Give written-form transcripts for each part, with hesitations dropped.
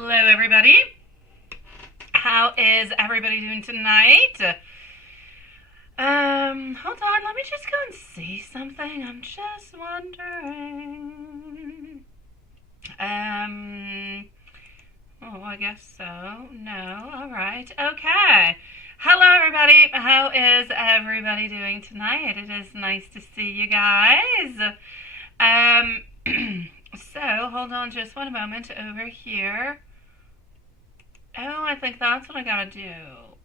Hello, everybody. How is everybody doing tonight? Hold on. Let me just go and see something. I'm just wondering. Oh, I guess so. No. All right. Okay. Hello, everybody. How is everybody doing tonight? It is nice to see you guys. So, hold on just one moment over here. Oh, I think that's what I gotta do.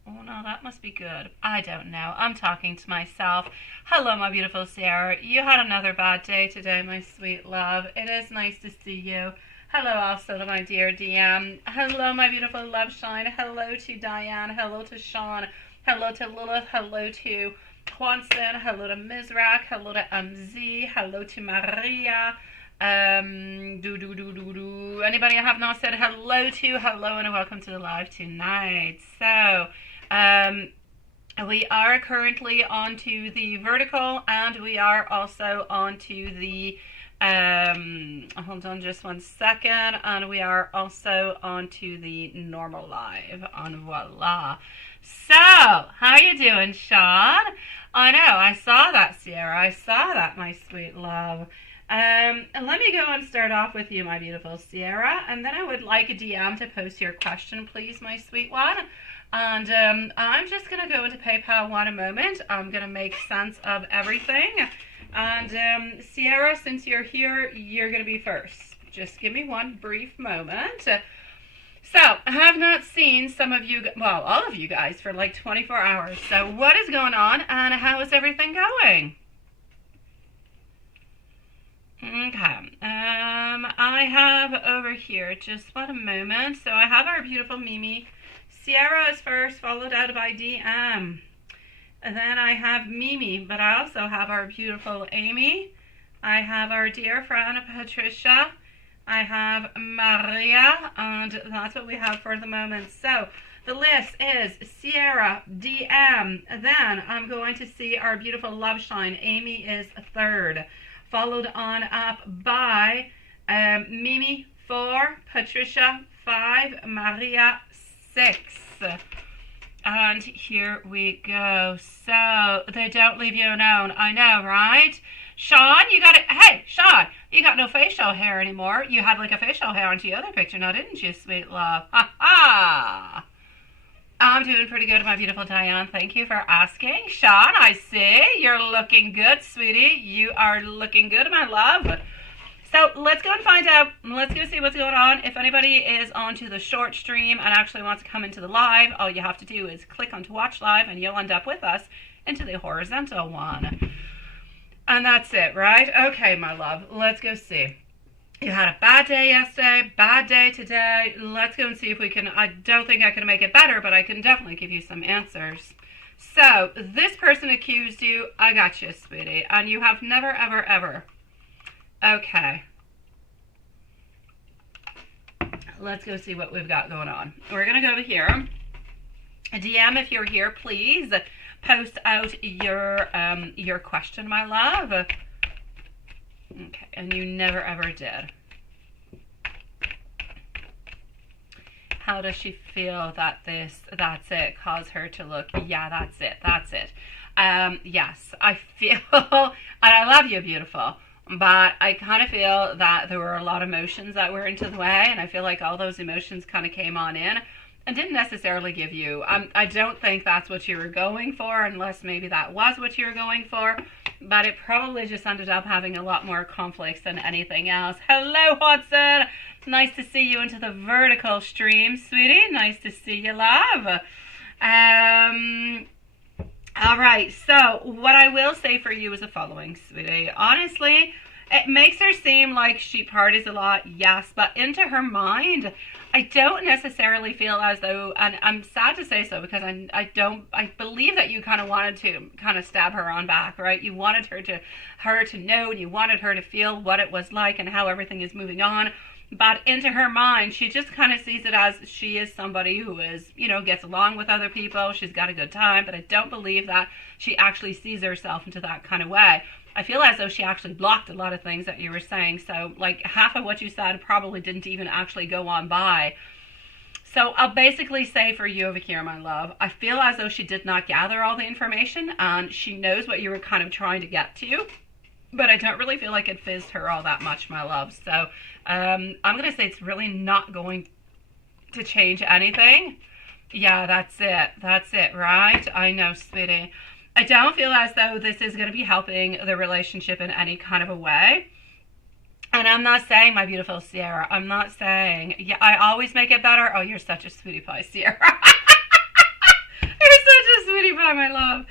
Oh, no, that must be good. I don't know. I'm talking to myself. Hello, my beautiful Sarah. You had another bad day today, my sweet love. It is nice to see you. Hello also to my dear DM. Hello, my beautiful Love Shine. Hello to Diane. Hello to Sean. Hello to Lilith. Hello to Juanson. Hello to Mizrak. Hello to MZ. Hello to Maria. Anybody I have not said hello to, hello and welcome to the live tonight. So, we are currently onto the vertical and we are also onto the, hold on just one second, and we are also onto the normal live, and voila. So, how you doing, Sean? I know, I saw that, Sierra, I saw that, my sweet love. And let me go and start off with you, my beautiful Sierra, and then I would like a DM to post your question, please, my sweet one. And I'm just going to go into PayPal one moment. I'm going to make sense of everything. And Sierra, since you're here, you're going to be first. Just give me one brief moment. So, I have not seen some of you, well, all of you guys for like 24 hours. So, what is going on and how is everything going? Okay, I have over here, just one moment, so I have our beautiful Mimi. Sierra is first, followed out by DM. And then I have Mimi, but I also have our beautiful Amy. I have our dear friend Patricia. I have Maria, and that's what we have for the moment. So, the list is Sierra, DM, then I'm going to see our beautiful Love Shine. Amy is third. Followed on up by Mimi 4, Patricia 5, Maria 6. And here we go. So they don't leave you alone. I know, right? Sean, you got it. Hey, Sean, you got no facial hair anymore. You had like a facial hair on the other picture now, didn't you, sweet love? Ha ha! I'm doing pretty good, my beautiful Diane. Thank you for asking. Sean, I see. You're looking good, sweetie. You are looking good, my love. So let's go and find out. Let's go see what's going on. If anybody is onto the short stream and actually wants to come into the live, all you have to do is click on to watch live and you'll end up with us into the horizontal one. And that's it, right? Okay, my love. Let's go see. You had a bad day yesterday, bad day today. Let's go and see if we can, I don't think I can make it better, but I can definitely give you some answers. So, this person accused you. I got you, sweetie. And you have never, ever, ever. Okay. Let's go see what we've got going on. We're going to go over here. DM, if you're here, please post out your question, my love. Okay, and you never ever did. How does she feel that that's it, caused her to look, yeah, that's it. Yes, I feel, and I love you, beautiful, but I kind of feel that there were a lot of emotions that were into the way, and I feel like all those emotions kind of came on in and didn't necessarily give you, I don't think that's what you were going for, unless maybe that was what you were going for. But it probably just ended up having a lot more conflicts than anything else. Hello, Hudson. Nice to see you into the vertical stream, sweetie. Nice to see you, love. All right. So what I will say for you is the following, sweetie. Honestly, it makes her seem like she parties a lot, yes. But into her mind, I don't necessarily feel as though, and I'm sad to say so because I believe that you kind of wanted to kind of stab her on back, right? You wanted her to know, and you wanted her to feel what it was like and how everything is moving on. But into her mind, she just kind of sees it as she is somebody who is, gets along with other people. She's got a good time, but I don't believe that she actually sees herself into that kind of way. I feel as though she actually blocked a lot of things that you were saying. So, like, half of what you said probably didn't even actually go on by. So I'll basically say for you over here, my love, I feel as though she did not gather all the information and she knows what you were kind of trying to get to, but I don't really feel like it fizzed her all that much, my love. So I'm going to say it's really not going to change anything. Yeah, that's it. That's it, right? I know, sweetie. I don't feel as though this is going to be helping the relationship in any kind of a way. And I'm not saying, my beautiful Sierra, I'm not saying, yeah, I always make it better. Oh, you're such a sweetie pie, Sierra. You're such a sweetie pie, my love.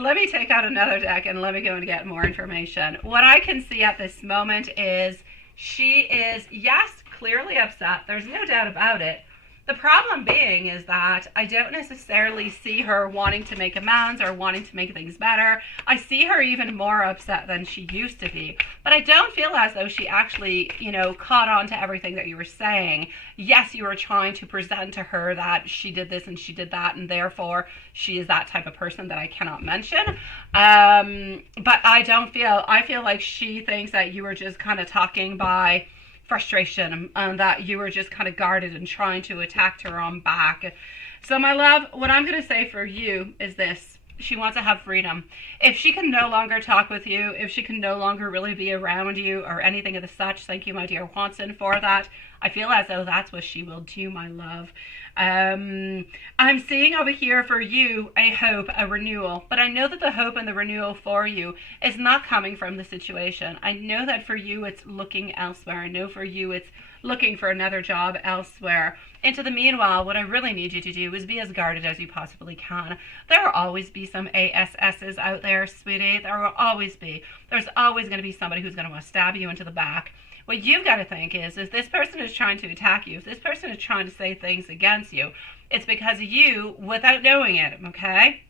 Let me take out another deck and let me go and get more information. What I can see at this moment is she is, yes, clearly upset. There's no doubt about it. The problem being is that I don't necessarily see her wanting to make amends or wanting to make things better. I see her even more upset than she used to be. But I don't feel as though she actually, you know, caught on to everything that you were saying. Yes, you were trying to present to her that she did this and she did that, and therefore she is that type of person that I cannot mention. But I feel like she thinks that you were just kind of talking by frustration and that you were just kind of guarded and trying to attack her on back. So my love, what I'm going to say for you is this: she wants to have freedom. If she can no longer talk with you, if she can no longer really be around you or anything of the such, thank you, my dear Watson, for that. I feel as though that's what she will do, my love. I'm seeing over here for you a hope, a renewal, but I know that the hope and the renewal for you is not coming from the situation. I know that for you it's looking elsewhere. I know for you it's looking for another job elsewhere. Into the meanwhile, what I really need you to do is be as guarded as you possibly can. There will always be some ASSs out there, sweetie. There will always be. There's always going to be somebody who's going to want to stab you into the back. What you've got to think is, if this person is trying to attack you, if this person is trying to say things against you, it's because you, without knowing it, okay?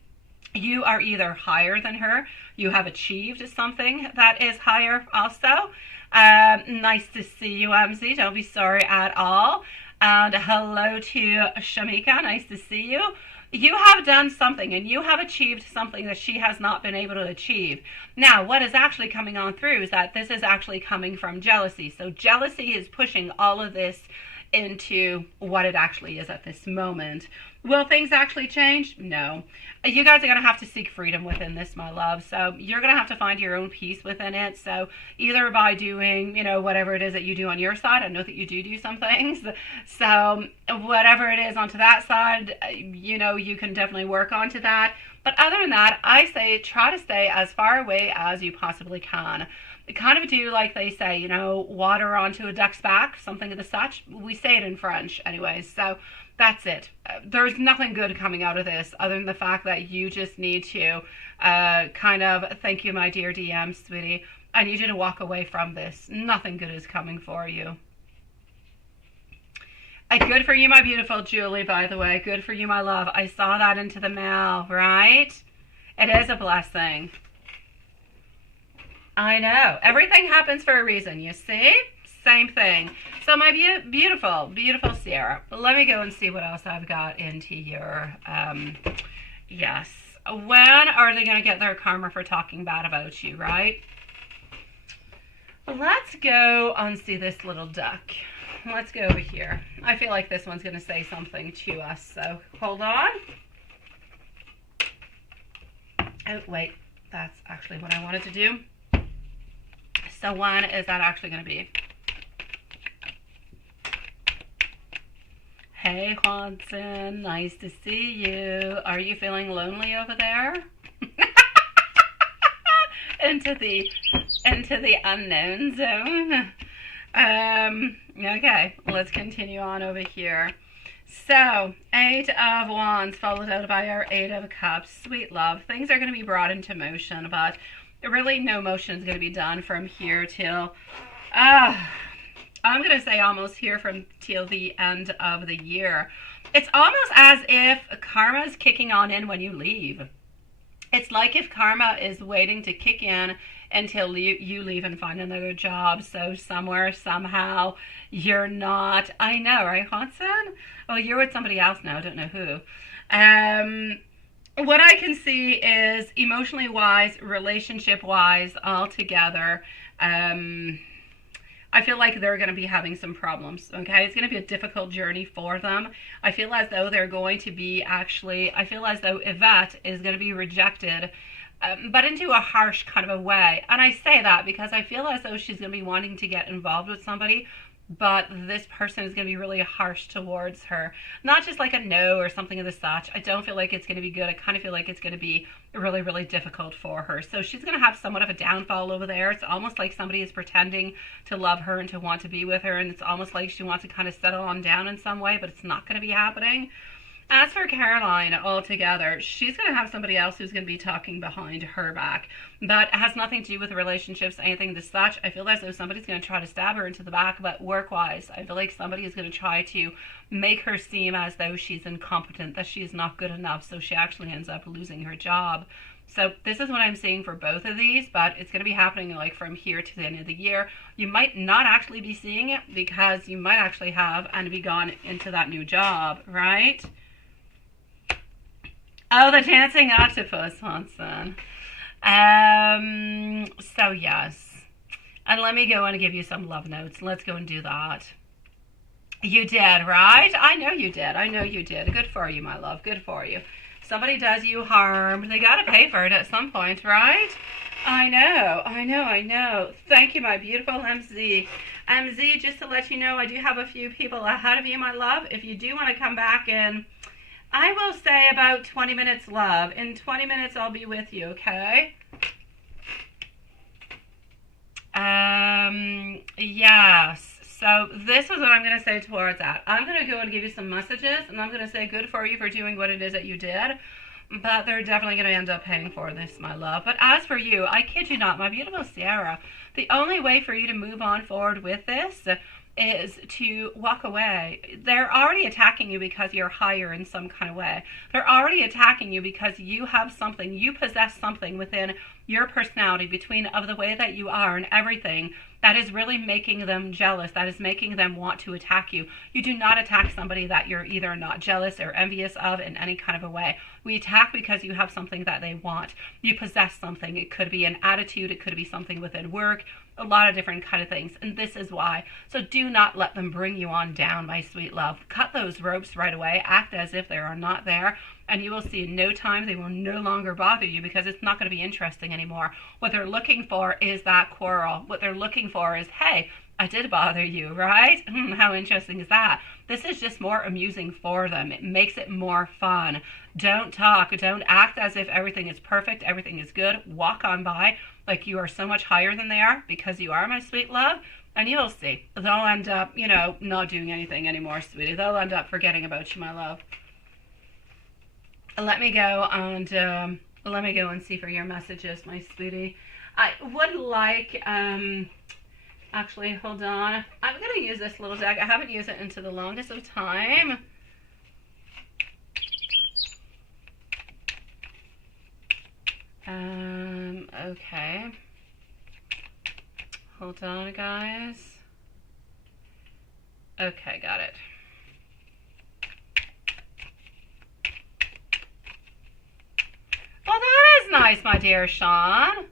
You are either higher than her, you have achieved something that is higher also. Nice to see you, MZ. Don't be sorry at all. And hello to Shamika. Nice to see you. You have done something and you have achieved something that she has not been able to achieve. Now, what is actually coming on through is that this is actually coming from jealousy. So jealousy is pushing all of this into what it actually is at this moment. Will things actually change? No. You guys are going to have to seek freedom within this, my love. So you're going to have to find your own peace within it. So either by doing, you know, whatever it is that you do on your side. I know that you do some things. So whatever it is onto that side, you know, you can definitely work onto that. But other than that, I say try to stay as far away as you possibly can. Kind of do like they say, you know, water onto a duck's back, something of the such. We say it in French anyways. So that's it. There's nothing good coming out of this other than the fact that you just need to kind of, thank you, my dear DM, sweetie. I need you to walk away from this. Nothing good is coming for you. Good for you, my beautiful Julie, by the way. Good for you, my love. I saw that into the mail, right? It is a blessing. I know. Everything happens for a reason, you see? Same thing. So my beautiful, beautiful Sierra, let me go and see what else I've got into your, yes. When are they going to get their karma for talking bad about you, right? Let's go and see this little duck. Let's go over here. I feel like this one's going to say something to us, so hold on. Oh, wait. That's actually what I wanted to do. So when is that actually going to be? Hey, Watson. Nice to see you. Are you feeling lonely over there? into the unknown zone. Okay, let's continue on over here. So, 8 of Wands followed out by our 8 of Cups. Sweet love. Things are going to be brought into motion, but really no motion is going to be done from here till, I'm going to say almost here from till the end of the year. It's almost as if karma is kicking on in when you leave. It's like if karma is waiting to kick in until you leave and find another job. So somewhere, somehow, you're not. I know, right, Watson? Oh, you're with somebody else now. I don't know who. What I can see is emotionally wise, relationship wise, all together. I feel like they're going to be having some problems, okay? It's going to be a difficult journey for them. I feel as though they're going to be I feel as though Yvette is going to be rejected, but into a harsh kind of a way. And I say that because I feel as though she's going to be wanting to get involved with somebody, but this person is going to be really harsh towards her. Not just like a no or something of the such. I don't feel like it's going to be good. I kind of feel like it's going to be really, really difficult for her. So she's going to have somewhat of a downfall over there. It's almost like somebody is pretending to love her and to want to be with her, and it's almost like she wants to kind of settle on down in some way, but it's not going to be happening. As for Caroline altogether, she's going to have somebody else who's going to be talking behind her back. But it has nothing to do with relationships, anything as such. I feel as though somebody's going to try to stab her into the back, but work-wise, I feel like somebody is going to try to make her seem as though she's incompetent, that she's not good enough, so she actually ends up losing her job. So this is what I'm seeing for both of these, but it's going to be happening like from here to the end of the year. You might not actually be seeing it because you might actually have and be gone into that new job, right? Oh, the dancing octopus, Hanson. So yes. And let me go and give you some love notes. Let's go and do that. You did, right? I know you did. I know you did. Good for you, my love. Good for you. Somebody does you harm. They got to pay for it at some point, right? I know. Thank you, my beautiful MZ. MZ, just to let you know, I do have a few people ahead of you, my love. If you do want to come back in, I will say about 20 minutes, love. In 20 minutes, I'll be with you, okay? Yes. So this is what I'm going to say towards that. I'm going to go and give you some messages, and I'm going to say good for you for doing what it is that you did. But they're definitely going to end up paying for this, my love. But as for you, I kid you not, my beautiful Sierra, the only way for you to move on forward with this is to walk away. They're already attacking you because you're higher in some kind of way. They're already attacking you because you have something, you possess something within your personality, between of the way that you are and everything, that is really making them jealous, that is making them want to attack you. You do not attack somebody that you're either not jealous or envious of in any kind of a way. We attack because you have something that they want. You possess something. It could be an attitude, it could be something within work, a lot of different kind of things, and this is why. So do not let them bring you on down, my sweet love. Cut those ropes right away. Act as if they are not there, and you will see in no time they will no longer bother you, because it's not going to be interesting anymore. What they're looking for is that quarrel. What they're looking for is, hey, I did bother you, right? How interesting is that? This is just more amusing for them. It makes it more fun. Don't talk. Don't act as if everything is perfect, everything is good. Walk on by like you are so much higher than they are, because you are, my sweet love. And you'll see. They'll end up, not doing anything anymore, sweetie. They'll end up forgetting about you, my love. Let me go and see for your messages, my sweetie. I would like, actually, hold on. I'm going to use this little deck. I haven't used it into the longest of time. Okay. Hold on, guys. Okay, got it. Well, that is nice, my dear Sean.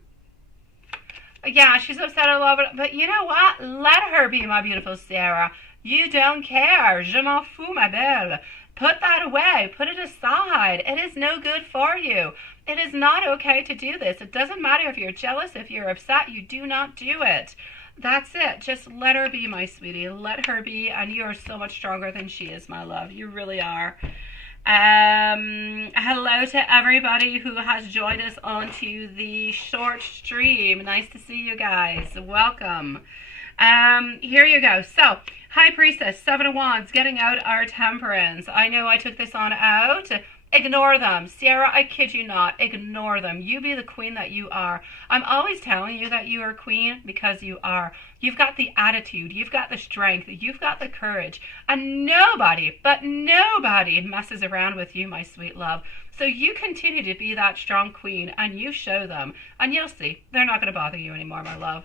Yeah, she's upset a lot, but you know what? Let her be, my beautiful Sarah. You don't care. Je m'en fous, ma belle. Put that away. Put it aside. It is no good for you. It is not okay to do this. It doesn't matter if you're jealous, if you're upset. You do not do it. That's it. Just let her be, my sweetie. Let her be, and you are so much stronger than she is, my love. You really are. Hello to everybody who has joined us onto the short stream. Nice to see you guys. Welcome. Here you go. So, High Priestess, 7 of Wands, getting out our temperance. I know I took this on out. Ignore them. Sierra, I kid you not. Ignore them. You be the queen that you are. I'm always telling you that you are queen because you are. You've got the attitude. You've got the strength. You've got the courage. And nobody, but nobody messes around with you, my sweet love. So you continue to be that strong queen, and you show them. And you'll see. They're not going to bother you anymore, my love.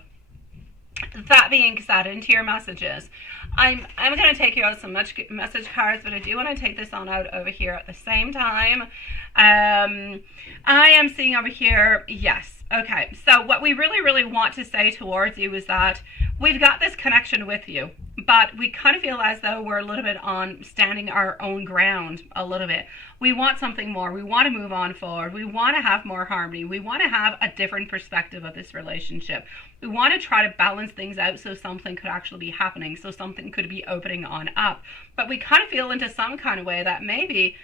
That being said, into your messages, I'm going to take you out some message cards, but I do want to take this on out over here at the same time. And I am seeing over here, yes. Okay, so what we really, really want to say towards you is that we've got this connection with you, but we kind of feel as though we're a little bit on standing our own ground a little bit. We want something more. We want to move on forward. We want to have more harmony. We want to have a different perspective of this relationship. We want to try to balance things out so something could actually be happening, so something could be opening on up. But we kind of feel into some kind of way that maybe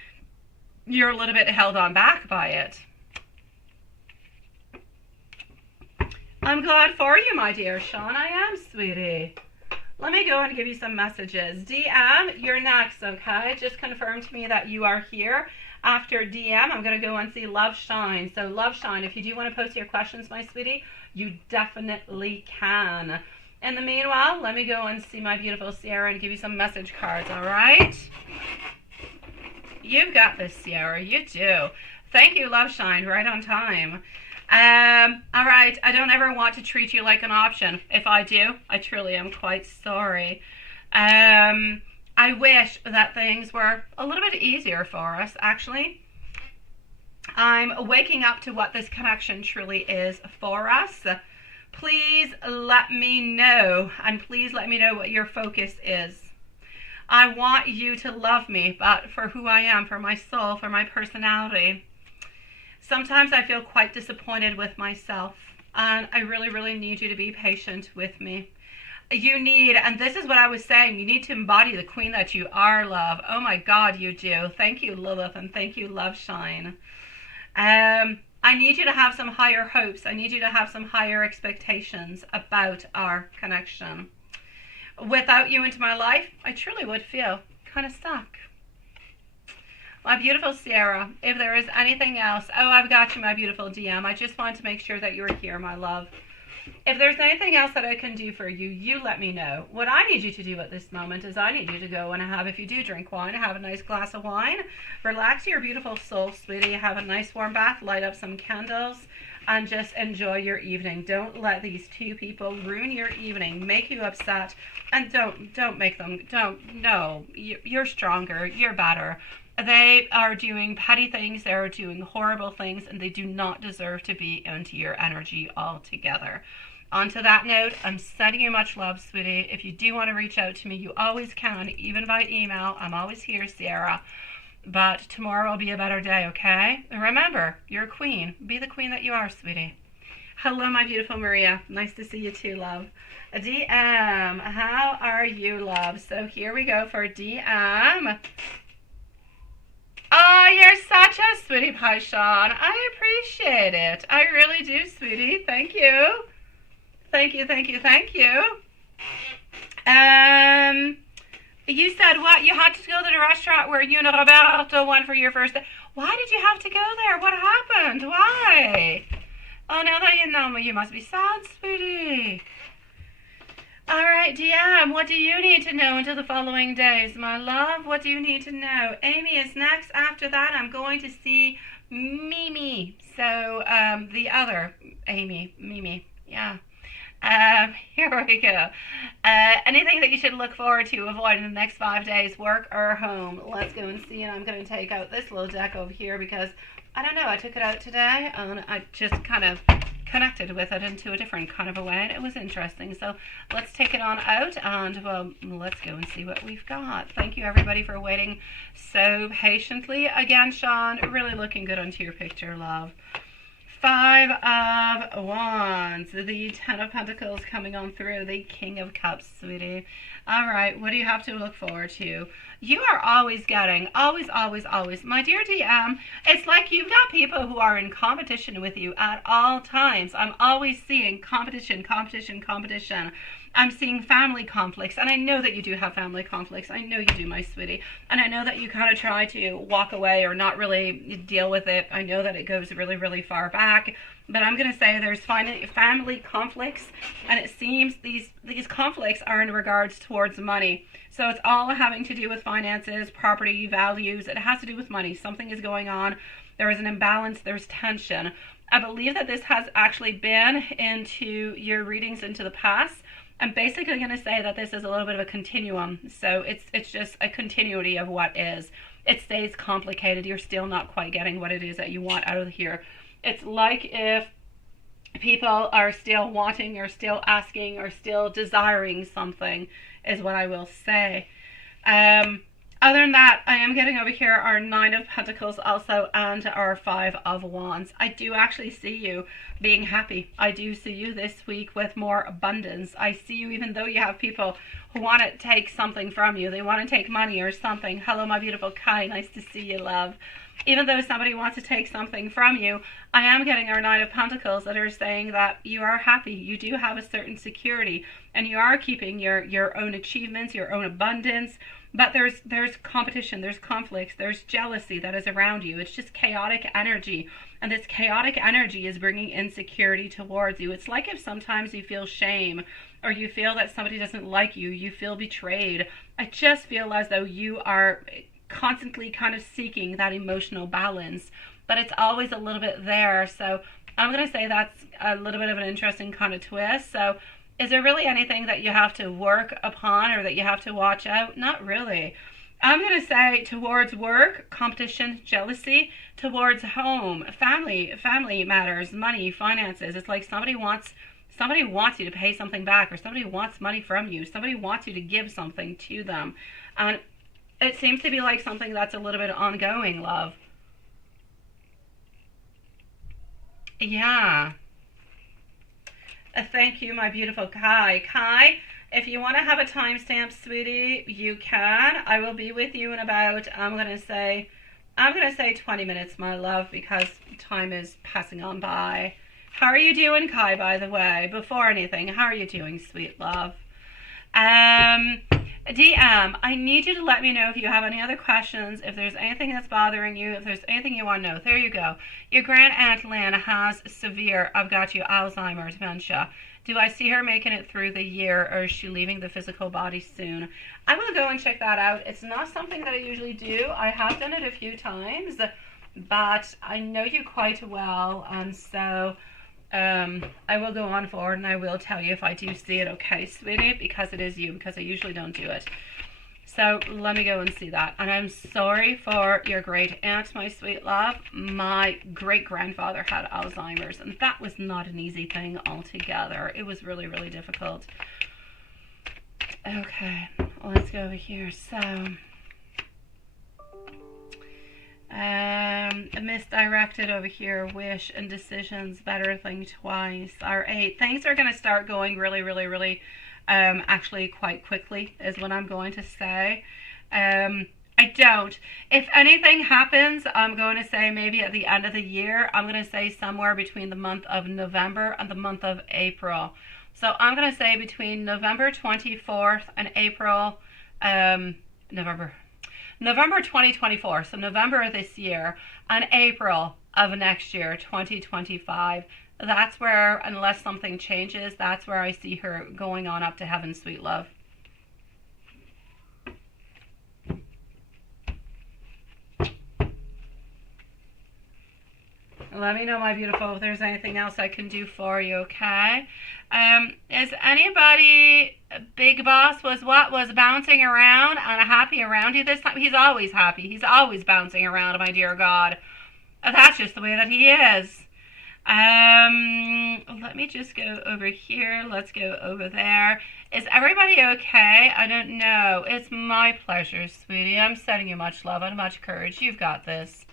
you're a little bit held on back by it. I'm glad for you, my dear Sean. I am, sweetie. Let me go and give you some messages. DM, you're next, okay? Just confirm to me that you are here. After DM, I'm going to go and see Love Shine. So, Love Shine, if you do want to post your questions, my sweetie, you definitely can. In the meanwhile, let me go and see my beautiful Sierra and give you some message cards, all right? You've got this, Sierra. You do. Thank you, Love Shine. Right on time. All right, I don't ever want to treat you like an option. If I do, I truly am quite sorry. I wish that things were a little bit easier for us, actually. I'm waking up to what this connection truly is for us. Please let me know, and please let me know what your focus is. I want you to love me, but for who I am, for my soul, for my personality. Sometimes I feel quite disappointed with myself, and I really, really need you to be patient with me. You need, and this is what I was saying, you need to embody the queen that you are, love. Oh my God, you do. Thank you, Lilith, and thank you, Love Shine. I need you to have some higher hopes. I need you to have some higher expectations about our connection. Without you into my life, I truly would feel kind of stuck. My beautiful Sierra, if there is anything else, oh, I've got you, my beautiful DM. I just wanted to make sure that you were here, my love. If there's anything else that I can do for you, you let me know. What I need you to do at this moment is I need you to go and have, if you do drink wine, have a nice glass of wine. Relax your beautiful soul, sweetie. Have a nice warm bath, light up some candles, and just enjoy your evening. Don't let these two people ruin your evening, make you upset, and don't make them, no, you're stronger, you're better. They are doing petty things, they're doing horrible things, and they do not deserve to be into your energy altogether. On to that note, I'm sending you much love, sweetie. If you do want to reach out to me, you always can, even by email. I'm always here, Sierra. But tomorrow will be a better day, okay? And remember, you're a queen. Be the queen that you are, sweetie. Hello, my beautiful Maria. Nice to see you too, love. DM, how are you, love? So here we go for DM. Oh, you're such a sweetie pie, Sean. I appreciate it. I really do, sweetie. Thank you. Thank you, thank you, thank you. You said what? You had to go to the restaurant where you and Roberto went for your first day. Why did you have to go there? What happened? Why? Oh, now that you know me, you must be sad, sweetie. All right, DM, what do you need to know until the following days, my love? What do you need to know? Amy is next. After that, I'm going to see Mimi. So, the other Amy, Mimi, yeah. Here we go. Anything that you should look forward to avoid in the next 5 days, work or home? Let's go and see, and I'm going to take out this little deck over here because, I don't know, I took it out today, and I just kind of connected with it into a different kind of a way, and it was interesting. So let's take it on out, and well, let's go and see what we've got. Thank you everybody for waiting so patiently. Again, Sean, really looking good onto your picture, love. 5 of Wands, the 10 of Pentacles coming on through, the King of Cups, sweetie. All right, what do you have to look forward to? You are always getting, always, my dear DM, it's like you've got people who are in competition with you at all times. I'm always seeing competition. I'm seeing family conflicts, and I know that you do have family conflicts. I know you do, my sweetie. And I know that you kind of try to walk away or not really deal with it. I know that it goes really, really far back. But I'm going to say there's family conflicts, and it seems these conflicts are in regards towards money. So it's all having to do with finances, property, values. It has to do with money. Something is going on. There is an imbalance. There's tension. I believe that this has actually been into your readings into the past. I'm basically going to say that this is a little bit of a continuum. So it's just a continuity of what is. it stays complicated. You're still not quite getting what it is that you want out of here. It's like if people are still wanting or still asking or still desiring something, is what I will say. Other than that, I am getting over here our 9 of Pentacles also and our 5 of Wands. I do actually see you being happy. I do see you this week with more abundance. I see you, even though you have people who want to take something from you. They want to take money or something. Hello, my beautiful Kai. Nice to see you, love. Even though somebody wants to take something from you, I am getting our 9 of Pentacles that are saying that you are happy. You do have a certain security and you are keeping your own achievements, your own abundance. But there's competition, there's conflicts, there's jealousy that is around you. It's just chaotic energy. And this chaotic energy is bringing insecurity towards you. It's like if sometimes you feel shame or you feel that somebody doesn't like you, you feel betrayed. I just feel as though you are constantly kind of seeking that emotional balance. But it's always a little bit there. So I'm going to say that's a little bit of an interesting kind of twist. So is there really anything that you have to work upon or that you have to watch out? Not really. I'm going to say towards work, competition, jealousy, towards home, family matters, money, finances. It's like somebody wants you to pay something back, or somebody wants money from you. Somebody wants you to give something to them. And it seems to be like something that's a little bit ongoing, love. Yeah. Thank you, my beautiful Kai. Kai, if you want to have a timestamp, sweetie, you can. I will be with you in about, I'm going to say 20 minutes, my love, because time is passing on by. How are you doing, Kai, by the way? Before anything, how are you doing, sweet love? DM, I need you to let me know if you have any other questions, if there's anything that's bothering you, if there's anything you want to know. There you go. Your grand aunt Lynn has severe, I've got you, Alzheimer's, dementia. Do I see her making it through the year, or is she leaving the physical body soon? I'm going to go and check that out. It's not something that I usually do. I have done it a few times, but I know you quite well, and so I will go on forward and I will tell you if I do see it, okay, sweetie, because it is you, because I usually don't do it. So let me go and see that. And I'm sorry for your great aunt, my sweet love. My great grandfather had Alzheimer's, and that was not an easy thing altogether. It was really, really difficult. Okay, let's go over here. So misdirected over here, wish and decisions, better think twice. Our 8, things are going to start going really, really, really actually quite quickly is what I'm going to say. I don't. If anything happens, I'm going to say maybe at the end of the year. I'm going to say somewhere between the month of November and the month of April. So I'm going to say between November 24th and April, November 2024, so November of this year, and April of next year, 2025. That's where, unless something changes, that's where I see her going on up to heaven, sweet love. Let me know, my beautiful, if there's anything else I can do for you, okay? Is anybody, Big Boss was bouncing around and happy around you this time? He's always happy. He's always bouncing around, my dear God. That's just the way that he is. Let me just go over here. Let's go over there. Is everybody okay? I don't know. It's my pleasure, sweetie. I'm sending you much love and much courage. You've got this.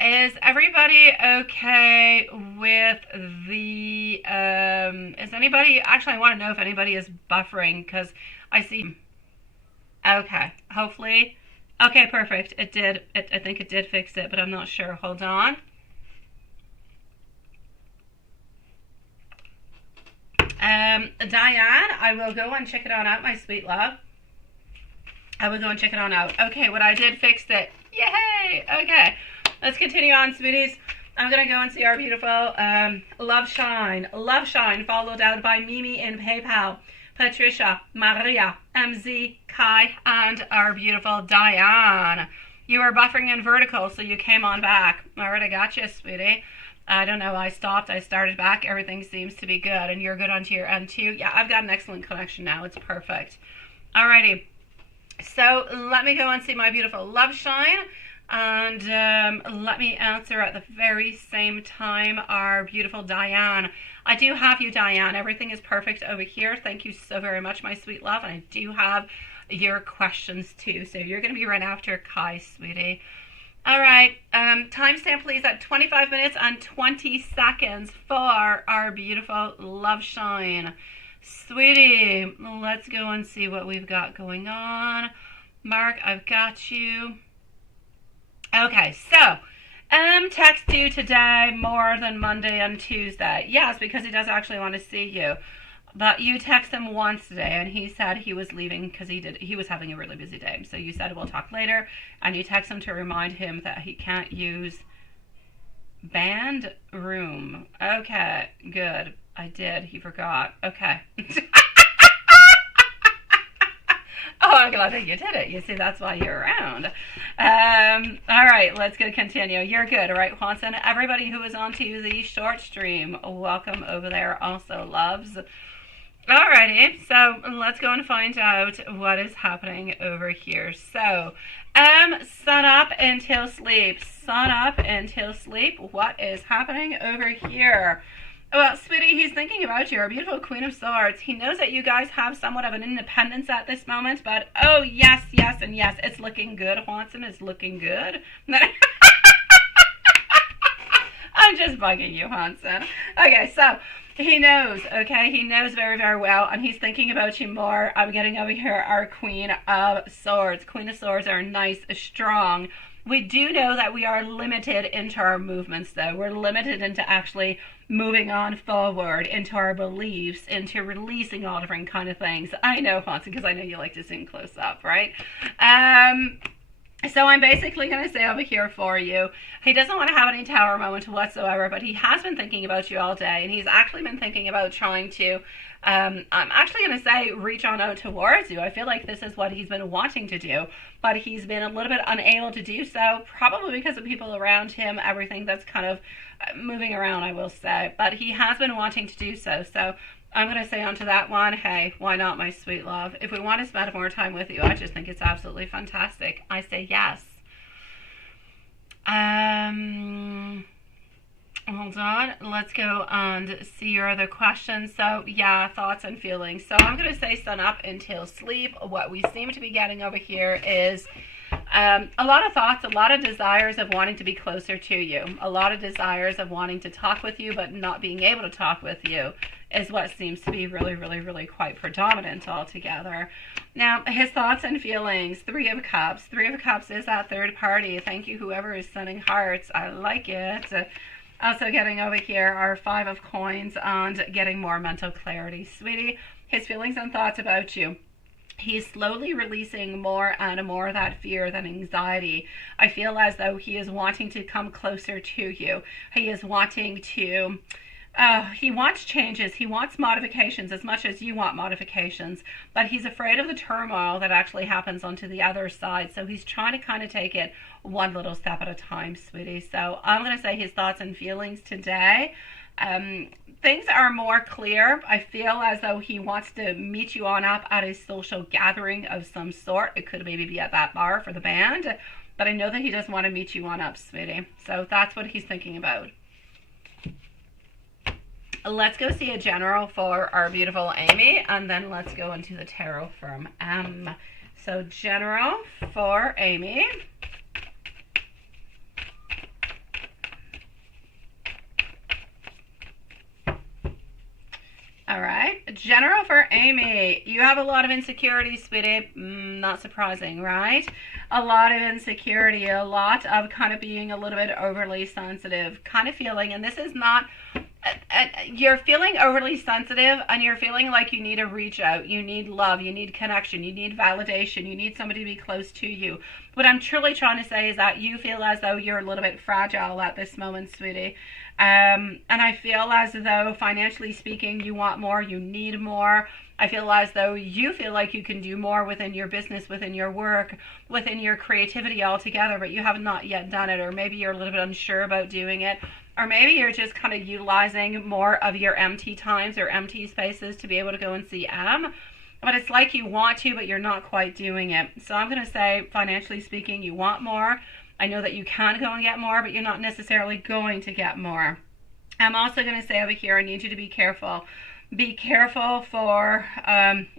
Is everybody okay with the, is anybody, actually I want to know if anybody is buffering, because I see, okay, hopefully, okay, perfect, it did, I think it did fix it, but I'm not sure, hold on. Diane, I will go and check it on out, my sweet love. I will go and check it on out. Okay, what I did fixed it, yay, okay. Let's continue on, sweeties. I'm going to go and see our beautiful Love Shine, followed out by Mimi in PayPal, Patricia, Maria, MZ, Kai, and our beautiful Diane. You were buffering in vertical, so you came on back. All right, I got you, sweetie. I don't know, I stopped, I started back. Everything seems to be good, and you're good onto your end too. Yeah, I've got an excellent connection now. It's perfect. Alrighty. So let me go and see my beautiful love shine. And let me answer at the very same time our beautiful Diane. I do have you, Diane. Everything is perfect over here. Thank you so very much, my sweet love. And I do have your questions too. So you're going to be right after Kai, sweetie. All right. Timestamp, please, at 25 minutes and 20 seconds for our beautiful love shine. Sweetie, let's go and see what we've got going on. Mark, I've got you. Okay, so text you today more than Monday and Tuesday. Yes, because he does actually want to see you. But you text him once today, and he said he was leaving because he was having a really busy day. So you said we'll talk later, and you text him to remind him that he can't use band room. Okay, good. I did. He forgot. Okay. Oh, I'm glad that you did it. You see, that's why you're around. All right, let's go continue. You're good, all right, Juanson? Everybody who is onto the short stream, welcome over there also, loves. Alrighty, so let's go and find out what is happening over here. So, sun up until sleep. Sun up until sleep. What is happening over here? Well, sweetie, he's thinking about you, our beautiful Queen of Swords. He knows that you guys have somewhat of an independence at this moment, but oh, yes, yes, and yes, it's looking good. Juanson is looking good. I'm just bugging you, Juanson. Okay, so he knows, okay? He knows very, very well, and he's thinking about you more. I'm getting over here our Queen of Swords. Queen of Swords are nice, strong. We do know that we are limited into our movements, though. We're limited into actually moving on forward, into our beliefs, into releasing all different kind of things. I know, Hanson, because I know you like to zoom close up, right? So I'm basically going to say over here for you, he doesn't want to have any tower moment whatsoever, but he has been thinking about you all day, and he's actually been thinking about trying to, I'm actually going to say, reach on out towards you. I feel like this is what he's been wanting to do, but he's been a little bit unable to do so, probably because of people around him, everything that's kind of moving around, I will say, but he has been wanting to do so. So I'm going to say onto that one, hey, why not, my sweet love? If we want to spend more time with you, I just think it's absolutely fantastic. I say yes. Hold on. Let's go and see your other questions. So, yeah, thoughts and feelings. So I'm going to say sun up until sleep. What we seem to be getting over here is a lot of thoughts, a lot of desires of wanting to be closer to you. A lot of desires of wanting to talk with you, but not being able to talk with you is what seems to be really, really, really quite predominant altogether. Now, his thoughts and feelings, Three of Cups. Three of Cups is that third party. Thank you, whoever is sending hearts. I like it. Also getting over here are Five of Coins and getting more mental clarity. Sweetie, his feelings and thoughts about you. He's slowly releasing more and more of that fear, that anxiety. I feel as though he is wanting to come closer to you. He is wanting to... he wants changes. He wants modifications as much as you want modifications, but he's afraid of the turmoil that actually happens onto the other side. So he's trying to kind of take it one little step at a time, sweetie. So I'm going to say his thoughts and feelings today. Things are more clear. I feel as though he wants to meet you on up at a social gathering of some sort. It could maybe be at that bar for the band, but I know that he doesn't want to meet you on up, sweetie. So that's what he's thinking about. Let's go see a general for our beautiful Amy, and then let's go into the tarot from M. So general for Amy. All right, general for Amy. You have a lot of insecurity, sweetie. Not surprising, right? A lot of insecurity, a lot of kind of being a little bit overly sensitive, kind of feeling, and this is not... you're feeling overly sensitive, and you're feeling like you need to reach out. You need love. You need connection. You need validation. You need somebody to be close to you. What I'm truly trying to say is that you feel as though you're a little bit fragile at this moment, sweetie. And I feel as though, financially speaking, you want more. You need more. I feel as though you feel like you can do more within your business, within your work, within your creativity altogether, but you have not yet done it, or maybe you're a little bit unsure about doing it. Or maybe you're just kind of utilizing more of your empty times or empty spaces to be able to go and see M. but it's like you want to, but you're not quite doing it. So I'm going to say, financially speaking, you want more. I know that you can go and get more, but you're not necessarily going to get more. I'm also going to say over here, I need you to be careful. Be careful for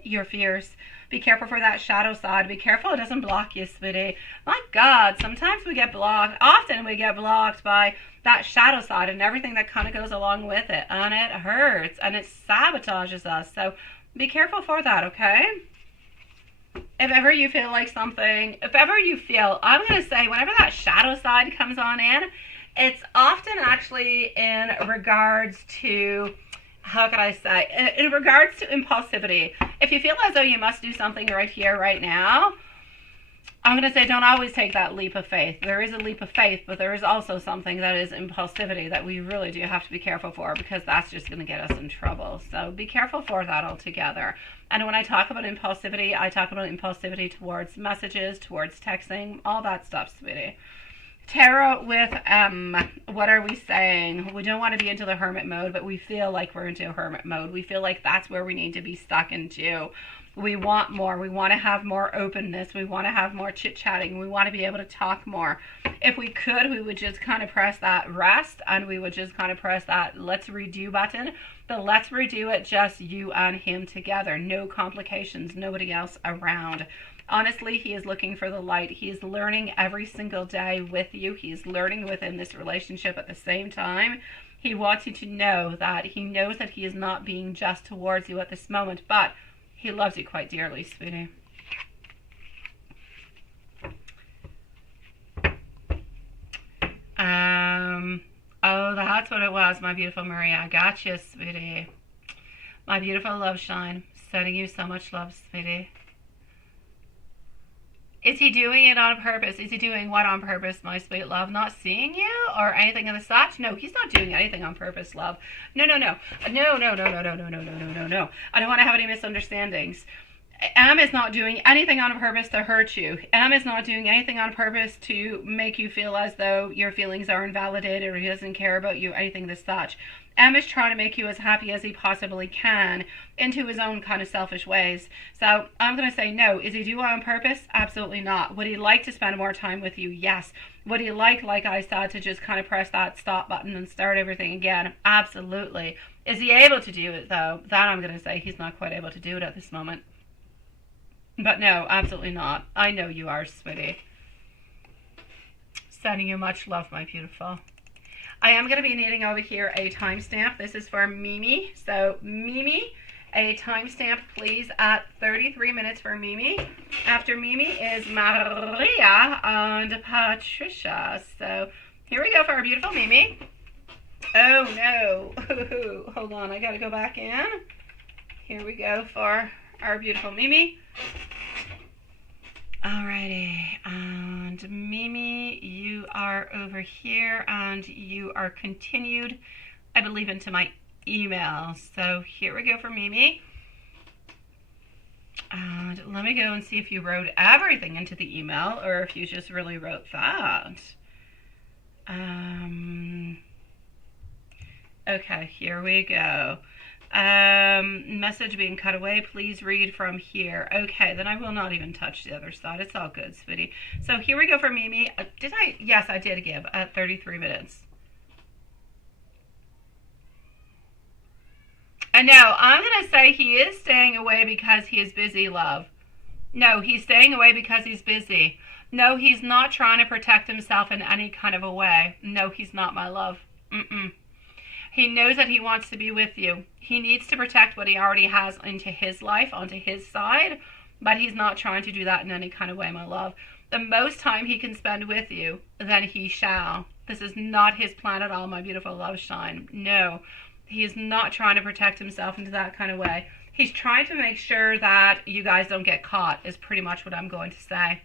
your fears. Be careful for that shadow side. Be careful it doesn't block you, sweetie. My God, sometimes we get blocked. Often we get blocked by that shadow side and everything that kind of goes along with it. And it hurts and it sabotages us. So be careful for that, okay? If ever you feel like something, if ever you feel, I'm going to say, whenever that shadow side comes on in, it's often actually in regards to, how can I say, in regards to impulsivity. If you feel as though you must do something right here, right now, I'm going to say don't always take that leap of faith. There is a leap of faith, but there is also something that is impulsivity that we really do have to be careful for, because that's just going to get us in trouble. So be careful for that altogether. And when I talk about impulsivity, I talk about impulsivity towards messages, towards texting, all that stuff, sweetie. Tarot with what are we saying? We don't want to be into the hermit mode, but we feel like we're into hermit mode. We feel like that's where we need to be stuck into. We want more. We want to have more openness. We want to have more chit-chatting. We want to be able to talk more. If we could, we would just kind of press that rest, and we would just kind of press that let's redo button. But let's redo it just you and him together. No complications. Nobody else around. Honestly, he is looking for the light. He is learning every single day with you. He is learning within this relationship at the same time. He wants you to know that he knows that he is not being just towards you at this moment, but he loves you quite dearly, sweetie. Oh, that's what it was, my beautiful Maria. I got you, sweetie. My beautiful love shine. Sending you so much love, sweetie. Is he doing it on purpose? Is he doing what on purpose, my sweet love? Not seeing you or anything of the such? No, he's not doing anything on purpose, love. No. No. I don't want to have any misunderstandings. M is not doing anything on purpose to hurt you. M is not doing anything on purpose to make you feel as though your feelings are invalidated or he doesn't care about you, anything of the such. M is trying to make you as happy as he possibly can into his own kind of selfish ways. So I'm going to say no. Is he doing it on purpose? Absolutely not. Would he like to spend more time with you? Yes. Would he like I said, to just kind of press that stop button and start everything again? Absolutely. Is he able to do it, though? That I'm going to say he's not quite able to do it at this moment. But no, absolutely not. I know you are, sweetie. Sending you much love, my beautiful. I am going to be needing over here a timestamp. This is for Mimi. So, Mimi, a timestamp, please, at 33 minutes for Mimi. After Mimi is Maria and Patricia. So, here we go for our beautiful Mimi. Oh, no. Hold on, I got to go back in. Here we go for our beautiful Mimi. Alrighty, and Mimi, you are over here, and you are continued, I believe, into my email. So here we go for Mimi. And let me go and see if you wrote everything into the email, or if you just really wrote that. Okay, here we go. Message being cut away. Please read from here. Okay, then I will not even touch the other side. It's all good, sweetie. So here we go for Mimi. Did I? Yes, I did give at 33 minutes. And no, I'm going to say he is staying away because he is busy, love. No, he's staying away because he's busy. No, he's not trying to protect himself in any kind of a way. No, he's not, my love. He knows that he wants to be with you. He needs to protect what he already has into his life, onto his side, but he's not trying to do that in any kind of way, my love. The most time he can spend with you, then he shall. This is not his plan at all, my beautiful love shine. No, he is not trying to protect himself into that kind of way. He's trying to make sure that you guys don't get caught, is pretty much what I'm going to say.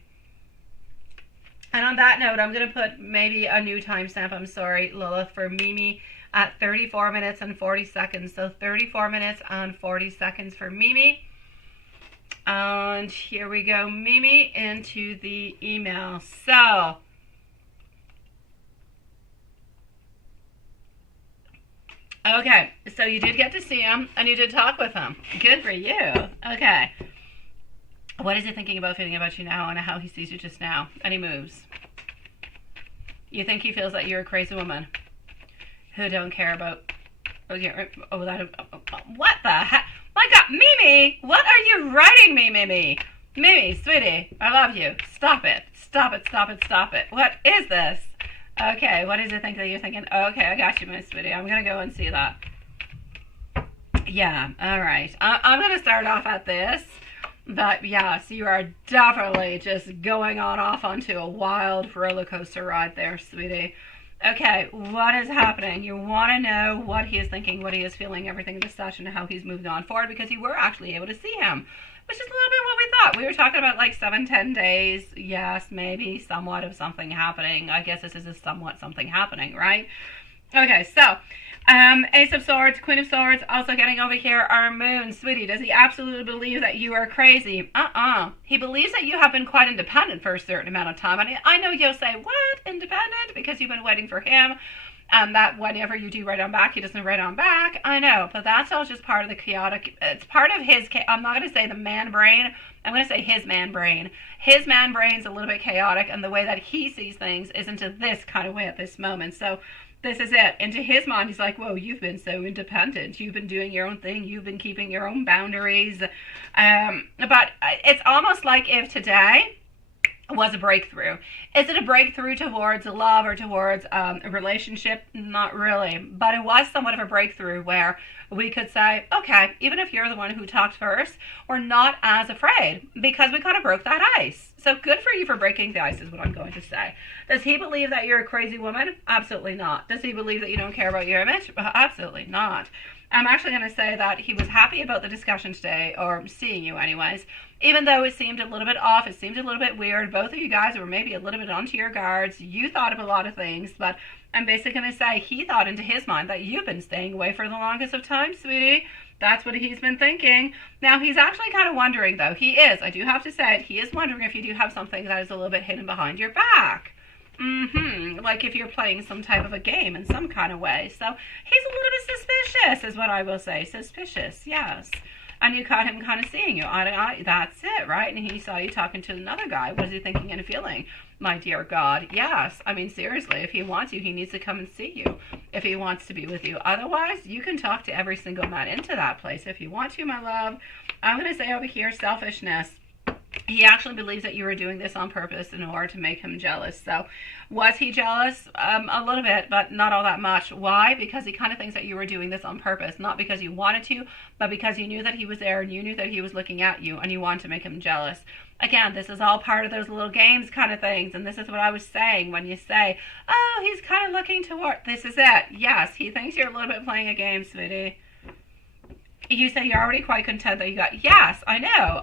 And on that note, I'm going to put maybe a new timestamp, I'm sorry, Lilith, for Mimi at 34 minutes and 40 seconds. So 34 minutes and 40 seconds for Mimi. And here we go, Mimi, into the email. So, okay, so you did get to see him and you did talk with him. Good for you. Okay. What is he thinking about, feeling about you now, and how he sees you just now? Any moves? You think he feels that you're a crazy woman who don't care about... what the heck? My God, Mimi! What are you writing me, Mimi? Mimi, sweetie, I love you. Stop it. Stop it, stop it, stop it. What is this? Okay, what is it think that you're thinking? Okay, I got you, my sweetie. I'm going to go and see that. Yeah, all right. I'm going to start off at this. But yes, you are definitely just going on off onto a wild roller coaster ride there, sweetie. Okay, what is happening? You want to know what he is thinking, what he is feeling, everything in this session, and how he's moved on forward, because you were actually able to see him, which is a little bit what we thought. We were talking about like 7-10 days. Yes, maybe somewhat of something happening. I guess this is a somewhat something happening, right? Okay, so Ace of Swords, Queen of Swords, also getting over here our Moon. Sweetie, does he absolutely believe that you are crazy? He believes that you have been quite independent for a certain amount of time. And I know you'll say, what? Independent? Because you've been waiting for him. That whenever you do write on back, he doesn't write on back. I know, but that's all just part of the chaotic. It's part of his, I'm not going to say the man brain. I'm going to say his man brain. His man brain's a little bit chaotic, and the way that he sees things is into this kind of way at this moment. So this is it. Into his mind, he's like, whoa, you've been so independent. You've been doing your own thing. You've been keeping your own boundaries. But it's almost like if today was a breakthrough. Is it a breakthrough towards love or towards a relationship? Not really. But it was somewhat of a breakthrough where we could say, okay, even if you're the one who talked first, we're not as afraid because we kind of broke that ice. So good for you for breaking the ice is what I'm going to say. Does he believe that you're a crazy woman? Absolutely not. Does he believe that you don't care about your image? Absolutely not. I'm actually going to say that he was happy about the discussion today, or seeing you anyways, even though it seemed a little bit off, it seemed a little bit weird. Both of you guys were maybe a little bit onto your guards. You thought of a lot of things, but I'm basically going to say he thought into his mind that you've been staying away for the longest of time, sweetie. That's what he's been thinking. Now, he's actually kind of wondering, though. He is, I do have to say it, he is wondering if you do have something that is a little bit hidden behind your back. Like if you're playing some type of a game in some kind of way. So he's a little bit suspicious, is what I will say. Suspicious, yes. And you caught him kind of seeing you eye to eye. That's it, right? And he saw you talking to another guy. What is he thinking and feeling? My dear God, yes. I mean, seriously, if he wants you, he needs to come and see you. If he wants to be with you. Otherwise, you can talk to every single man into that place if you want to, my love. I'm going to say over here, selfishness. He actually believes that you were doing this on purpose in order to make him jealous. So was he jealous? A little bit, but not all that much. Why? Because he kind of thinks that you were doing this on purpose. Not because you wanted to, but because you knew that he was there and you knew that he was looking at you and you wanted to make him jealous. Again, this is all part of those little games kind of things. And this is what I was saying when you say, oh, he's kind of looking toward... This is it. Yes, he thinks you're a little bit playing a game, sweetie. You say you're already quite content that you got... Yes, I know.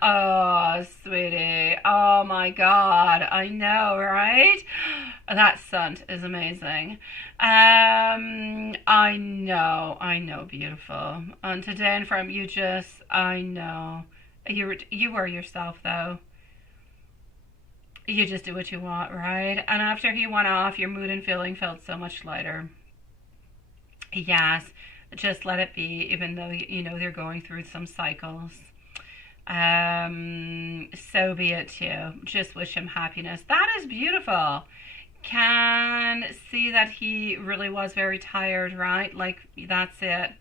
Oh, sweetie. Oh, my God. I know, right? That scent is amazing. I know, beautiful. And today and from you just... I know. You were yourself, though. You just do what you want, right? And after he went off, your mood and feeling felt so much lighter. Yes. Just let it be, even though, you know, they're going through some cycles. So be it too. Just wish him happiness. That is beautiful. Can see that he really was very tired, right? Like, that's it.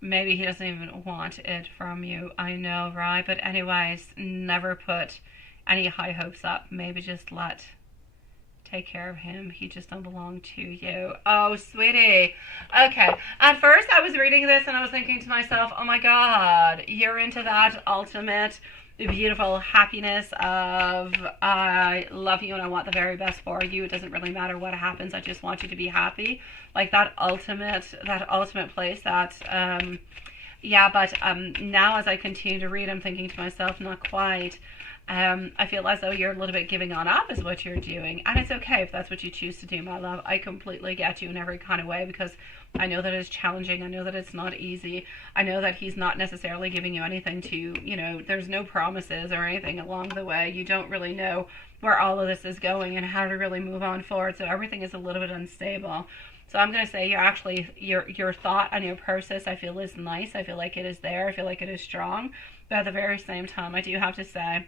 Maybe he doesn't even want it from you. I know, right? But anyways, never put any high hopes up. Maybe just take care of him. He just don't belong to you. Oh, sweetie. Okay. At first, I was reading this and I was thinking to myself, oh my God, you're into that ultimate beautiful happiness of I love you and I want the very best for you. It doesn't really matter what happens. I just want you to be happy. Like that ultimate place that, yeah, but now as I continue to read, I'm thinking to myself, not quite. I feel as though you're a little bit giving on up is what you're doing. And it's okay if that's what you choose to do, my love. I completely get you in every kind of way because I know that it's challenging. I know that it's not easy. I know that he's not necessarily giving you anything to, you know, there's no promises or anything along the way. You don't really know where all of this is going and how to really move on forward. So everything is a little bit unstable. So I'm going to say your thought and your process, I feel, is nice. I feel like it is there. I feel like it is strong. But at the very same time, I do have to say,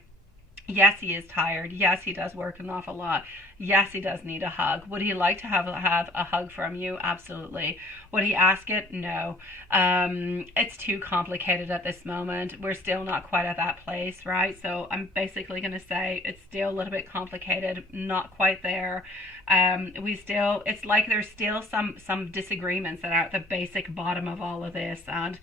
yes, he is tired. Yes, he does work an awful lot. Yes, he does need a hug. Would he like to have a hug from you? Absolutely. Would he ask it? No. It's too complicated at this moment. We're still not quite at that place, right? So I'm basically going to say it's still a little bit complicated, not quite there. It's like there's still some disagreements that are at the basic bottom of all of this, and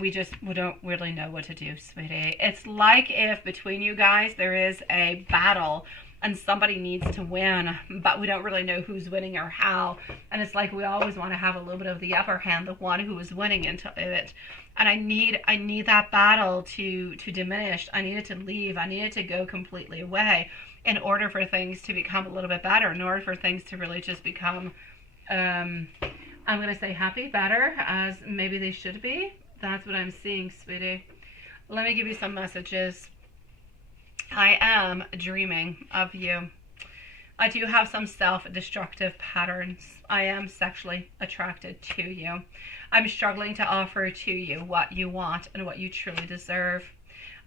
we don't really know what to do, sweetie. It's like if between you guys there is a battle and somebody needs to win, but we don't really know who's winning or how. And it's like we always want to have a little bit of the upper hand, the one who is winning into it. And I need that battle to diminish. I need it to leave. I need it to go completely away in order for things to become a little bit better, in order for things to really just become, I'm going to say happy, better, as maybe they should be. That's what I'm seeing, sweetie. Let me give you some messages. I am dreaming of you. I do have some self-destructive patterns. I am sexually attracted to you. I'm struggling to offer to you what you want and what you truly deserve.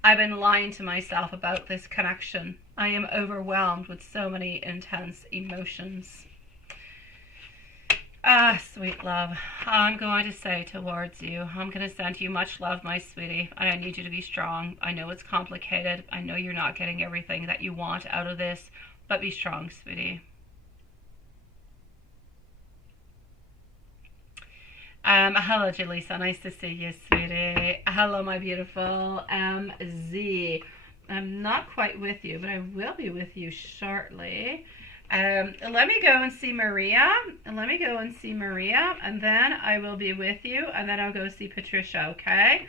I've been lying to myself about this connection. I am overwhelmed with so many intense emotions. Sweet love, I'm going to say towards you, I'm going to send you much love, my sweetie, and I need you to be strong. I know it's complicated. I know you're not getting everything that you want out of this, but be strong, sweetie. Hello, Jaleesa. Nice to see you, sweetie. Hello, my beautiful MZ. I'm not quite with you, but I will be with you shortly. Let me go and see Maria. And then I will be with you, and then I'll go see Patricia, okay?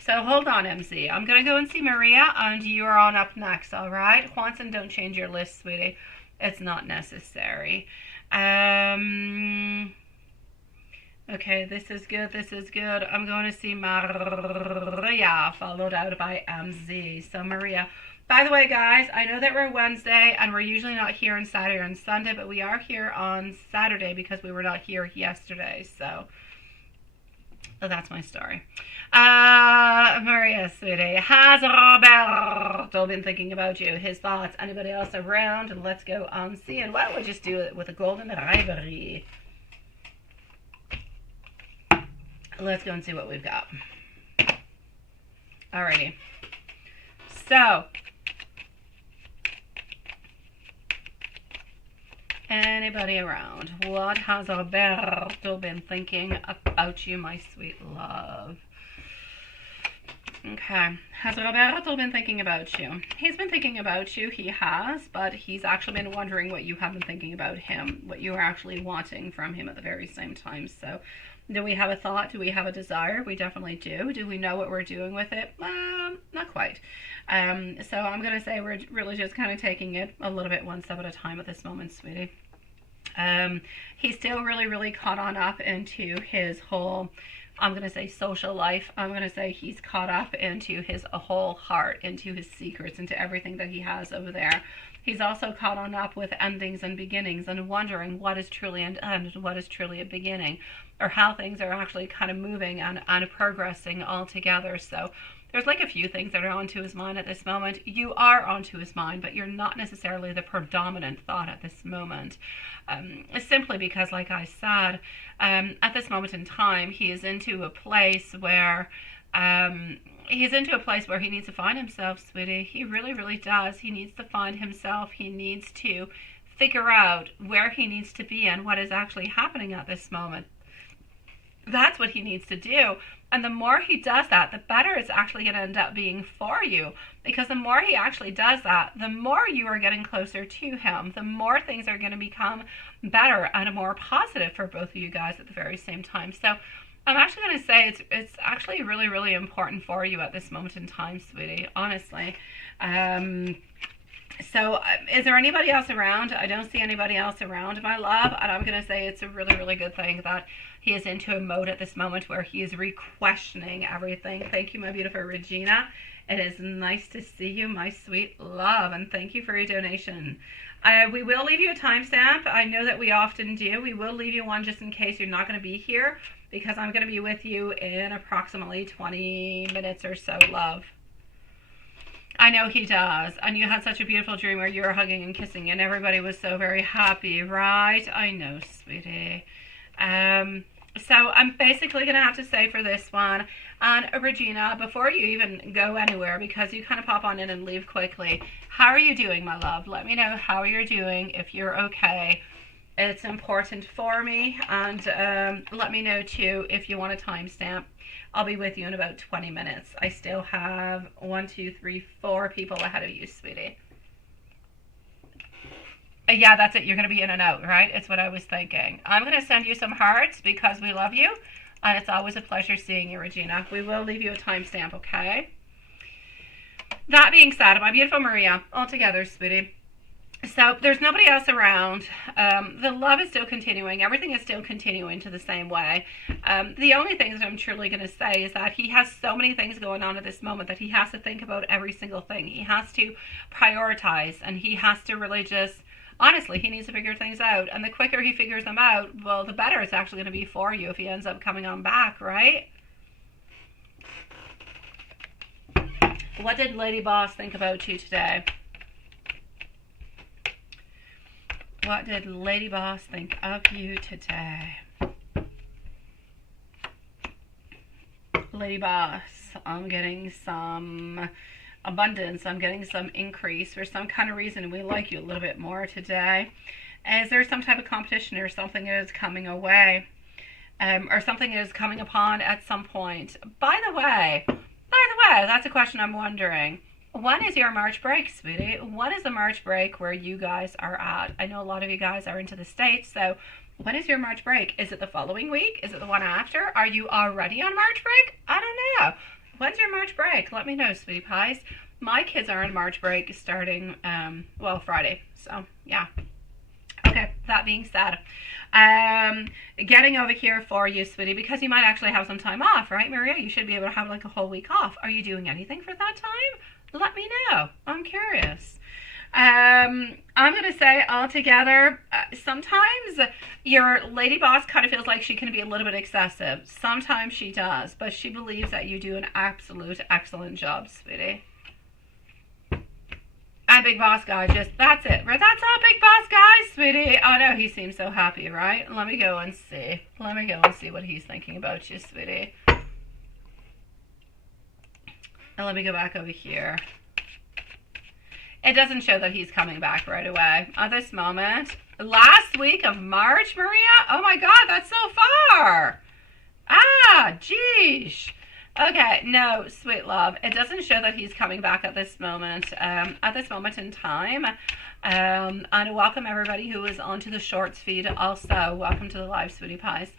So hold on, MZ. I'm going to go and see Maria, and you are on up next, all right? Juanson, don't change your list, sweetie. It's not necessary. Okay, this is good. I'm going to see Maria, followed out by MZ. So Maria. By the way, guys, I know that we're Wednesday, and we're usually not here on Saturday and Sunday, but we are here on Saturday because we were not here yesterday, so that's my story. Maria, sweetie, has Roberto been thinking about you? His thoughts? Anybody else around? And let's go on seeing. Why don't we just do it with a golden rivalry? Let's go and see what we've got. Alrighty. So, anybody around? What has Roberto been thinking about you, my sweet love? Okay. Has Roberto been thinking about you? He's been thinking about you. He has, but he's actually been wondering what you have been thinking about him, what you are actually wanting from him at the very same time. So, do we have a thought? Do we have a desire? We definitely do. Do we know what we're doing with it? Not quite. So I'm going to say we're really just kind of taking it a little bit one step at a time at this moment, sweetie. He's still really caught on up into his whole, I'm going to say, social life. I'm going to say he's caught up into his whole heart, into his secrets, into everything that he has over there. He's also caught on up with endings and beginnings and wondering what is truly an end and what is truly a beginning, or how things are actually kind of moving and progressing all together. So there's like a few things that are onto his mind at this moment. You are onto his mind, but you're not necessarily the predominant thought at this moment. Simply because, like I said, at this moment in time, he is into a place where he's into a place where he needs to find himself, sweetie. He really does. He needs to find himself. He needs to figure out where he needs to be and what is actually happening at this moment. That's what he needs to do. And the more he does that, the better it's actually going to end up being for you. Because the more he actually does that, the more you are getting closer to him. The more things are going to become better and more positive for both of you guys at the very same time. So I'm actually going to say it's actually really important for you at this moment in time, sweetie. Honestly. So is there anybody else around? I don't see anybody else around, my love. And I'm going to say it's a really, really good thing that he is into a mode at this moment where he is re-questioning everything. Thank you, my beautiful Regina. It is nice to see you, my sweet love. And thank you for your donation. We will leave you a timestamp. I know that we often do. We will leave you one just in case you're not going to be here, because I'm going to be with you in approximately 20 minutes or so, love. I know he does. And you had such a beautiful dream where you were hugging and kissing and everybody was so very happy, right? I know, sweetie. So I'm basically going to have to say for this one, and Regina, before you even go anywhere, because you kind of pop on in and leave quickly, how are you doing, my love? Let me know how you're doing, if you're okay. It's important for me. And let me know, too, if you want a timestamp. I'll be with you in about 20 minutes. I still have 1, 2, 3, 4 people ahead of you, sweetie. Yeah, that's it. You're going to be in and out, right? It's what I was thinking. I'm going to send you some hearts because we love you. And it's always a pleasure seeing you, Regina. We will leave you a timestamp, okay? That being said, my beautiful Maria, all together, sweetie. So there's nobody else around. The love is still continuing. Everything is still continuing to the same way. The only thing that I'm truly going to say is that he has so many things going on at this moment that he has to think about every single thing. He has to prioritize, and he has to really just, honestly, he needs to figure things out. And the quicker he figures them out, well, the better it's actually going to be for you if he ends up coming on back, right? What did Lady Boss think about you today? What did Lady Boss think of you today? Lady Boss, I'm getting some abundance. I'm getting some increase. For some kind of reason, we like you a little bit more today. Is there some type of competition or something that is coming away? Or something that is coming upon at some point? By the way, that's a question I'm wondering. When is your March break, sweetie? When is the March break where you guys are at? I know a lot of you guys are into the States, so when is your March break? Is it the following week? Is it the one after? Are you already on March break? I don't know. When's your March break? Let me know, sweetie pies. My kids are on March break starting, Friday. So, yeah. Okay, that being said, getting over here for you, sweetie, because you might actually have some time off, right, Maria? You should be able to have like a whole week off. Are you doing anything for that time? Let me know. I'm curious. I'm going to say altogether, sometimes your Lady Boss kind of feels like she can be a little bit excessive. Sometimes she does, but she believes that you do an absolute excellent job, sweetie. And Big Boss Guy, that's it. That's all Big Boss Guy, sweetie. Oh no, he seems so happy, right? Let me go and see. Let me go and see what he's thinking about you, sweetie. And let me go back over here. It doesn't show that he's coming back right away. At this moment, last week of March, Maria? Oh my God, that's so far. Ah, geesh. Okay, no, sweet love. It doesn't show that he's coming back at this moment in time. And welcome everybody who is onto the shorts feed also. Welcome to the live, sweetie pies.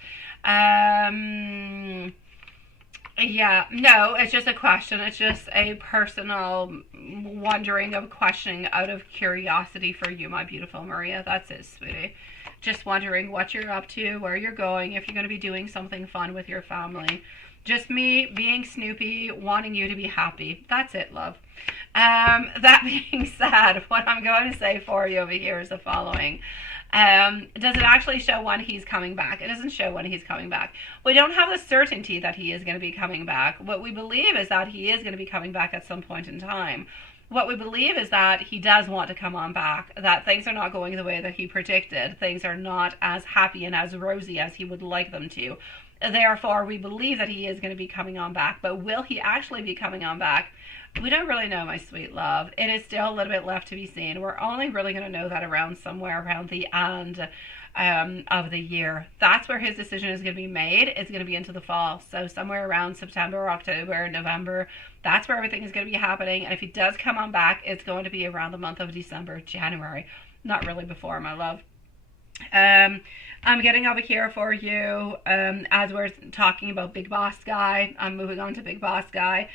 Yeah, no, it's just a question. It's just a personal wondering of questioning out of curiosity for you, my beautiful Maria. That's it, sweetie. Just wondering what you're up to, where you're going, if you're going to be doing something fun with your family. Just me being Snoopy, wanting you to be happy. That's it, love. That being said, what I'm going to say for you over here is the following. Does it actually show when he's coming back? It doesn't show when he's coming back. We don't have the certainty that he is going to be coming back. What we believe is that he is going to be coming back at some point in time. What we believe is that he does want to come on back, that things are not going the way that he predicted. Things are not as happy and as rosy as he would like them to. Therefore, we believe that he is going to be coming on back. But will he actually be coming on back? We don't really know, my sweet love. It is still a little bit left to be seen. We're only really going to know that somewhere around the end of the year. That's where his decision is going to be made. It's going to be into the fall. So somewhere around September, October, November, that's where everything is going to be happening. And if he does come on back, it's going to be around the month of December, January. Not really before, my love. I'm getting over here for you as we're talking about Big Boss Guy. I'm moving on to Big Boss Guy.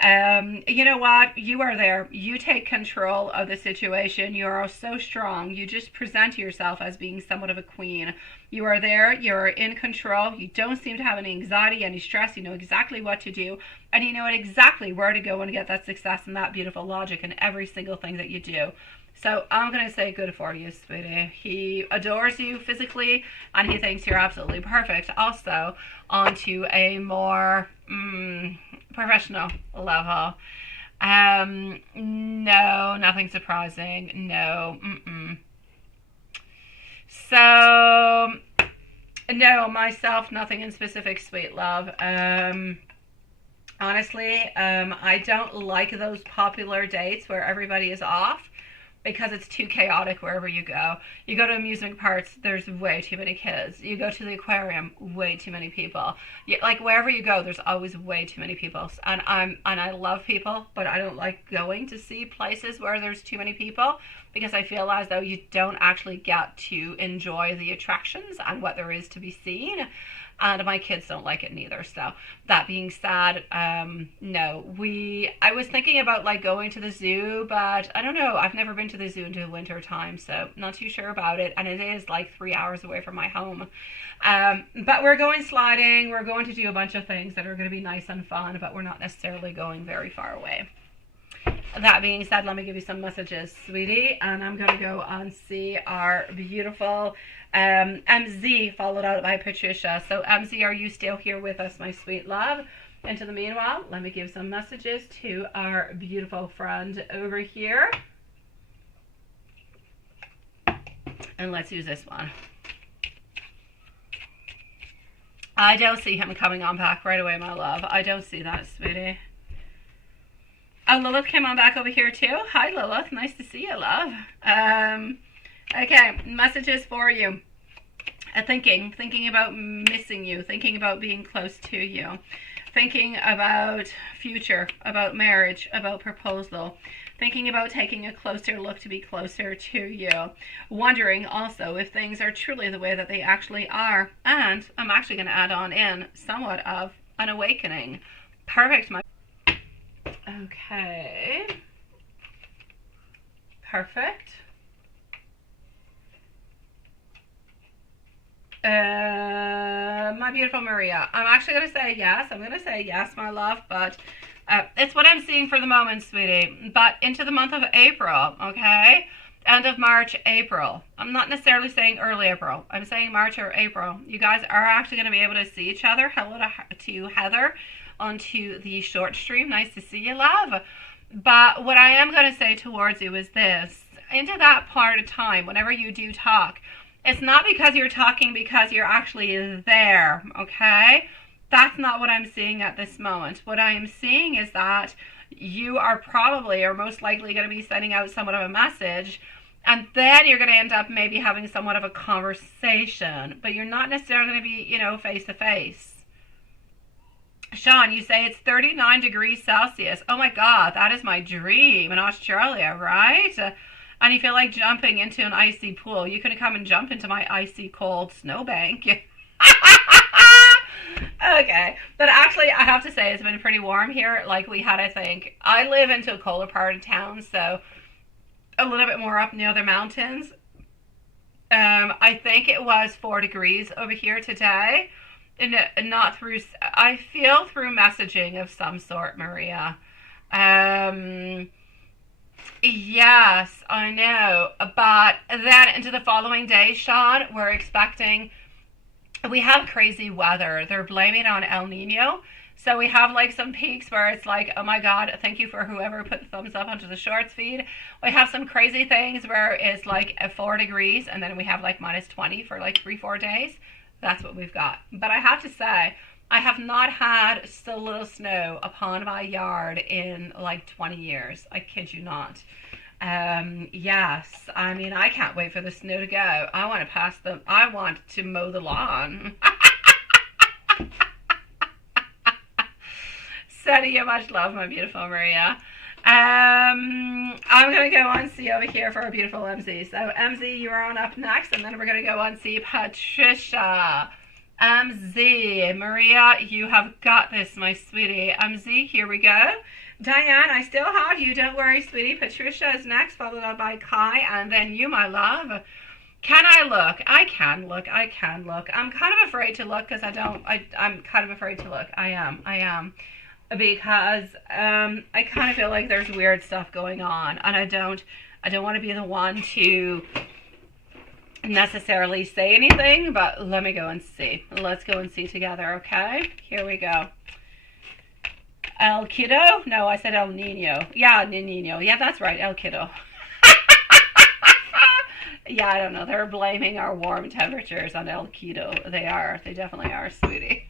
You know what? You are there. You take control of the situation. You are so strong. You just present yourself as being somewhat of a queen. You are there. You're in control. You don't seem to have any anxiety, any stress. You know exactly what to do. And you know exactly where to go and get that success and that beautiful logic in every single thing that you do. So I'm going to say good for you, sweetie. He adores you physically, and he thinks you're absolutely perfect. Also, onto a more professional level. No, nothing surprising. No. So, no, myself, nothing in specific, sweet love. Honestly, I don't like those popular dates where everybody is off, because it's too chaotic wherever you go. You go to amusement parks, there's way too many kids. You go to the aquarium, way too many people. Like wherever you go, there's always way too many people. And I love people, but I don't like going to see places where there's too many people, because I feel as though you don't actually get to enjoy the attractions and what there is to be seen. And my kids don't like it neither. So that being said, no, I was thinking about like going to the zoo, but I don't know. I've never been to the zoo until winter time, so not too sure about it. And it is like 3 hours away from my home. But we're going sliding. We're going to do a bunch of things that are going to be nice and fun, but we're not necessarily going very far away. That being said, let me give you some messages, sweetie, and I'm going to go and see our beautiful MZ, followed out by Patricia. So MZ, are you still here with us, my sweet love? Into the meanwhile, let me give some messages to our beautiful friend over here. And let's use this one. I don't see him coming on back right away, my love. I don't see that, sweetie. Oh, Lilith came on back over here too. Hi, Lilith. Nice to see you, love. Okay, messages for you. Thinking about missing you, thinking about being close to you, thinking about future, about marriage, about proposal, thinking about taking a closer look to be closer to you, wondering also if things are truly the way that they actually are. And I'm actually going to add on in somewhat of an awakening. Perfect, my... Okay. Perfect. My beautiful Maria. I'm actually going to say yes. I'm going to say yes, my love, but it's what I'm seeing for the moment, sweetie. But into the month of April, okay? End of March, April. I'm not necessarily saying early April. I'm saying March or April. You guys are actually going to be able to see each other. Hello to Heather onto the short stream. Nice to see you, love. But what I am going to say towards you is this. Into that part of time, whenever you do talk, it's not because you're talking because you're actually there, okay? That's not what I'm seeing at this moment. What I am seeing is that you are probably or most likely going to be sending out somewhat of a message, and then you're going to end up maybe having somewhat of a conversation, but you're not necessarily going to be, you know, face to face. Sean, you say it's 39 degrees Celsius. Oh my God, that is my dream in Australia, right? And you feel like jumping into an icy pool. You can come and jump into my icy cold snowbank. Okay, but actually I have to say it's been pretty warm here. Like we had, I think, I live into a colder part of town, so a little bit more up near the mountains. I think it was 4 degrees over here today. And not through, I feel through messaging of some sort, Maria. Yes, I know. But then into the following day, Sean, we're expecting, we have crazy weather. They're blaming it on El Nino. So we have like some peaks where it's like, oh my God, thank you for whoever put the thumbs up onto the shorts feed. We have some crazy things where it's like 4 degrees and then we have like minus 20 for like 3-4 days. That's what we've got. But I have to say, I have not had so little snow upon my yard in like 20 years. I kid you not. Yes, I mean, I can't wait for the snow to go. I want to pass them. I want to mow the lawn. Sending you much love, my beautiful Maria. I'm going to go on see over here for our beautiful MZ. So MZ, you are on up next, and then we're going to go on see Patricia. MZ, Maria, you have got this, my sweetie. MZ, here we go. Diane, I still have you. Don't worry, sweetie. Patricia is next, followed up by Kai, and then you, my love. Can I look? I can look. I can look. I'm kind of afraid to look because I'm kind of afraid to look. I am. Because I kind of feel like there's weird stuff going on, and I don't want to be the one to necessarily say anything, but let me go and see. Let's go and see together, okay? Here we go. El Kiddo? No, I said El Nino. Yeah, Nino. Yeah, that's right, El Kiddo. Yeah, I don't know. They're blaming our warm temperatures on El Kiddo. They are. They definitely are, sweetie.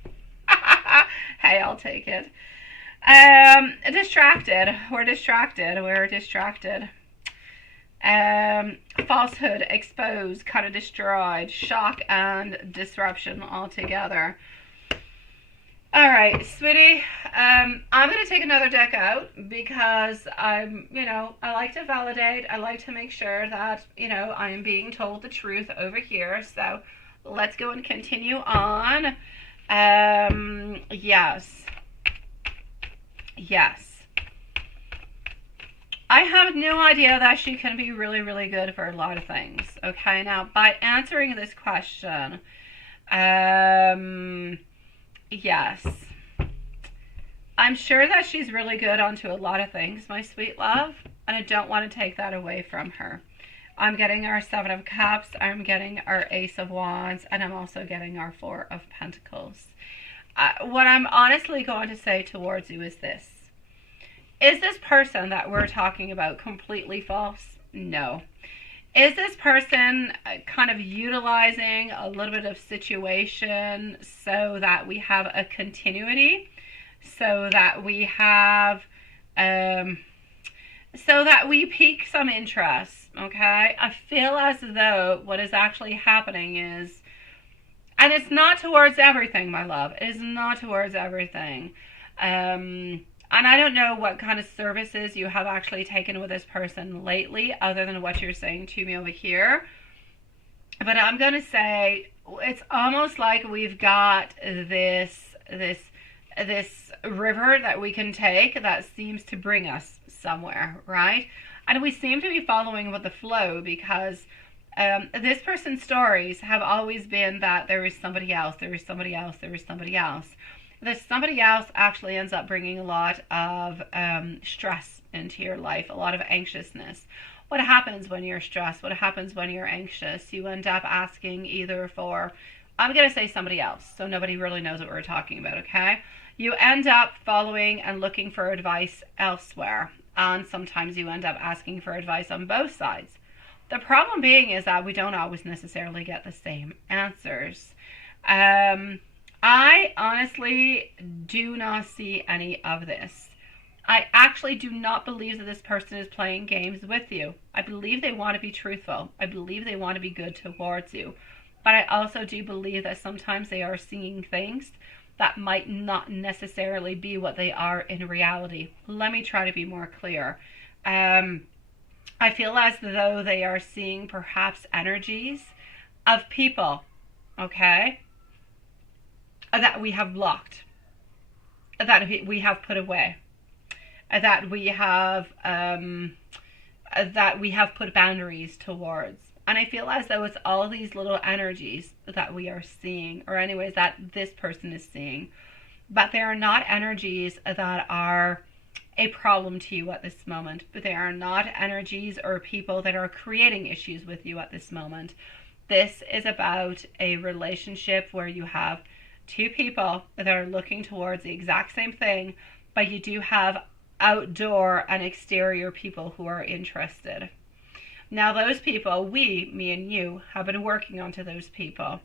Hey, I'll take it. Distracted. We're distracted. Falsehood exposed, kind of destroyed, shock and disruption altogether. All right, sweetie, I'm going to take another deck out because I like to validate. I like to make sure that, I am being told the truth over here. So let's go and continue on. Yes. I have no idea that she can be really, really good for a lot of things. Okay, now by answering this question, yes, I'm sure that she's really good onto a lot of things, my sweet love, and I don't want to take that away from her. I'm getting our Seven of Cups, I'm getting our Ace of Wands, and I'm also getting our Four of Pentacles. What I'm honestly going to say towards you is this. Is this person that we're talking about completely false? No. Is this person kind of utilizing a little bit of situation so that we have a continuity, so that we have, so that we pique some interest, okay? I feel as though what is actually happening is, and it's not towards everything, my love. It is not towards everything. And I don't know what kind of services you have actually taken with this person lately, other than what you're saying to me over here. But I'm going to say it's almost like we've got this river that we can take that seems to bring us somewhere, right? And we seem to be following with the flow because this person's stories have always been that there is somebody else, there is somebody else, there is somebody else. This somebody else actually ends up bringing a lot of stress into your life, a lot of anxiousness. What happens when you're stressed? What happens when you're anxious? You end up asking either for, I'm going to say somebody else, so nobody really knows what we're talking about, okay? You end up following and looking for advice elsewhere, and sometimes you end up asking for advice on both sides. The problem being is that we don't always necessarily get the same answers. I honestly do not see any of this. I actually do not believe that this person is playing games with you. I believe they want to be truthful. I believe they want to be good towards you. But I also do believe that sometimes they are seeing things that might not necessarily be what they are in reality. Let me try to be more clear. I feel as though they are seeing perhaps energies of people, okay, that we have blocked, that we have put away, that we have put boundaries towards. And I feel as though it's all these little energies that we are seeing, or anyways that this person is seeing, but they are not energies that are a problem to you at this moment. But they are not energies or people that are creating issues with you at this moment. This is about a relationship where you have two people that are looking towards the exact same thing, but you do have outdoor and exterior people who are interested. Now those people, me and you, have been working onto those people.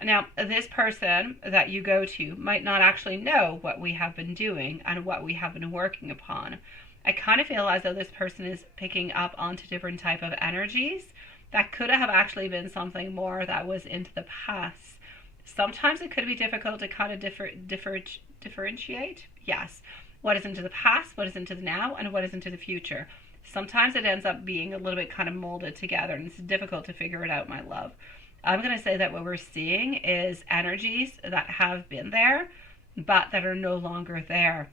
Now this person that you go to might not actually know what we have been doing and what we have been working upon. I kind of feel as though this person is picking up onto different type of energies that could have actually been something more that was into the past. Sometimes it could be difficult to kind of differentiate, yes, what is into the past, what is into the now, and what is into the future. Sometimes it ends up being a little bit kind of molded together, and it's difficult to figure it out, my love. I'm going to say that what we're seeing is energies that have been there, but that are no longer there.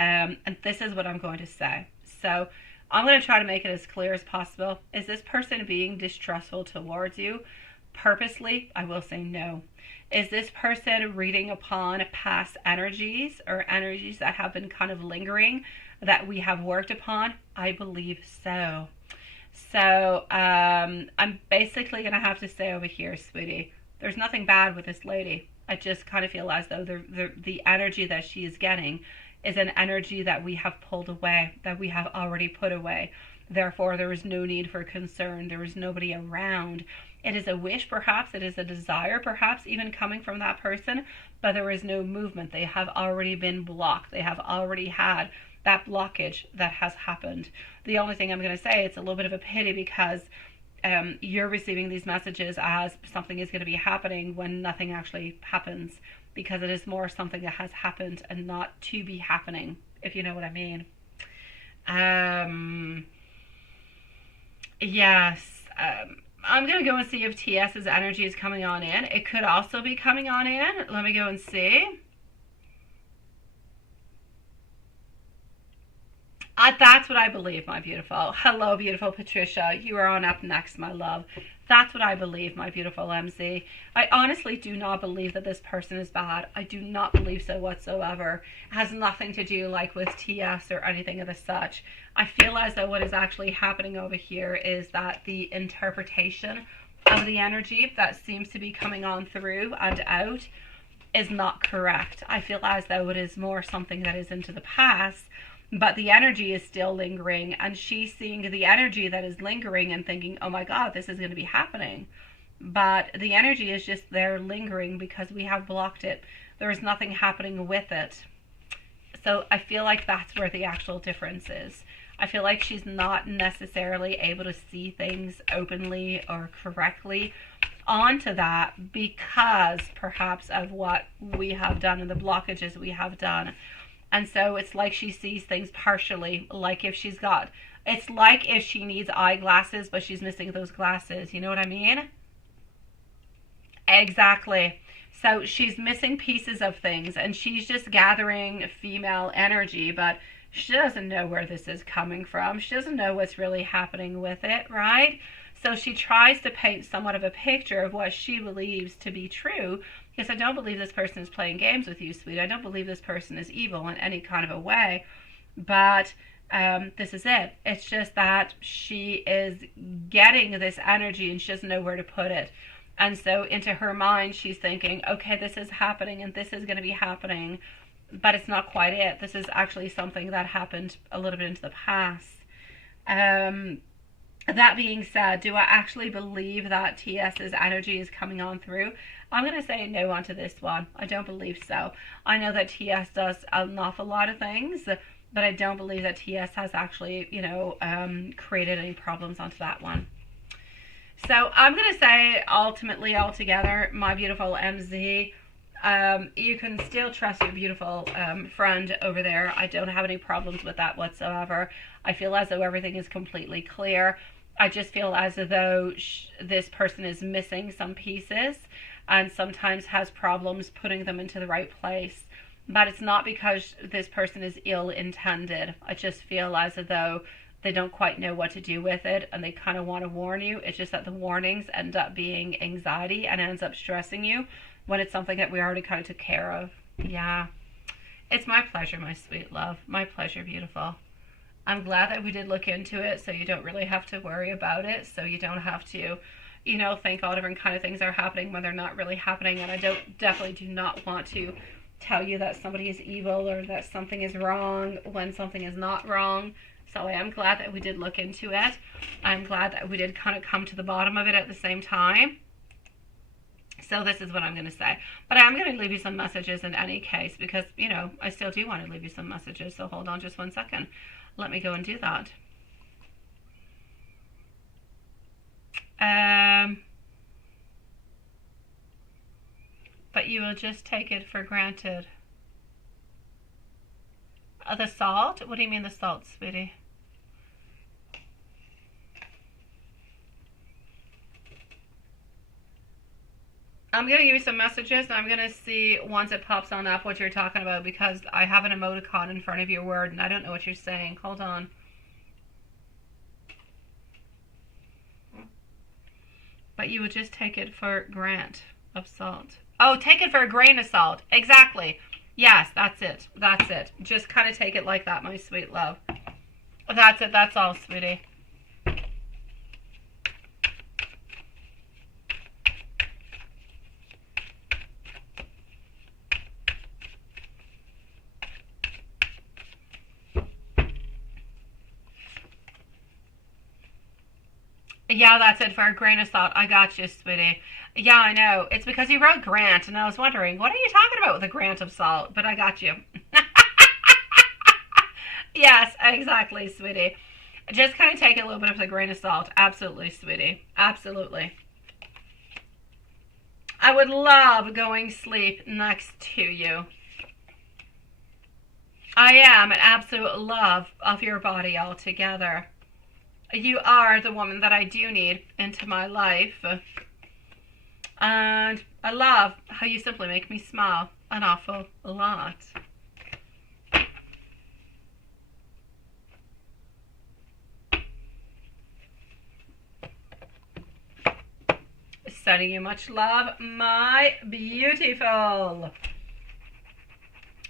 And this is what I'm going to say. So I'm going to try to make it as clear as possible. Is this person being distrustful towards you purposely? I will say no. Is this person reading upon past energies or energies that have been kind of lingering that we have worked upon? I believe so. So I'm basically going to have to say over here, sweetie, there's nothing bad with this lady. I just kind of feel as though the energy that she is getting is an energy that we have pulled away, that we have already put away. Therefore, there is no need for concern. There is nobody around. It is a wish, perhaps. It is a desire, perhaps, even coming from that person. But there is no movement. They have already been blocked. They have already had that blockage that has happened. The only thing I'm going to say, it's a little bit of a pity because you're receiving these messages as something is going to be happening when nothing actually happens, because it is more something that has happened and not to be happening, if you know what I mean. Yes. I'm going to go and see if TS's energy is coming on in. It could also be coming on in. Let me go and see. That's what I believe, my beautiful. Hello, beautiful Patricia. You are on up next, my love. That's what I believe, my beautiful MZ. I honestly do not believe that this person is bad. I do not believe so whatsoever. It has nothing to do like with TS or anything of the such. I feel as though what is actually happening over here is that the interpretation of the energy that seems to be coming on through and out is not correct. I feel as though it is more something that is into the past, but the energy is still lingering, and she's seeing the energy that is lingering and thinking, oh my God, this is going to be happening. But the energy is just there lingering because we have blocked it. There is nothing happening with it. So I feel like that's where the actual difference is. I feel like she's not necessarily able to see things openly or correctly onto that because perhaps of what we have done and the blockages we have done. And so it's like she sees things partially, like if she's got, it's like if she needs eyeglasses, but she's missing those glasses. You know what I mean? Exactly. So she's missing pieces of things, and she's just gathering female energy, but she doesn't know where this is coming from. She doesn't know what's really happening with it, right? So she tries to paint somewhat of a picture of what she believes to be true, because I don't believe this person is playing games with you, sweet. I don't believe this person is evil in any kind of a way. But this is it. It's just that she is getting this energy and she doesn't know where to put it. And so into her mind, she's thinking, okay, this is happening and this is going to be happening. But it's not quite it. This is actually something that happened a little bit into the past. That being said, do I actually believe that TS's energy is coming on through? I'm going to say no onto this one. I don't believe so. I know that TS does an awful lot of things, but I don't believe that TS has actually, created any problems onto that one. So I'm going to say ultimately, altogether, my beautiful MZ, you can still trust your beautiful friend over there. I don't have any problems with that whatsoever. I feel as though everything is completely clear. I just feel as though this person is missing some pieces and sometimes has problems putting them into the right place. But it's not because this person is ill-intended. I just feel as though they don't quite know what to do with it and they kind of want to warn you. It's just that the warnings end up being anxiety and ends up stressing you when it's something that we already kind of took care of. Yeah. It's my pleasure, my sweet love. My pleasure, beautiful. I'm glad that we did look into it so you don't really have to worry about it. So you don't have to, think all different kind of things are happening when they're not really happening. And I definitely do not want to tell you that somebody is evil or that something is wrong when something is not wrong. So I am glad that we did look into it. I'm glad that we did kind of come to the bottom of it at the same time. So this is what I'm going to say. But I am going to leave you some messages in any case because, I still do want to leave you some messages. So hold on just 1 second. Let me go and do that. But you will just take it for granted. The salt? What do you mean the salt, sweetie? I'm going to give you some messages, and I'm going to see once it pops on up what you're talking about, because I have an emoticon in front of your word, and I don't know what you're saying. Hold on. But you would just take it for a grain of salt. Oh, take it for a grain of salt. Exactly. Yes, that's it. That's it. Just kind of take it like that, my sweet love. That's it. That's all, sweetie. Yeah, that's it, for a grain of salt. I got you, sweetie. Yeah, I know. It's because you wrote grant, and I was wondering, what are you talking about with a grant of salt? But I got you. Yes, exactly, sweetie. Just kind of take a little bit of the grain of salt. Absolutely, sweetie. Absolutely. I would love going sleep next to you. I am an absolute love of your body altogether. You are the woman that I do need into my life. And I love how you simply make me smile an awful lot. Sending you much love, my beautiful.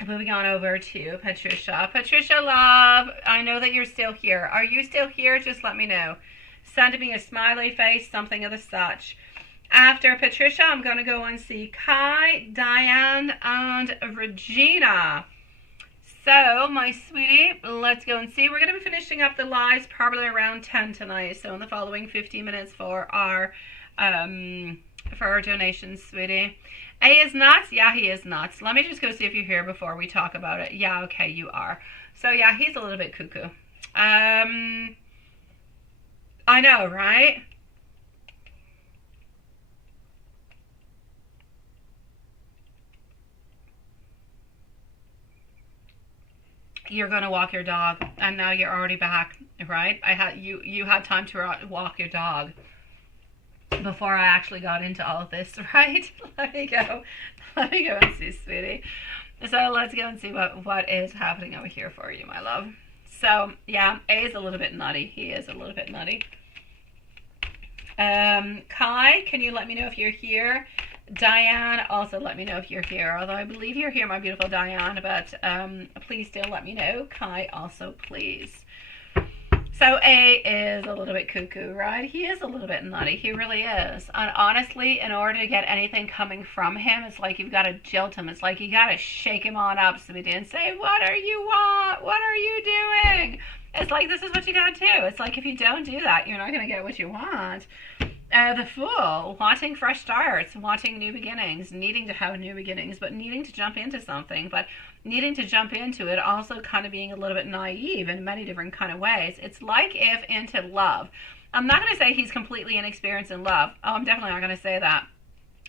Moving on over to Patricia. Patricia, love, I know that you're still here. Are you still here? Just let me know. Send me a smiley face, something of the such. After Patricia, I'm going to go and see Kai, Diane, and Regina. So, my sweetie, let's go and see. We're going to be finishing up the lives probably around 10 tonight. So, in the following 15 minutes for our donations, sweetie. A is nuts? Yeah, he is nuts. Let me just go see if you're here before we talk about it. Yeah, okay, you are. So, yeah, he's a little bit cuckoo. I know, right? You're going to walk your dog, and now you're already back, right? You had time to walk your dog before I actually got into all of this, right? Let me go and see, sweetie. So let's go and see what is happening over here for you, my love. So yeah, A is a little bit nutty. He is a little bit nutty. Kai, can you let me know if you're here? Diane, also let me know if you're here. Although I believe you're here, my beautiful Diane, but please still let me know. Kai, also please. So A is a little bit cuckoo, right? He is a little bit nutty. He really is. And honestly, in order to get anything coming from him, it's like you've got to jilt him. It's like you got to shake him on up, sweetie, and say, what are you want? What are you doing? It's like, this is what you got to do. It's like, if you don't do that, you're not going to get what you want. The Fool, wanting fresh starts, wanting new beginnings, needing to have new beginnings, but needing to jump into something, but needing to jump into it, also kind of being a little bit naive in many different kind of ways. It's like if into love. I'm not going to say he's completely inexperienced in love. Oh, I'm definitely not going to say that.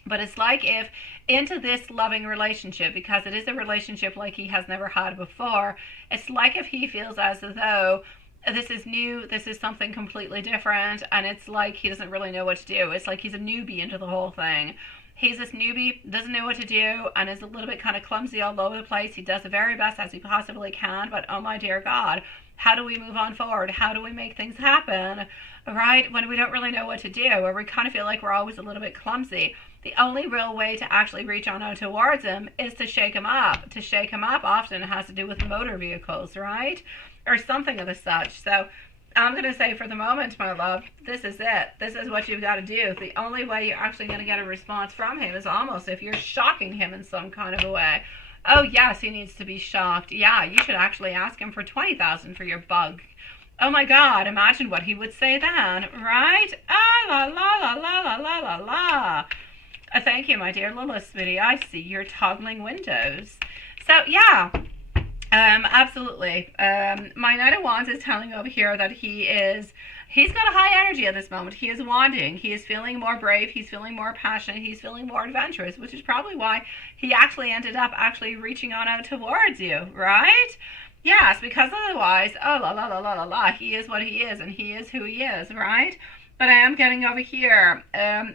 But it's like if into this loving relationship, because it is a relationship like he has never had before, it's like if he feels as though this is new, this is something completely different, and it's like he doesn't really know what to do. It's like he's a newbie into the whole thing. He's this newbie, doesn't know what to do, and is a little bit kind of clumsy all over the place. He does the very best as he possibly can, but oh my dear God, how do we move on forward? How do we make things happen, right? When we don't really know what to do, or we kind of feel like we're always a little bit clumsy. The only real way to actually reach on out towards him is to shake him up. To shake him up often has to do with motor vehicles, right? Or something of the such. So I'm going to say for the moment, my love, this is it. This is what you've got to do. The only way you're actually going to get a response from him is almost if you're shocking him in some kind of a way. Oh, yes, he needs to be shocked. Yeah, you should actually ask him for $20,000 for your bug. Oh, my God, imagine what he would say then, right? Ah, la, la, la, la, la, la, la, la. Thank you, my dear Lilith, sweetie. I see your toggling windows. So, yeah. Absolutely. My Knight of Wands is telling over here that he's got a high energy at this moment. He is wanting. He is feeling more brave. He's feeling more passionate. He's feeling more adventurous, which is probably why he actually ended up actually reaching on out towards you, right? Yes, because otherwise, oh, la, la, la, la, la, la, he is what he is, and he is who he is, right? But I am getting over here,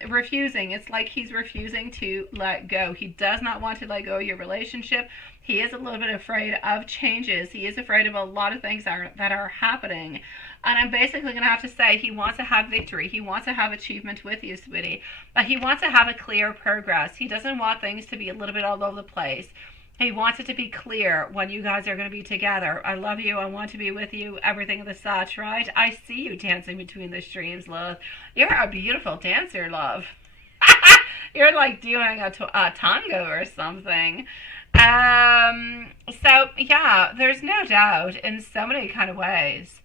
refusing. It's like he's refusing to let go. He does not want to let go of your relationship. He is a little bit afraid of changes. He is afraid of a lot of things that are happening. And I'm basically going to have to say he wants to have victory. He wants to have achievement with you, sweetie. But he wants to have a clear progress. He doesn't want things to be a little bit all over the place. He wants it to be clear when you guys are going to be together. I love you. I want to be with you. Everything of the such, right? I see you dancing between the streams, love. You're a beautiful dancer, love. You're like doing a tango or something. So, yeah, there's no doubt in so many kind of ways.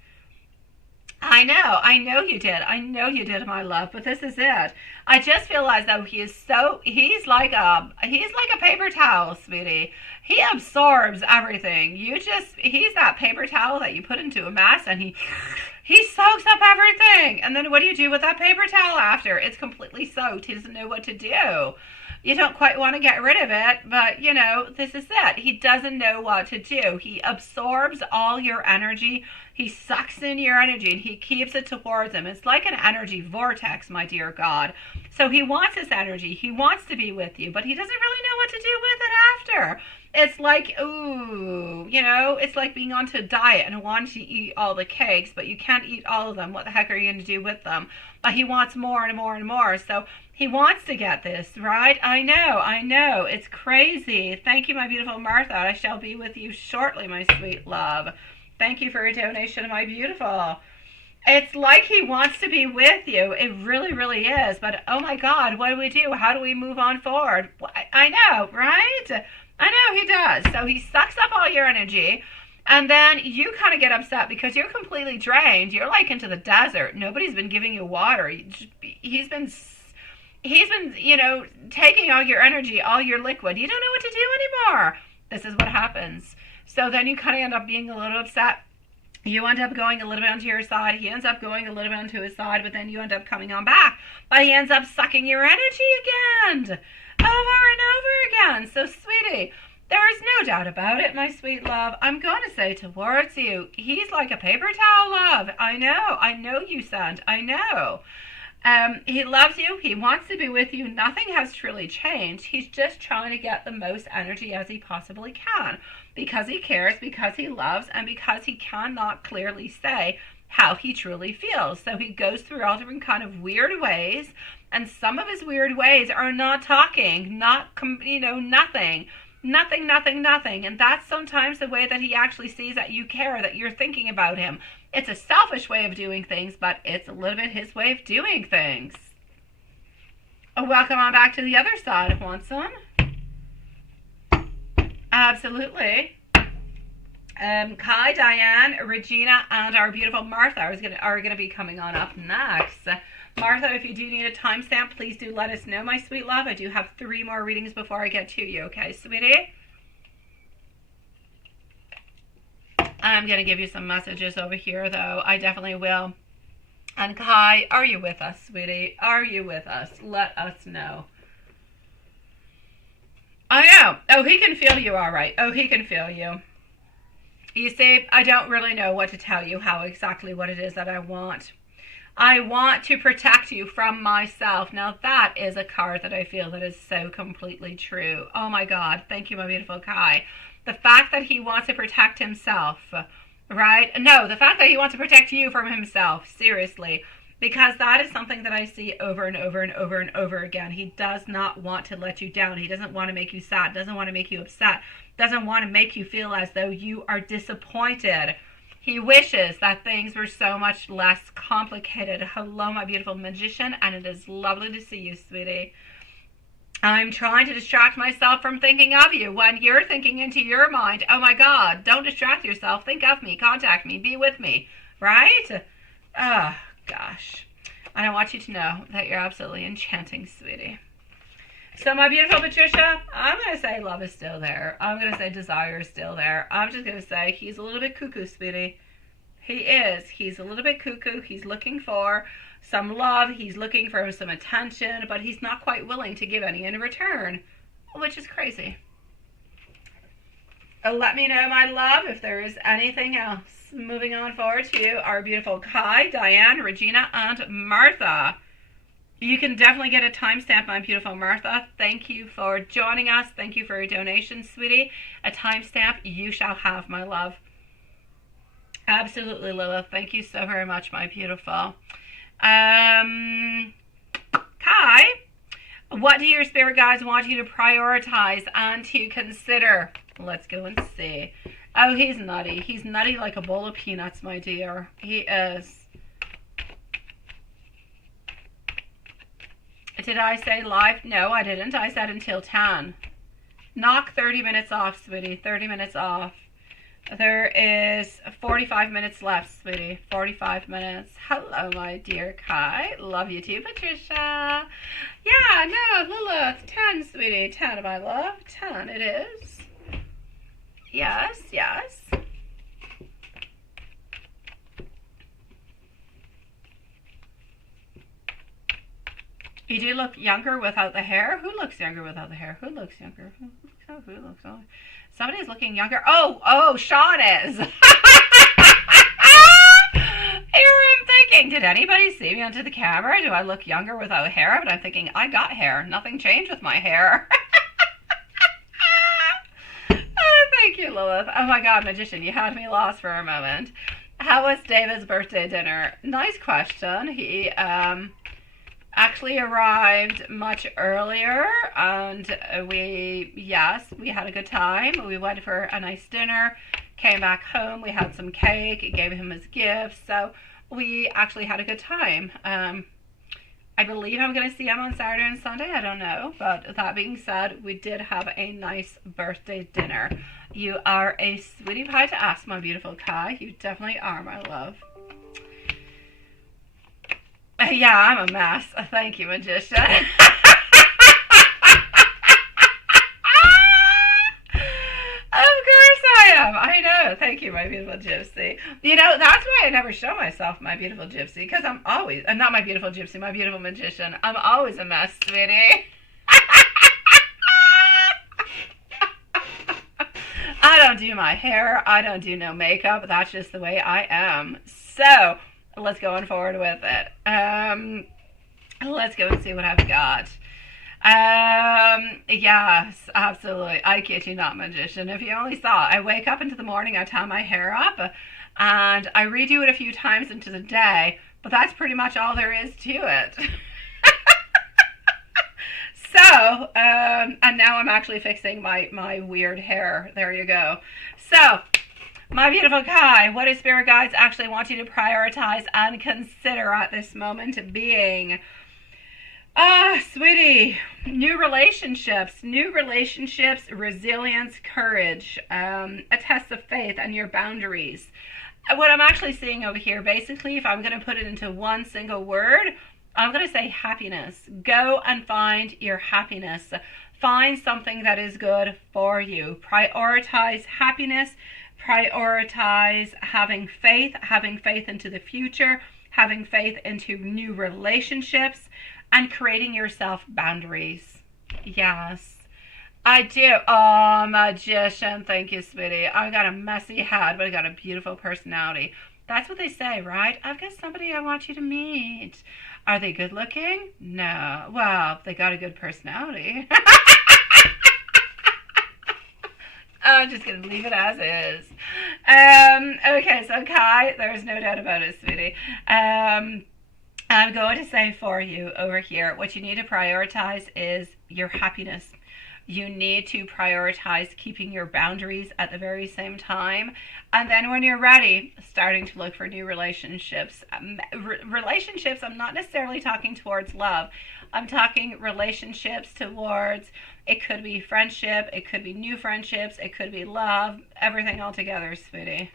I know you did, my love, but this is it. I just feel as though he's like a paper towel, sweetie. He absorbs everything. He's that paper towel that you put into a mess and he soaks up everything. And then what do you do with that paper towel after? It's completely soaked. He doesn't know what to do. You don't quite want to get rid of it, but, this is it. He doesn't know what to do. He absorbs all your energy. He sucks in your energy, and he keeps it towards him. It's like an energy vortex, my dear God. So he wants this energy. He wants to be with you, but he doesn't really know what to do with it after. It's like, it's like being onto a diet and wanting to eat all the cakes, but you can't eat all of them. What the heck are you going to do with them? But he wants more and more and more. So he wants to get this, right? I know. It's crazy. Thank you, my beautiful Martha. I shall be with you shortly, my sweet love. Thank you for your donation, my beautiful. It's like he wants to be with you. It really, really is. But, oh my God, what do we do? How do we move on forward? I know, right? I know he does. So he sucks up all your energy. And then you kind of get upset because you're completely drained. You're like into the desert. Nobody's been giving you water. He's been taking all your energy, all your liquid. You don't know what to do anymore. This is what happens. So then you kind of end up being a little upset. You end up going a little bit onto your side. He ends up going a little bit onto his side, but then you end up coming on back. But he ends up sucking your energy again. Over and over again. So, sweetie, there is no doubt about it, my sweet love. I'm going to say towards you, he's like a paper towel, love. I know you, son. I know. He loves you. He wants to be with you. Nothing has truly changed. He's just trying to get the most energy as he possibly can because he cares, because he loves, and because he cannot clearly say how he truly feels. So he goes through all different kind of weird ways, and some of his weird ways are not talking, nothing. And that's sometimes the way that he actually sees that you care, that you're thinking about him. It's a selfish way of doing things, but it's a little bit his way of doing things. Welcome on back to the other side, Watson. Absolutely. Kai, Diane, Regina, and our beautiful Martha are going to be coming on up next. Martha, if you do need a timestamp, please do let us know, my sweet love. I do have 3 more readings before I get to you, okay, sweetie? I'm going to give you some messages over here, though. I definitely will. And Kai, are you with us, sweetie? Are you with us? Let us know. I know. Oh, he can feel you all right. Oh, he can feel you. You see, I don't really know what to tell you, how exactly what it is that I want. I want to protect you from myself. Now, that is a card that I feel that is so completely true. Oh, my God. Thank you, my beautiful Kai. The fact that he wants to protect himself, right? No, the fact that he wants to protect you from himself, seriously. Because that is something that I see over and over and over and over again. He does not want to let you down. He doesn't want to make you sad, doesn't want to make you upset, doesn't want to make you feel as though you are disappointed. He wishes that things were so much less complicated. Hello, my beautiful magician, and it is lovely to see you, sweetie. I'm trying to distract myself from thinking of you. When you're thinking into your mind, oh my God, don't distract yourself. Think of me, contact me, be with me, right? Oh, gosh. And I want you to know that you're absolutely enchanting, sweetie. So my beautiful Patricia, I'm going to say love is still there. I'm going to say desire is still there. I'm just going to say he's a little bit cuckoo, sweetie. He is. He's a little bit cuckoo. He's looking for some love. He's looking for some attention, but he's not quite willing to give any in return, which is crazy. Let me know, my love, if there is anything else. moving on forward to our beautiful Kai, Diane, Regina, and Martha. You can definitely get a timestamp, my beautiful Martha. Thank you for joining us. Thank you for your donation, sweetie. A timestamp you shall have, my love. Absolutely, Lilith. Thank you so very much, my beautiful. Kai, what do your spirit guides want you to prioritize and to consider? Let's go and see. Oh, he's nutty. He's nutty like a bowl of peanuts, my dear. He is. Did I say live? No, I didn't. I said until 10. Knock 30 minutes off, sweetie. 30 minutes off. There is 45 minutes left, sweetie. 45 minutes. Hello, my dear Kai. Love you too, Patricia. Yeah, no, Lilith. 10, sweetie. 10, my love. 10 it is. Yes, yes. You do look younger without the hair. Who looks younger without the hair? Who looks younger? Who looks older? Somebody's looking younger. Oh, Sean is. Here I'm thinking, did anybody see me onto the camera? Do I look younger without hair? But I'm thinking, I got hair. Nothing changed with my hair. Oh, thank you, Lilith. Oh my God, magician, you had me lost for a moment. How was David's birthday dinner? Nice question. He, actually arrived much earlier, and we had a good time. We went for a nice dinner, came back home, we had some cake, gave him his gifts, so we actually had a good time. I believe I'm going to see him on Saturday and Sunday, I don't know, but that being said, we did have a nice birthday dinner. You are a sweetie pie to ask, my beautiful Kai. You definitely are, my love. Yeah, I'm a mess. Thank you, magician. Of course I am. I know. Thank you, my beautiful gypsy. You know, that's why I never show myself, my beautiful gypsy, because I'm always, not my beautiful gypsy, my beautiful magician. I'm always a mess, sweetie. I don't do my hair. I don't do no makeup. That's just the way I am. So, let's go on forward with it. Let's go and see what I've got. Yes, absolutely. I kid you not, magician. If you only saw, I wake up into the morning, I tie my hair up, and I redo it a few times into the day, but that's pretty much all there is to it. So, and now I'm actually fixing my weird hair. There you go. So, my beautiful Kai, what do spirit guides actually want you to prioritize and consider at this moment being? Sweetie, new relationships, resilience, courage, a test of faith, and your boundaries. What I'm actually seeing over here, basically, if I'm going to put it into one single word, I'm going to say happiness. Go and find your happiness. Find something that is good for you. Prioritize happiness. Prioritize having faith into the future, having faith into new relationships, and creating yourself boundaries. Yes, I do. Oh, magician, thank you, sweetie. I got a messy head, but I got a beautiful personality. That's what they say, right? I've got somebody I want you to meet. Are they good looking? No. Well, they got a good personality. I'm just going to leave it as is. Okay, so Kai, there's no doubt about it, sweetie. I'm going to say for you over here, what you need to prioritize is your happiness. You need to prioritize keeping your boundaries at the very same time. And then when you're ready, starting to look for new relationships. Relationships, I'm not necessarily talking towards love. I'm talking relationships towards, it could be friendship, it could be new friendships, it could be love, everything all together, sweetie.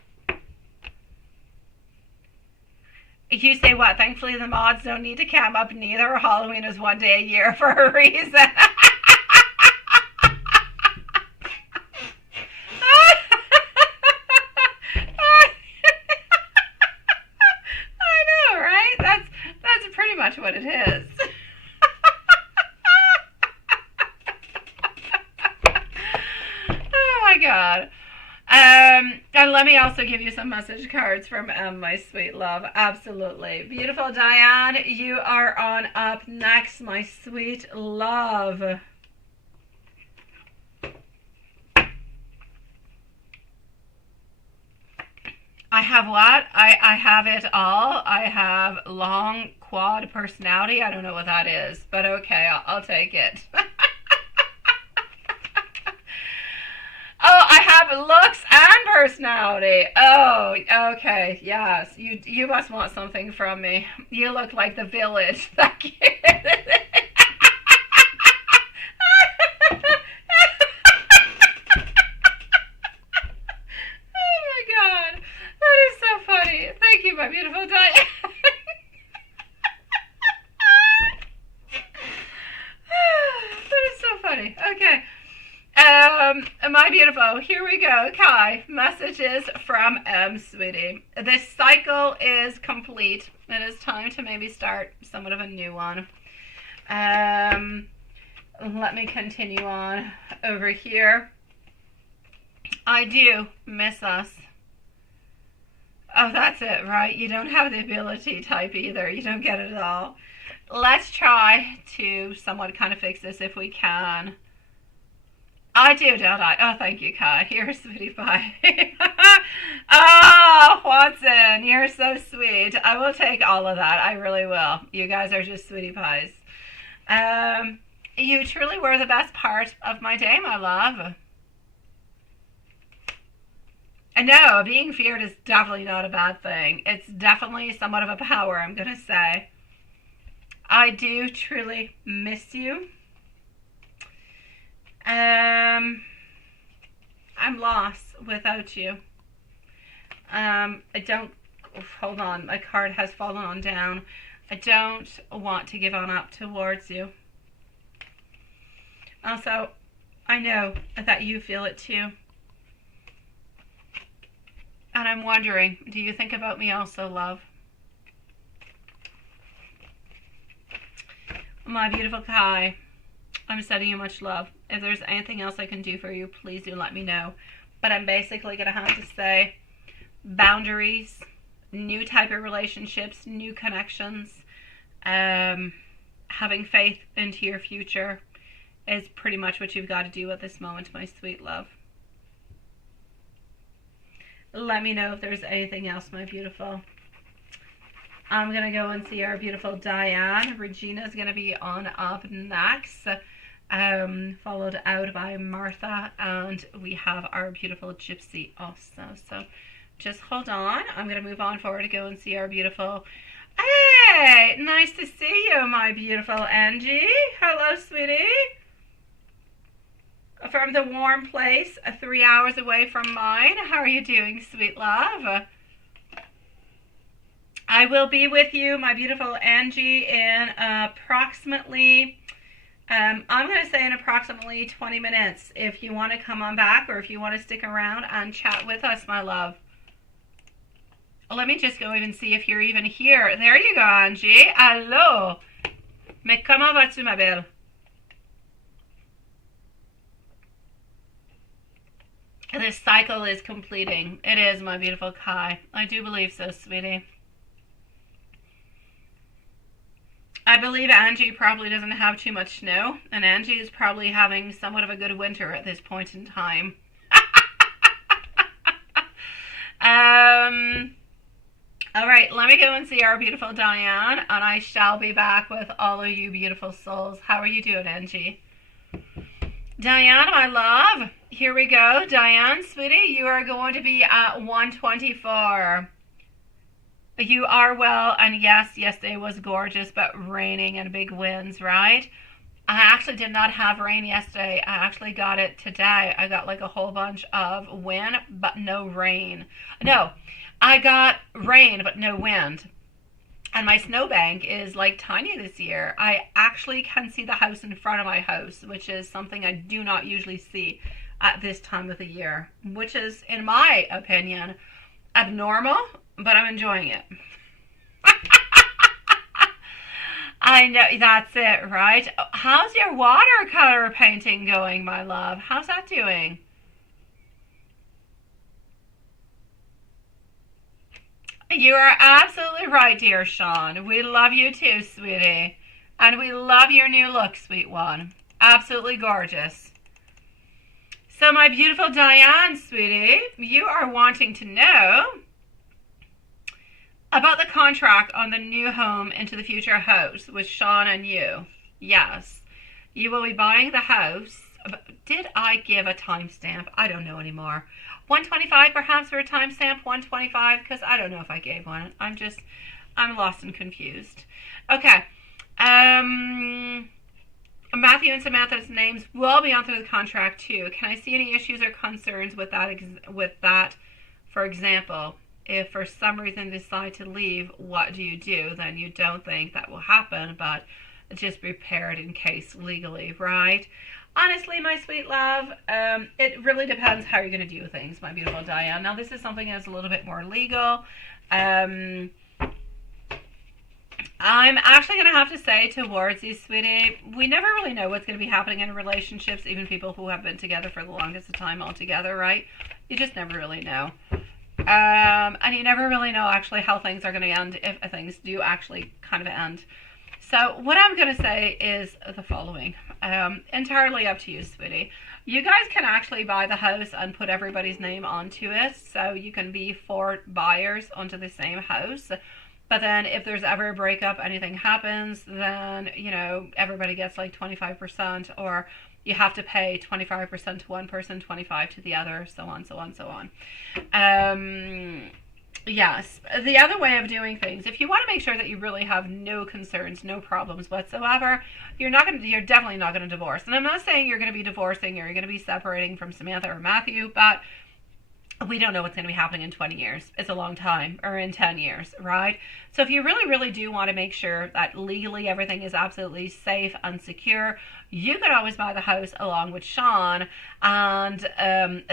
You say what? Thankfully the mods don't need to cam up neither. Halloween is one day a year for a reason. What it is. Oh my God. And let me also give you some message cards from my sweet love. Absolutely. Beautiful Diane, you are on up next, my sweet love. I have what? I have it all. I have long quad personality. I don't know what that is, but okay, I'll take it. Oh, I have looks and personality. Oh, okay. Yes, you must want something from me. You look like the village. Thank you. Oh my God, that is so funny. Thank you, my beautiful Diane. That is so funny. Okay. My beautiful, here we go. Kai, messages from sweetie. This cycle is complete. It is time to maybe start somewhat of a new one. Let me continue on over here. I do miss us. Oh, that's it, right? You don't have the ability type either. You don't get it at all. Let's try to somewhat kind of fix this if we can. I do, don't I? Oh, thank you, Kai. You're a sweetie pie. Oh, Watson, you're so sweet. I will take all of that. I really will. You guys are just sweetie pies. You truly were the best part of my day, my love. And no, being feared is definitely not a bad thing. It's definitely somewhat of a power, I'm going to say. I do truly miss you. I'm lost without you. I don't, hold on, my card has fallen on down. I don't want to give on up towards you. Also, I know that you feel it too. And I'm wondering, do you think about me also, love? My beautiful Kai, I'm sending you much love. If there's anything else I can do for you, please do let me know. But I'm basically going to have to say boundaries, new type of relationships, new connections, having faith into your future is pretty much what you've got to do at this moment, my sweet love. Let me know if there's anything else, my beautiful. I'm going to go and see our beautiful Diane. Regina's going to be on up next. Followed out by Martha, and we have our beautiful Gypsy also. So just hold on. I'm going to move on forward to go and see our beautiful... Hey, nice to see you, my beautiful Angie. Hello, sweetie. From the warm place, 3 hours away from mine. How are you doing, sweet love? I will be with you, my beautiful Angie, in approximately... I'm going to say in approximately 20 minutes if you want to come on back or if you want to stick around and chat with us, my love. Let me just go even see if you're even here. There you go, Angie. Hello. Mais comment vas-tu, ma belle? This cycle is completing. It is, my beautiful Kai. I do believe so, sweetie. I believe Angie probably doesn't have too much snow, and Angie is probably having somewhat of a good winter at this point in time. All right, let me go and see our beautiful Diane, and I shall be back with all of you beautiful souls. How are you doing, Angie? Diane, my love, here we go. Diane, sweetie, you are going to be at 124. You are well, and yes, yesterday was gorgeous, but raining and big winds, right? I actually did not have rain yesterday. I actually got it today. I got like a whole bunch of wind, but no rain. No, I got rain, but no wind. And my snowbank is like tiny this year. I actually can see the house in front of my house, which is something I do not usually see at this time of the year, which is, in my opinion, abnormal, but I'm enjoying it. I know, that's it, right? How's your watercolor painting going, my love? How's that doing? You are absolutely right, dear Sean. We love you too, sweetie. And we love your new look, sweet one. Absolutely gorgeous. So my beautiful Diane, sweetie, you are wanting to know about the contract on the new home into the future house with Sean and you. Yes, you will be buying the house. Did I give a timestamp? I don't know anymore. 125 perhaps for a timestamp, 125, because I don't know if I gave one. I'm lost and confused. Okay. Matthew and Samantha's names will be on through the contract too. Can I see any issues or concerns with that? For example, if for some reason you decide to leave, what do you do? Then you don't think that will happen, but just be prepared in case legally, right? Honestly, my sweet love, it really depends how you're going to do things, my beautiful Diane. Now, this is something that's a little bit more legal. I'm actually going to have to say towards you, sweetie, we never really know what's going to be happening in relationships, even people who have been together for the longest of time altogether, right? You just never really know. And you never really know actually how things are going to end if things do actually kind of end. So what I'm going to say is the following. Entirely up to you, sweetie. You guys can actually buy the house and put everybody's name onto it. So you can be 4 buyers onto the same house. But then if there's ever a breakup, anything happens, then, you know, everybody gets like 25%, or you have to pay 25% to one person, 25% to the other, so on, so on, so on. Yes, the other way of doing things, if you want to make sure that you really have no concerns, no problems whatsoever, you're definitely not going to divorce. And I'm not saying you're going to be divorcing or you're going to be separating from Samantha or Matthew, but we don't know what's going to be happening in 20 years. It's a long time, or in 10 years, right? So if you really, really do want to make sure that legally everything is absolutely safe and secure, you can always buy the house along with Sean, and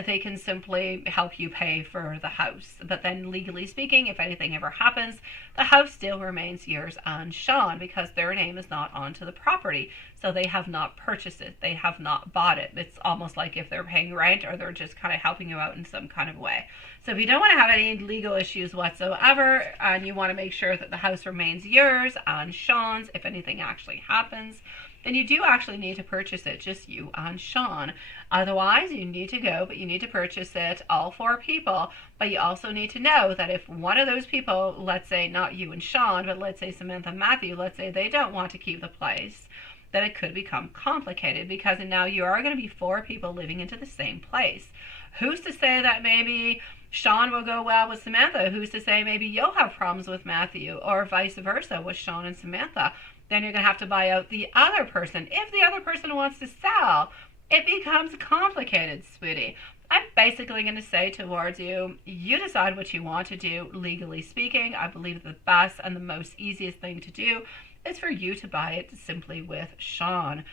they can simply help you pay for the house. But then legally speaking, if anything ever happens, the house still remains yours and Sean, because their name is not onto the property. So they have not purchased it. They have not bought it. It's almost like if they're paying rent or they're just kind of helping you out in some kind of way. So if you don't want to have any legal issues whatsoever, and you want to make sure that the house remains yours and Sean's if anything actually happens, then you do actually need to purchase it, just you and Sean. Otherwise, you need to go, but you need to purchase it, all 4 people. But you also need to know that if one of those people, let's say not you and Sean, but let's say Samantha and Matthew, let's say they don't want to keep the place, then it could become complicated, because now you are going to be 4 people living into the same place. Who's to say that maybe Sean will go well with Samantha? Who's to say maybe you'll have problems with Matthew, or vice versa with Sean and Samantha? Then you're going to have to buy out the other person. If the other person wants to sell, it becomes complicated, sweetie. I'm basically going to say towards you, you decide what you want to do, legally speaking. I believe the best and the most easiest thing to do is for you to buy it simply with Sean.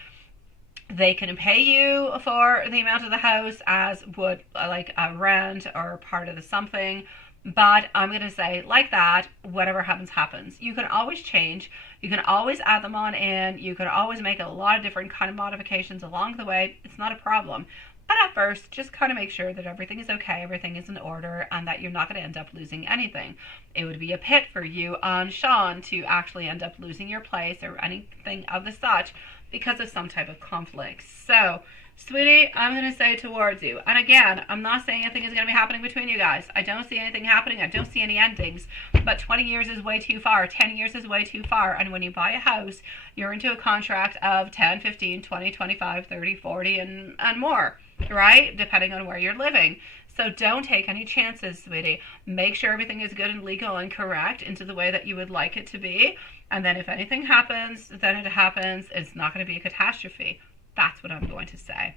They can pay you for the amount of the house as would like a rent or part of the something. But I'm going to say, like that, whatever happens, happens. You can always change. You can always add them on in. You can always make a lot of different kind of modifications along the way. It's not a problem. But at first, just kind of make sure that everything is okay, everything is in order, and that you're not going to end up losing anything. It would be a pit for you and Sean to actually end up losing your place or anything of the such because of some type of conflict. So, sweetie, I'm going to say towards you, and again, I'm not saying anything is going to be happening between you guys. I don't see anything happening. I don't see any endings. But 20 years is way too far. 10 years is way too far. And when you buy a house, you're into a contract of 10, 15, 20, 25, 30, 40, and more, right? Depending on where you're living. So don't take any chances, sweetie. Make sure everything is good and legal and correct into the way that you would like it to be. And then if anything happens, then it happens. It's not going to be a catastrophe. That's what I'm going to say.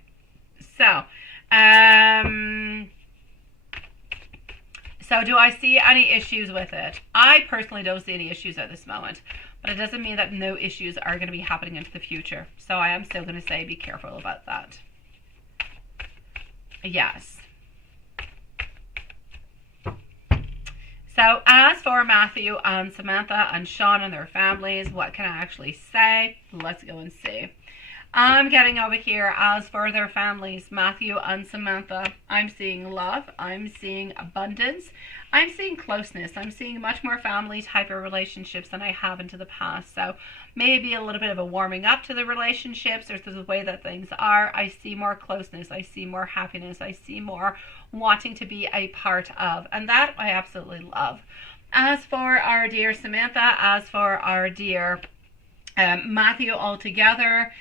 So do I see any issues with it? I personally don't see any issues at this moment. But it doesn't mean that no issues are going to be happening into the future. So I am still going to say be careful about that. Yes. So as for Matthew and Samantha and Sean and their families, what can I actually say? Let's go and see. I'm getting over here as for their families, Matthew and Samantha. I'm seeing love. I'm seeing abundance. I'm seeing closeness. I'm seeing much more family type of relationships than I have into the past. So maybe a little bit of a warming up to the relationships or to the way that things are. I see more closeness. I see more happiness. I see more wanting to be a part of. And that I absolutely love. As for our dear Samantha, as for our dear Matthew altogether,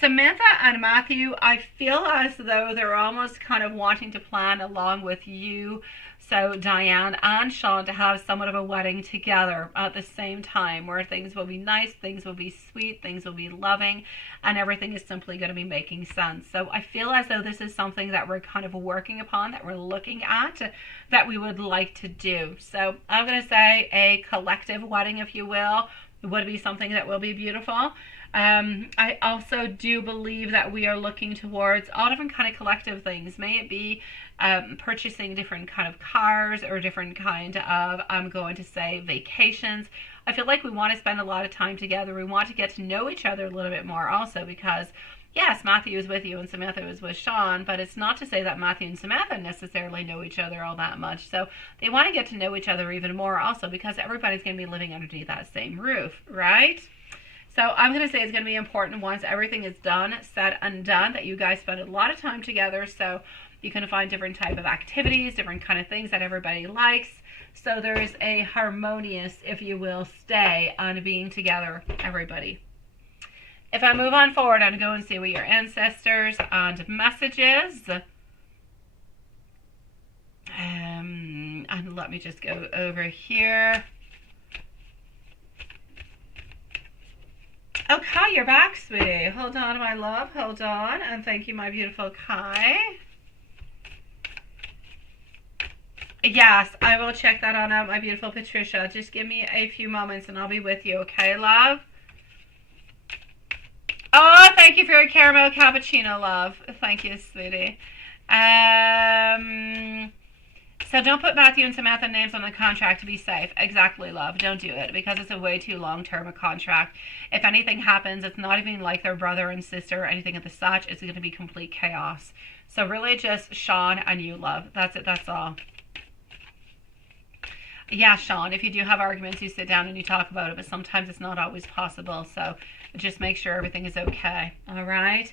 Samantha and Matthew, I feel as though they're almost kind of wanting to plan along with you, so Diane and Sean, to have somewhat of a wedding together at the same time where things will be nice, things will be sweet, things will be loving, and everything is simply going to be making sense. So I feel as though this is something that we're kind of working upon, that we're looking at, that we would like to do. So I'm going to say a collective wedding, if you will, would be something that will be beautiful. I also do believe that we are looking towards all different kind of collective things. May it be purchasing different kind of cars or different kind of, I'm going to say, vacations. I feel like we want to spend a lot of time together. We want to get to know each other a little bit more also, because yes, Matthew is with you and Samantha is with Sean, but it's not to say that Matthew and Samantha necessarily know each other all that much. So they want to get to know each other even more also, because everybody's going to be living underneath that same roof, right? So I'm going to say it's going to be important once everything is done, said and done, that you guys spend a lot of time together. So you can find different type of activities, different kind of things that everybody likes. So there is a harmonious, if you will, stay on being together, everybody. If I move on forward and go and see what your ancestors and messages. And let me just go over here. Oh, Kai, you're back, sweetie. Hold on, my love. Hold on. And thank you, my beautiful Kai. Yes, I will check that on out, my beautiful Patricia. Just give me a few moments and I'll be with you, okay, love? Oh, thank you for your caramel cappuccino, love. Thank you, sweetie. So don't put Matthew and Samantha names on the contract to be safe. Exactly, love. Don't do it, because it's a way too long-term a contract. If anything happens, it's not even like their brother and sister or anything of the such. It's going to be complete chaos. So really just Sean and you, love. That's it. That's all. Yeah, Sean, if you do have arguments, you sit down and you talk about it, but sometimes it's not always possible. So just make sure everything is okay. All right.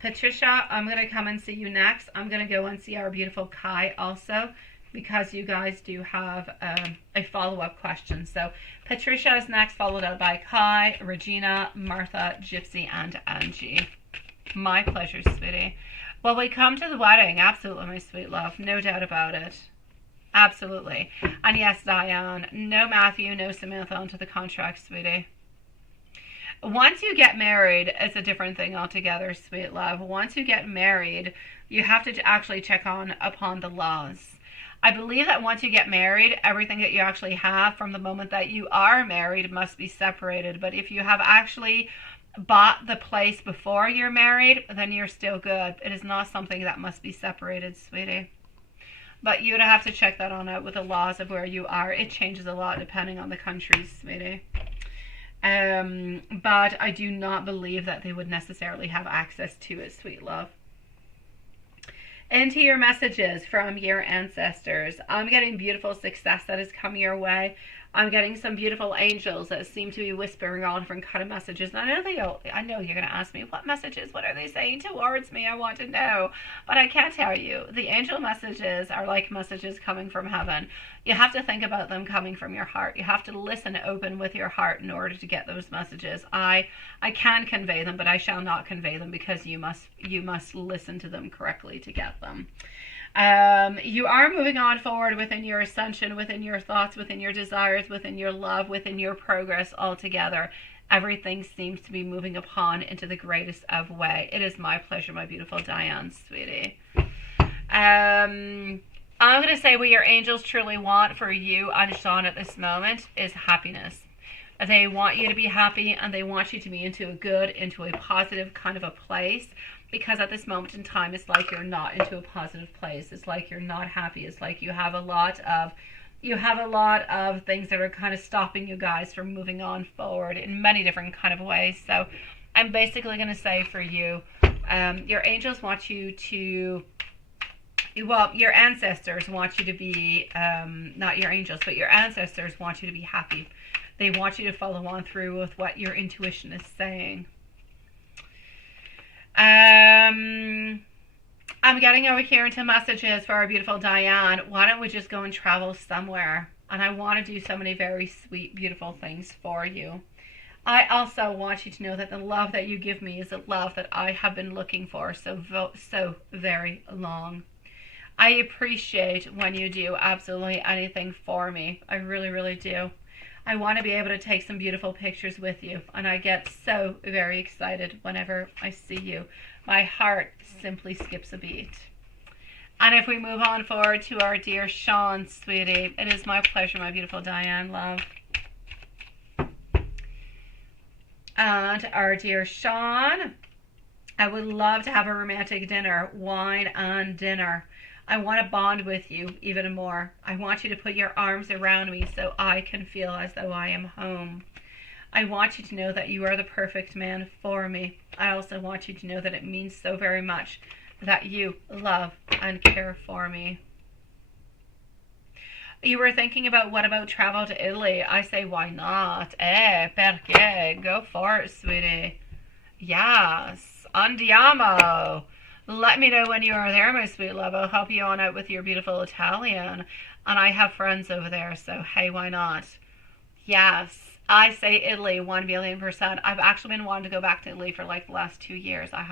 Patricia, I'm going to come and see you next. I'm going to go and see our beautiful Kai also, because you guys do have a follow-up question. So Patricia is next, followed up by Kai, Regina, Martha, Gypsy, and Angie. My pleasure, sweetie. Well, we come to the wedding. Absolutely, my sweet love. No doubt about it. Absolutely. And yes, Diane, no Matthew, no Samantha onto the contract, sweetie. Once you get married, it's a different thing altogether, sweet love. Once you get married, you have to actually check upon the laws. I believe that once you get married, everything that you actually have from the moment that you are married must be separated. But if you have actually bought the place before you're married, then you're still good. It is not something that must be separated, sweetie. But you'd have to check that on out with the laws of where you are. It changes a lot depending on the country, sweetie. But I do not believe that they would necessarily have access to it, sweet love. Into your messages from your ancestors. I'm getting beautiful success that is coming your way. I'm getting some beautiful angels that seem to be whispering all different kind of messages. And I know you're going to ask me, what messages? What are they saying towards me? I want to know. But I can't tell you. The angel messages are like messages coming from heaven. You have to think about them coming from your heart. You have to listen open with your heart in order to get those messages. I can convey them, but I shall not convey them, because you must listen to them correctly to get them. You are moving on forward within your ascension, within your thoughts, within your desires, within your love, within your progress altogether. Everything seems to be moving upon into the greatest of way. It is my pleasure, my beautiful Diane, sweetie. I'm going to say what your angels truly want for you and Sean at this moment is happiness. They want you to be happy, and they want you to be into a good, into a positive kind of a place. Because at this moment in time, it's like you're not into a positive place. It's like you're not happy. It's like you have a lot of things that are kind of stopping you guys from moving on forward in many different kind of ways. So I'm basically going to say for you, your angels want you to, well, your ancestors want you to be, not your angels, but your ancestors want you to be happy. They want you to follow on through with what your intuition is saying. I'm getting over here into messages for our beautiful Diane. Why don't we just go and travel somewhere? And I want to do so many very sweet, beautiful things for you. I also want you to know that the love that you give me is a love that I have been looking for so very long. I appreciate when you do absolutely anything for me. I really, really do. I want to be able to take some beautiful pictures with you, and I get so very excited whenever I see you. My heart simply skips a beat. And if we move on forward to our dear Sean, sweetie, it is my pleasure, my beautiful Diane, love. And our dear Sean, I would love to have a romantic dinner, wine and dinner. I want to bond with you even more. I want you to put your arms around me so I can feel as though I am home. I want you to know that you are the perfect man for me. I also want you to know that it means so very much that you love and care for me. You were thinking about what about travel to Italy? I say, why not? Perché? Go for it, sweetie. Yes. Andiamo. Let me know when you are there, my sweet love. I'll help you on out with your beautiful Italian. And I have friends over there, so hey, why not? Yes. I say Italy 1,000,000%. I've actually been wanting to go back to Italy for like the last 2 years. I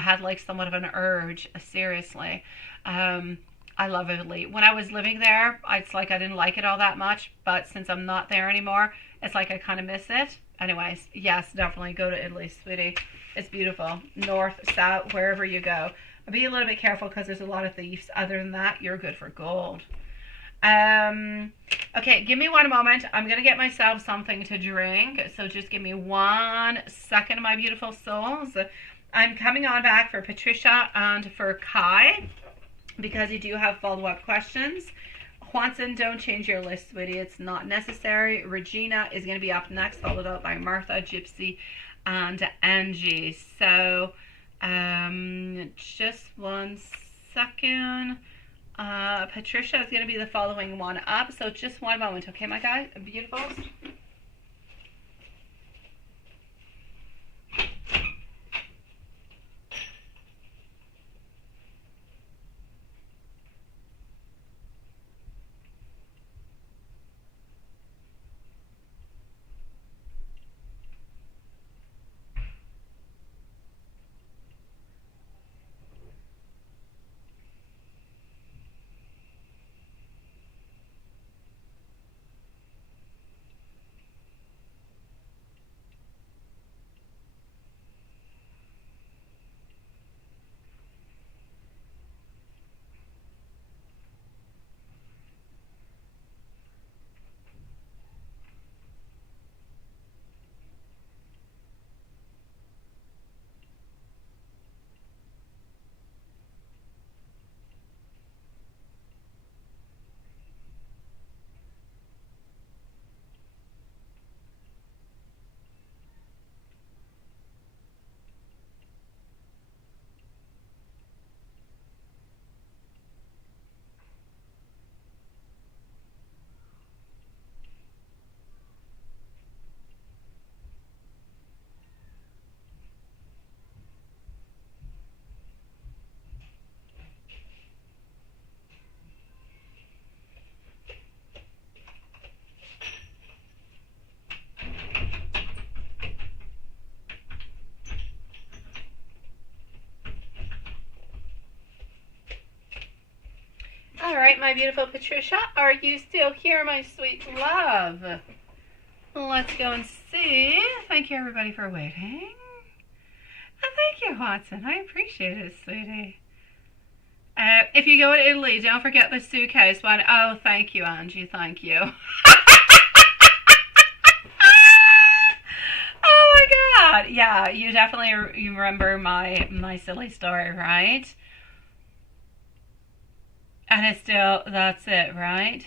had like somewhat of an urge, seriously. I love Italy. When I was living there, it's like I didn't like it all that much, but since I'm not there anymore, it's like I kind of miss it. Anyways, yes, definitely go to Italy, sweetie. It's beautiful. North, south, wherever you go. Be a little bit careful because there's a lot of thieves. Other than that, you're good for gold. Okay, give me one moment. I'm going to get myself something to drink. So just give me 1 second, my beautiful souls. I'm coming on back for Patricia and for Kai, because you do have follow-up questions. Juanson, don't change your list, sweetie. It's not necessary. Regina is going to be up next, followed up by Martha, Gypsy, and Angie. So, just 1 second. Patricia is going to be the following one up. So just one moment, okay, my guy? Beautifuls? All right, my beautiful Patricia, are you still here, my sweet love? Let's go and see. Thank you, everybody, for waiting. And thank you, Watson. I appreciate it, sweetie. If you go to Italy, don't forget the suitcase one. Oh, thank you, Angie. Thank you. Oh, my God. Yeah, you definitely you remember my silly story, right? And it's still, that's it, right?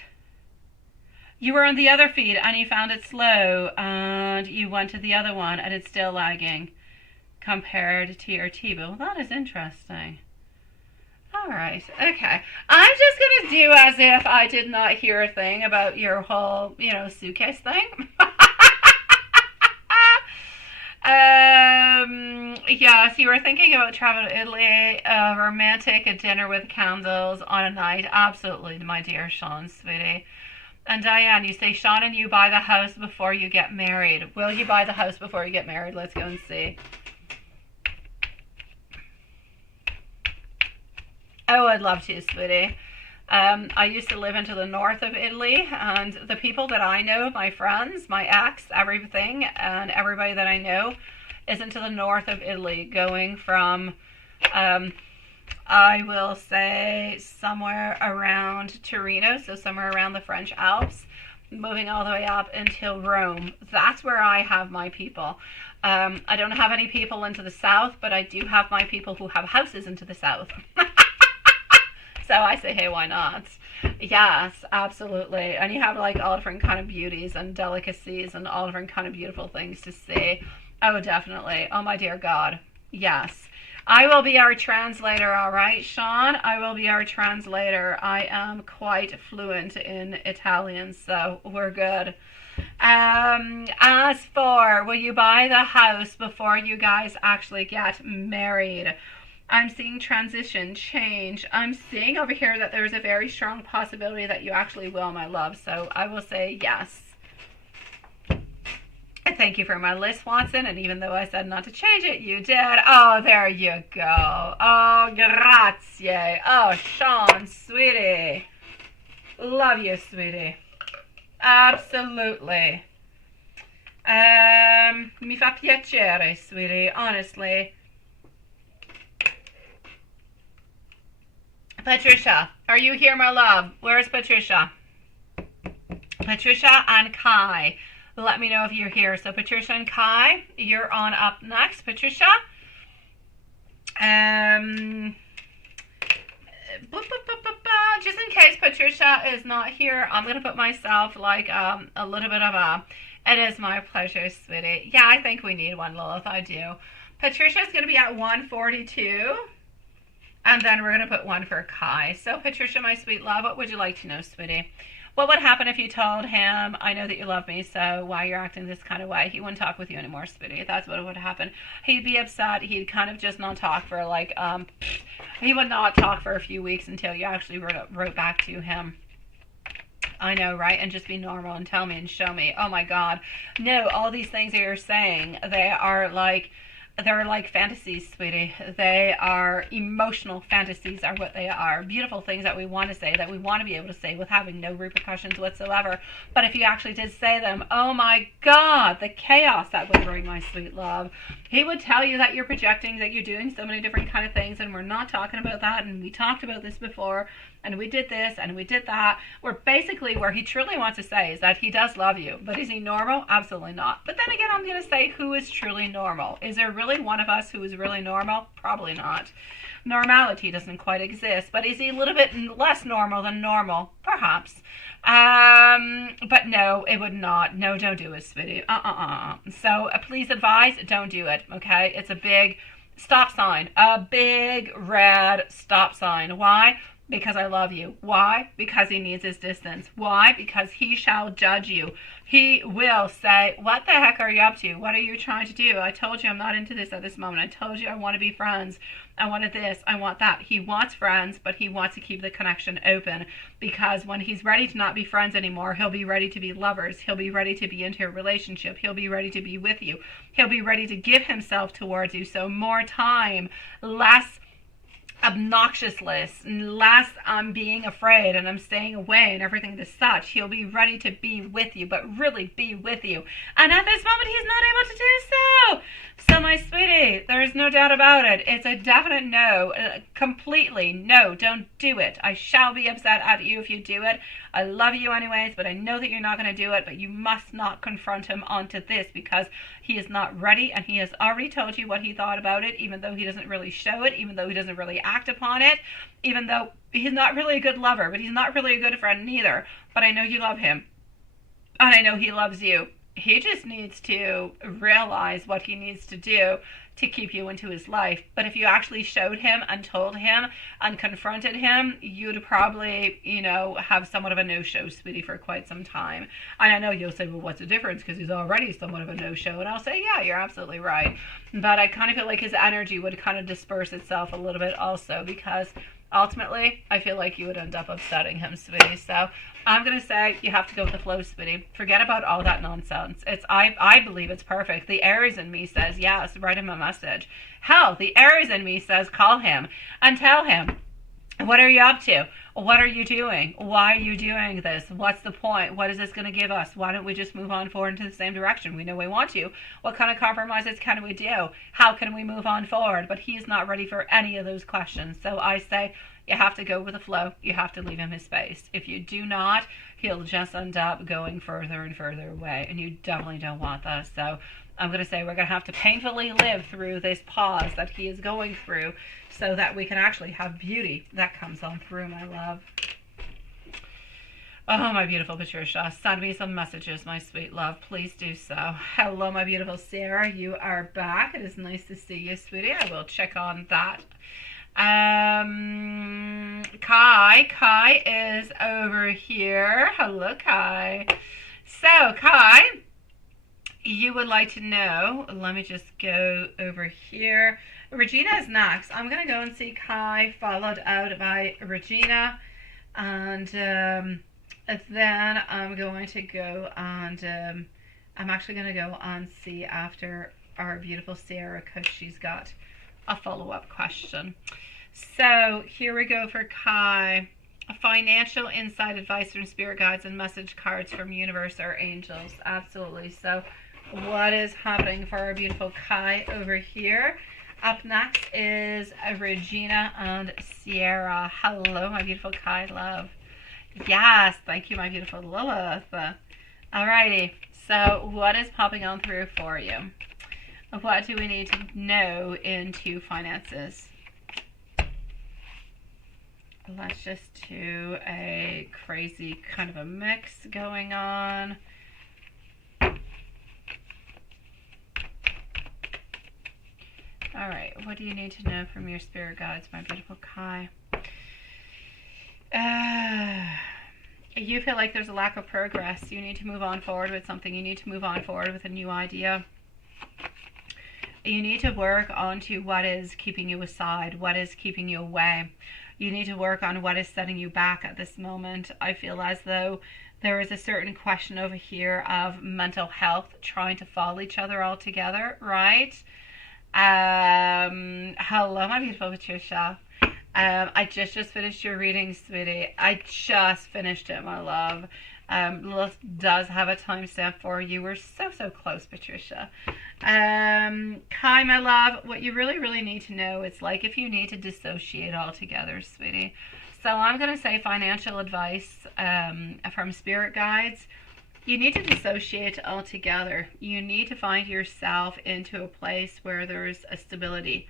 You were on the other feed and you found it slow and you went to the other one and it's still lagging. compared to your T-bill. Well, that is interesting. All right, okay. I'm just going to do as if I did not hear a thing about your whole, suitcase thing. Yes, you were thinking about traveling to Italy, romantic, a dinner with candles on a night. Absolutely, my dear Sean, sweetie. And Diane, you say, Sean, and you buy the house before you get married. Will you buy the house before you get married? Let's go and see. Oh, I'd love to, sweetie. I used to live into the north of Italy, and the people that I know, my friends, my ex, everything, and everybody that I know is into the north of Italy, going from, I will say, somewhere around Torino, so somewhere around the French Alps, moving all the way up until Rome. That's where I have my people. I don't have any people into the south, but I do have my people who have houses into the south. So I say, hey, why not? Yes, absolutely. And you have like all different kind of beauties and delicacies and all different kind of beautiful things to see. Oh, definitely. Oh, my dear God. Yes. I will be our translator, all right, Sean? I will be our translator. I am quite fluent in Italian, so we're good. As for, will you buy the house before you guys actually get married? I'm seeing transition, change. I'm seeing over here that there's a very strong possibility that you actually will, my love. So I will say yes. Thank you for my list, Watson. And even though I said not to change it, you did. Oh, there you go. Oh, grazie. Oh, Sean, sweetie. Love you, sweetie. Absolutely. Mi fa piacere, sweetie, honestly. Patricia, are you here, my love? Where's Patricia? Patricia and Kai. Let me know if you're here. So Patricia and Kai, you're on up next. Patricia. Just in case Patricia is not here, I'm going to put myself like a little bit of a, it is my pleasure, sweetie. Yeah, I think we need one, Lilith. I do. Patricia's going to be at 142. And then we're going to put one for Kai. So, Patricia, my sweet love, what would you like to know, sweetie? What would happen if you told him, I know that you love me, so why you're acting this kind of way? He wouldn't talk with you anymore, sweetie. That's what would happen. He'd be upset. He'd kind of just not talk for like, he would not talk for a few weeks until you actually wrote back to him. I know, right? And just be normal and tell me and show me. Oh, my God. No, all these things that you're saying, they're like fantasies, sweetie. They are emotional fantasies are what they are. Beautiful things that we want to say, that we want to be able to say with having no repercussions whatsoever. But if you actually did say them, oh my God, the chaos that would bring, my sweet love. He would tell you that you're projecting, that you're doing so many different kind of things, and we're not talking about that, and we talked about this before, and we did this, and we did that. Where he truly wants to say is that he does love you. But is he normal? Absolutely not. But then again, I'm going to say, who is truly normal? Is there really one of us who is really normal? Probably not. Normality doesn't quite exist. But is he a little bit less normal than normal? Perhaps. But no, it would not. No, don't do it, sweetie. So please advise, don't do it, okay? It's a big stop sign. A big red stop sign. Why? Because I love you. Why? Because he needs his distance. Why? Because he shall judge you. He will say, what the heck are you up to? What are you trying to do? I told you I'm not into this at this moment. I told you I want to be friends. I wanted this. I want that. He wants friends, but he wants to keep the connection open, because when he's ready to not be friends anymore, he'll be ready to be lovers. He'll be ready to be into a relationship. He'll be ready to be with you. He'll be ready to give himself towards you. So more time, less obnoxiousness, less I'm being afraid and I'm staying away and everything as such. He'll be ready to be with you, but really be with you. And at this moment, he's not able to do so. So, my sweetie, there is no doubt about it. It's a definite no. Completely no. Don't do it. I shall be upset at you if you do it. I love you anyways, but I know that you're not going to do it. But you must not confront him onto this, because he is not ready, and he has already told you what he thought about it, even though he doesn't really show it, even though he doesn't really act upon it, even though he's not really a good lover, but he's not really a good friend neither. But I know you love him, and I know he loves you. He just needs to realize what he needs to do to keep you into his life. But if you actually showed him and told him and confronted him, you'd probably, you know, have somewhat of a no-show, sweetie, for quite some time. And I know you'll say, well, what's the difference? Because he's already somewhat of a no-show. And I'll say, yeah, you're absolutely right. But I kind of feel like his energy would kind of disperse itself a little bit also, because ultimately, I feel like you would end up upsetting him, sweetie. So I'm going to say you have to go with the flow, sweetie. Forget about all that nonsense. I believe it's perfect. The Aries in me says, yes, write him a message. Hell, the Aries in me says, call him and tell him, what are you up to? What are you doing? Why are you doing this? What's the point? What is this going to give us? Why don't we just move on forward into the same direction? We know we want to. What kind of compromises can we do? How can we move on forward? But he's not ready for any of those questions. So I say you have to go with the flow. You have to leave him his space. If you do not, he'll just end up going further and further away. And you definitely don't want that. So I'm going to say we're going to have to painfully live through this pause that he is going through so that we can actually have beauty that comes on through, my love. Oh, my beautiful Patricia, send me some messages, my sweet love. Please do so. Hello, my beautiful Sarah. You are back. It is nice to see you, sweetie. I will check on that. Kai is over here. Hello, Kai. So, Kai, you would like to know, let me just go over here. Regina is next. I'm going to go and see Kai, followed out by Regina. And then I'm going to go and I'm actually going to go and see after our beautiful Sarah, because she's got a follow-up question. So here we go for Kai. Financial insight, advice from spirit guides, and message cards from universe or angels. Absolutely. So what is happening for our beautiful Kai over here? Up next is Regina and Sierra. Hello, my beautiful Kai love. Yes, thank you, my beautiful Lilith. Alrighty, so what is popping on through for you? What do we need to know into finances? Let's just do a crazy kind of a mix going on. All right, what do you need to know from your spirit guides, my beautiful Kai? You feel like there's a lack of progress. You need to move on forward with something. You need to move on forward with a new idea. You need to work onto what is keeping you aside, what is keeping you away. You need to work on what is setting you back at this moment. I feel as though there is a certain question over here of mental health trying to follow each other all together, right? Hello, my beautiful Patricia. I just finished your reading, sweetie. I just finished it, my love. Lilith does have a timestamp for you. We're so close, Patricia. Kai, my love, what you really need to know is like if you need to dissociate altogether, sweetie. So I'm going to say financial advice from spirit guides. You need to dissociate altogether. You need to find yourself into a place where there's a stability.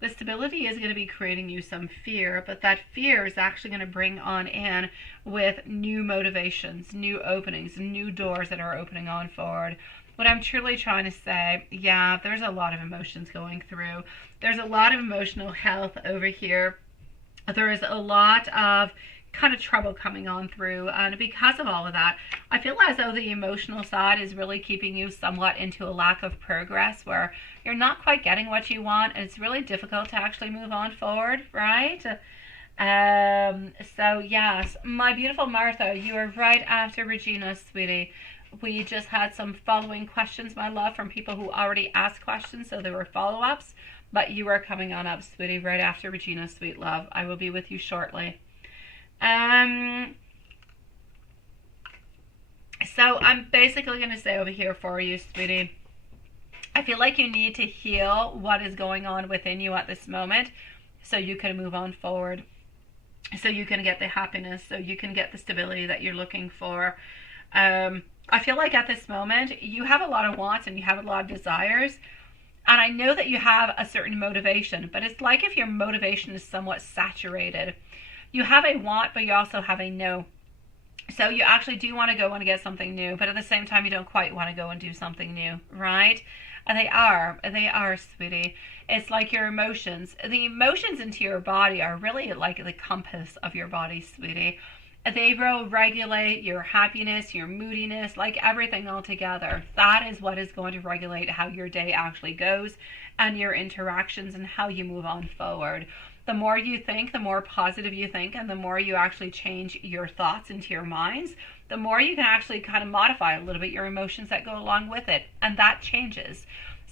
The stability is going to be creating you some fear, but that fear is actually going to bring on in with new motivations, new openings, new doors that are opening on forward. What I'm truly trying to say, yeah, there's a lot of emotions going through. There's a lot of emotional health over here. There is a lot of kind of trouble coming on through, and because of all of that, I feel as though the emotional side is really keeping you somewhat into a lack of progress, where you're not quite getting what you want, and it's really difficult to actually move on forward, right? So yes, my beautiful Martha, you are right after Regina, sweetie. We just had some following questions, my love, from people who already asked questions, so there were follow-ups, but you are coming on up, sweetie, right after Regina, sweet love. I will be with you shortly. So I'm basically going to say over here for you, sweetie, I feel like you need to heal what is going on within you at this moment so you can move on forward, so you can get the happiness, so you can get the stability that you're looking for. I feel like at this moment you have a lot of wants and you have a lot of desires, and I know that you have a certain motivation, but it's like if your motivation is somewhat saturated. You have a want, but you also have a no. So you actually do want to go and get something new, but at the same time, you don't quite want to go and do something new, right? And they are, sweetie. It's like your emotions. The emotions into your body are really like the compass of your body, sweetie. They will regulate your happiness, your moodiness, like everything all together. That is what is going to regulate how your day actually goes and your interactions and how you move on forward. The more you think, the more positive you think, and the more you actually change your thoughts into your minds, the more you can actually kind of modify a little bit your emotions that go along with it. And that changes.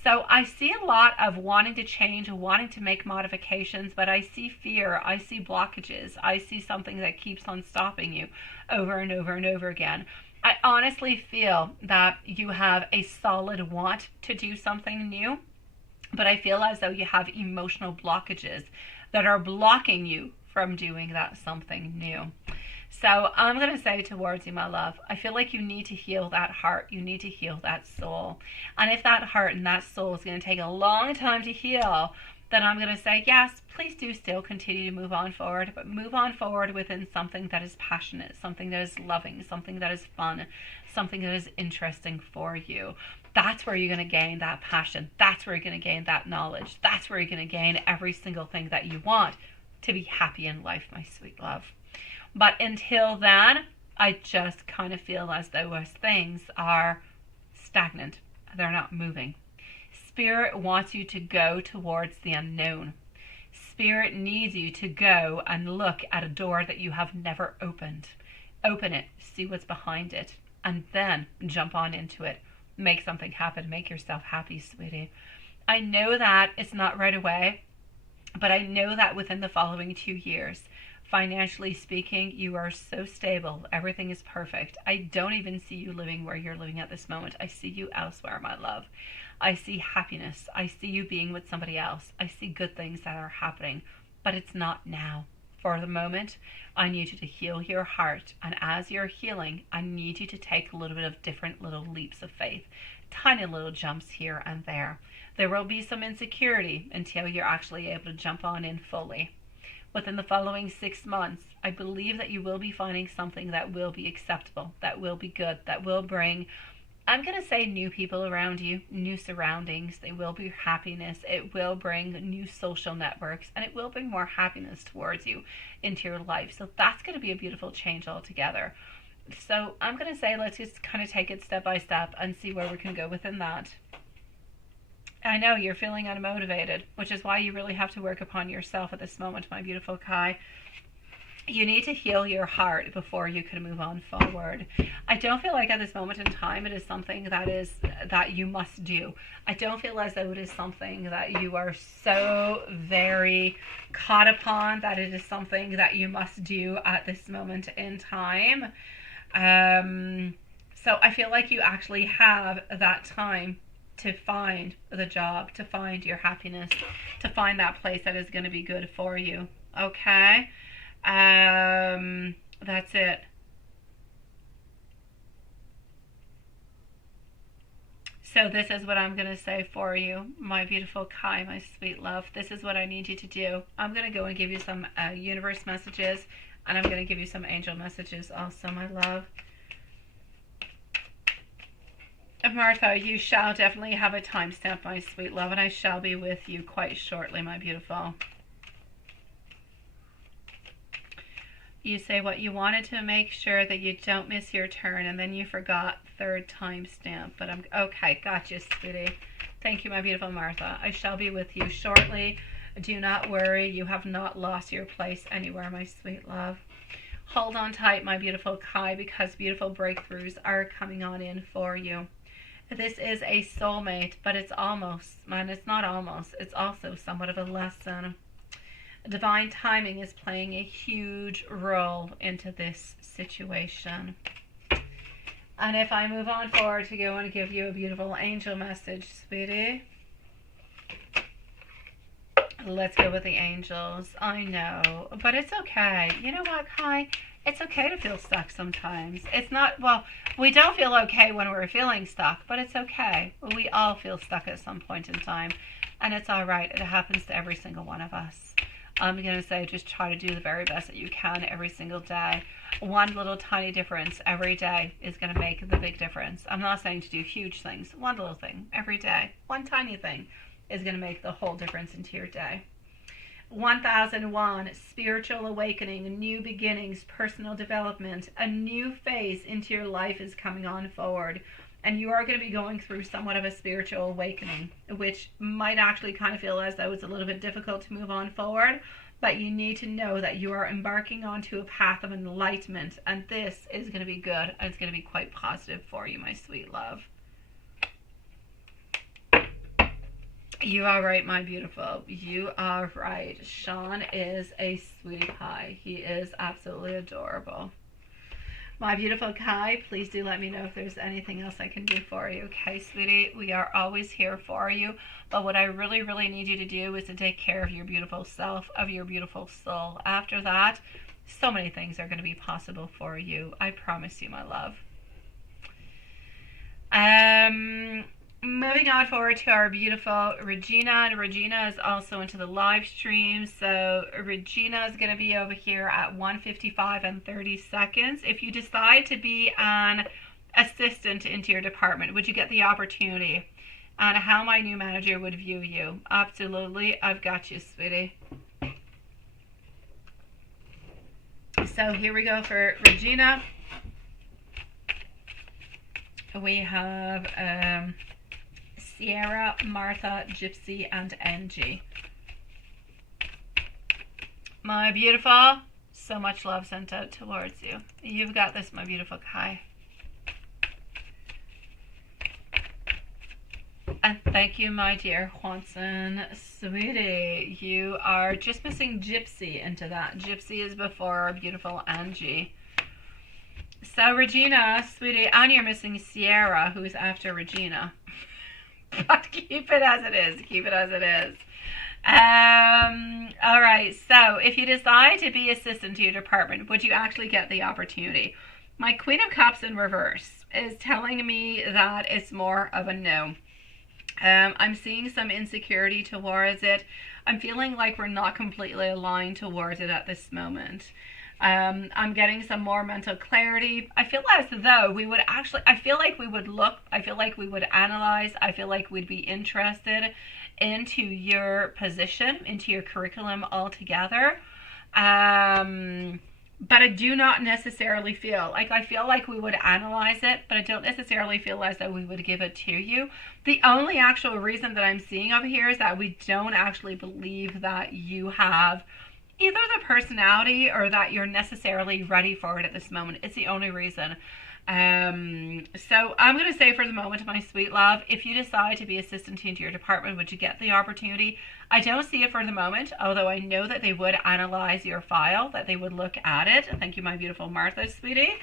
So I see a lot of wanting to change, wanting to make modifications, but I see fear, I see blockages, I see something that keeps on stopping you over and over and over again. I honestly feel that you have a solid want to do something new, but I feel as though you have emotional blockages that are blocking you from doing that something new. So I'm going to say towards you, my love, I feel like you need to heal that heart. You need to heal that soul. And if that heart and that soul is going to take a long time to heal, then I'm going to say, yes, please do still continue to move on forward, but move on forward within something that is passionate, something that is loving, something that is fun, something that is interesting for you. That's where you're going to gain that passion. That's where you're going to gain that knowledge. That's where you're going to gain every single thing that you want to be happy in life, my sweet love. But until then, I just kind of feel as though those things are stagnant. They're not moving. Spirit wants you to go towards the unknown. Spirit needs you to go and look at a door that you have never opened. Open it, see what's behind it, and then jump on into it. Make something happen. Make yourself happy, sweetie. I know that it's not right away, but I know that within the following 2 years, financially speaking, you are so stable. Everything is perfect. I don't even see you living where you're living at this moment. I see you elsewhere, my love. I see happiness. I see you being with somebody else. I see good things that are happening, but it's not now. For the moment, I need you to heal your heart. And as you're healing, I need you to take a little bit of different little leaps of faith, tiny little jumps here and there. There will be some insecurity until you're actually able to jump on in fully. Within the following 6 months, I believe that you will be finding something that will be acceptable, that will be good, that will bring, I'm going to say, new people around you, new surroundings. They will bring happiness. It will bring new social networks, and it will bring more happiness towards you into your life. So that's going to be a beautiful change altogether. So I'm going to say let's just kind of take it step by step and see where we can go within that. I know you're feeling unmotivated, which is why you really have to work upon yourself at this moment, my beautiful Kai. You need to heal your heart before you can move on forward. I don't feel like at this moment in time it is something that you must do. I don't feel as though it is something that you are so very caught upon that it is something that you must do at this moment in time. So I feel like you actually have that time to find the job, to find your happiness, to find that place that is going to be good for you. Okay? That's it. So this is what I'm going to say for you, my beautiful Kai, my sweet love. This is what I need you to do. I'm going to go and give you some universe messages, and I'm going to give you some angel messages also, my love. Martha, you shall definitely have a timestamp, my sweet love, and I shall be with you quite shortly, my beautiful. You say what you wanted to make sure that you don't miss your turn, and then you forgot third timestamp. But I'm okay. Gotcha, sweetie. Thank you, my beautiful Martha. I shall be with you shortly. Do not worry. You have not lost your place anywhere, my sweet love. Hold on tight, my beautiful Kai, because beautiful breakthroughs are coming on in for you. This is a soulmate, but it's almost, and it's not almost, it's also somewhat of a lesson. Divine timing is playing a huge role into this situation. And if I move on forward to go and give you a beautiful angel message, sweetie. Let's go with the angels. I know, but it's okay. You know what, Kai? It's okay to feel stuck sometimes. It's not, well, we don't feel okay when we're feeling stuck, but it's okay. We all feel stuck at some point in time, and it's all right. It happens to every single one of us. I'm going to say just try to do the very best that you can every single day. One little tiny difference every day is going to make the big difference. I'm not saying to do huge things. One little thing every day, one tiny thing is going to make the whole difference into your day. 1001, spiritual awakening, new beginnings, personal development, a new phase into your life is coming on forward. And you are going to be going through somewhat of a spiritual awakening, which might actually kind of feel as though it's a little bit difficult to move on forward. But you need to know that you are embarking onto a path of enlightenment. And this is going to be good. And it's going to be quite positive for you, my sweet love. You are right, my beautiful. You are right. Sean is a sweetie pie. He is absolutely adorable. My beautiful Kai, please do let me know if there's anything else I can do for you. Okay, sweetie, we are always here for you. But what I really, really need you to do is to take care of your beautiful self, of your beautiful soul. After that, so many things are going to be possible for you. I promise you, my love. Moving on forward to our beautiful Regina, and Regina is also into the live stream. So Regina is going to be over here at 1:55 and 30 seconds. If you decide to be an assistant into your department, would you get the opportunity? And how my new manager would view you? Absolutely, I've got you, sweetie. So here we go for Regina. We have Sierra, Martha, Gypsy, and Angie. My beautiful, so much love sent out towards you. You've got this, my beautiful Kai. And thank you, my dear Juanson, sweetie. You are just missing Gypsy into that. Gypsy is before our beautiful Angie. So Regina, sweetie, and you're missing Sierra, who's after Regina. But keep it as it is. Keep it as it is. All right. So if you decide to be assistant to your department, would you actually get the opportunity? My Queen of Cups in reverse is telling me that it's more of a no. I'm seeing some insecurity towards it. I'm feeling like we're not completely aligned towards it at this moment. I'm getting some more mental clarity. I feel as though we would actually, I feel like we would look, I feel like we would analyze, I feel like we'd be interested into your position, into your curriculum altogether. But I do not necessarily feel, like I feel like we would analyze it, but I don't necessarily feel as though we would give it to you. The only actual reason that I'm seeing over here is that we don't actually believe that you have either the personality or that you're necessarily ready for it at this moment. It's the only reason. So I'm going to say for the moment, my sweet love, if you decide to be assistant into your department, would you get the opportunity? I don't see it for the moment, although I know that they would analyze your file, that they would look at it. Thank you, my beautiful Martha, sweetie.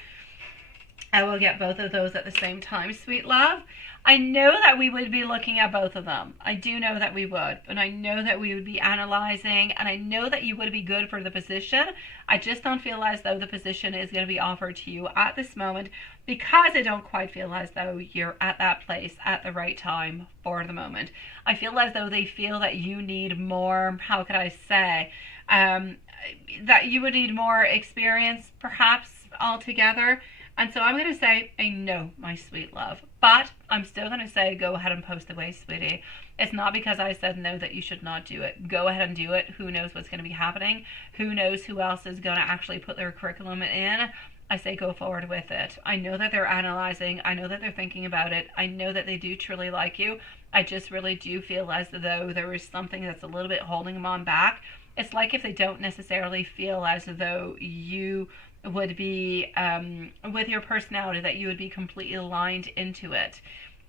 I will get both of those at the same time, sweet love. I know that we would be looking at both of them. I do know that we would. And I know that we would be analyzing. And I know that you would be good for the position. I just don't feel as though the position is going to be offered to you at this moment, because I don't quite feel as though you're at that place at the right time for the moment. I feel as though they feel that you need more, how could I say, that you would need more experience perhaps altogether. And so I'm going to say a no, my sweet love. But I'm still going to say go ahead and post away, sweetie. It's not because I said no that you should not do it. Go ahead and do it. Who knows what's going to be happening? Who knows who else is going to actually put their curriculum in? I say go forward with it. I know that they're analyzing. I know that they're thinking about it. I know that they do truly like you. I just really do feel as though there is something that's a little bit holding them on back. It's like if they don't necessarily feel as though you would be, with your personality, that you would be completely aligned into it.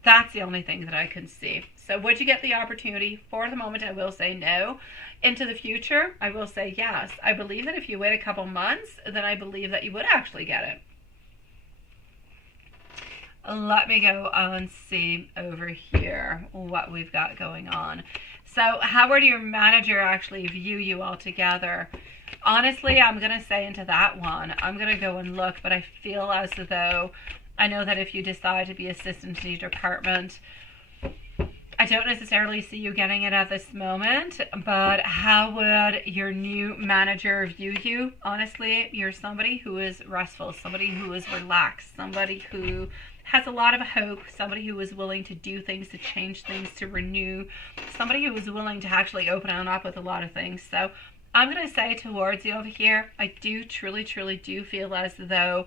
That's the only thing that I can see. So would you get the opportunity? For the moment, I will say no. Into the future, I will say yes. I believe that if you wait a couple months, then I believe that you would actually get it. Let me go and see over here what we've got going on. So how would your manager actually view you altogether? Honestly, I'm going to say into that one, I'm going to go and look, but I feel as though, I know that if you decide to be assistant to your department, I don't necessarily see you getting it at this moment, but how would your new manager view you? Honestly, you're somebody who is restful, somebody who is relaxed, somebody who has a lot of hope, somebody who is willing to do things, to change things, to renew, somebody who is willing to actually open up with a lot of things. So I'm going to say towards you over here, I do truly do feel as though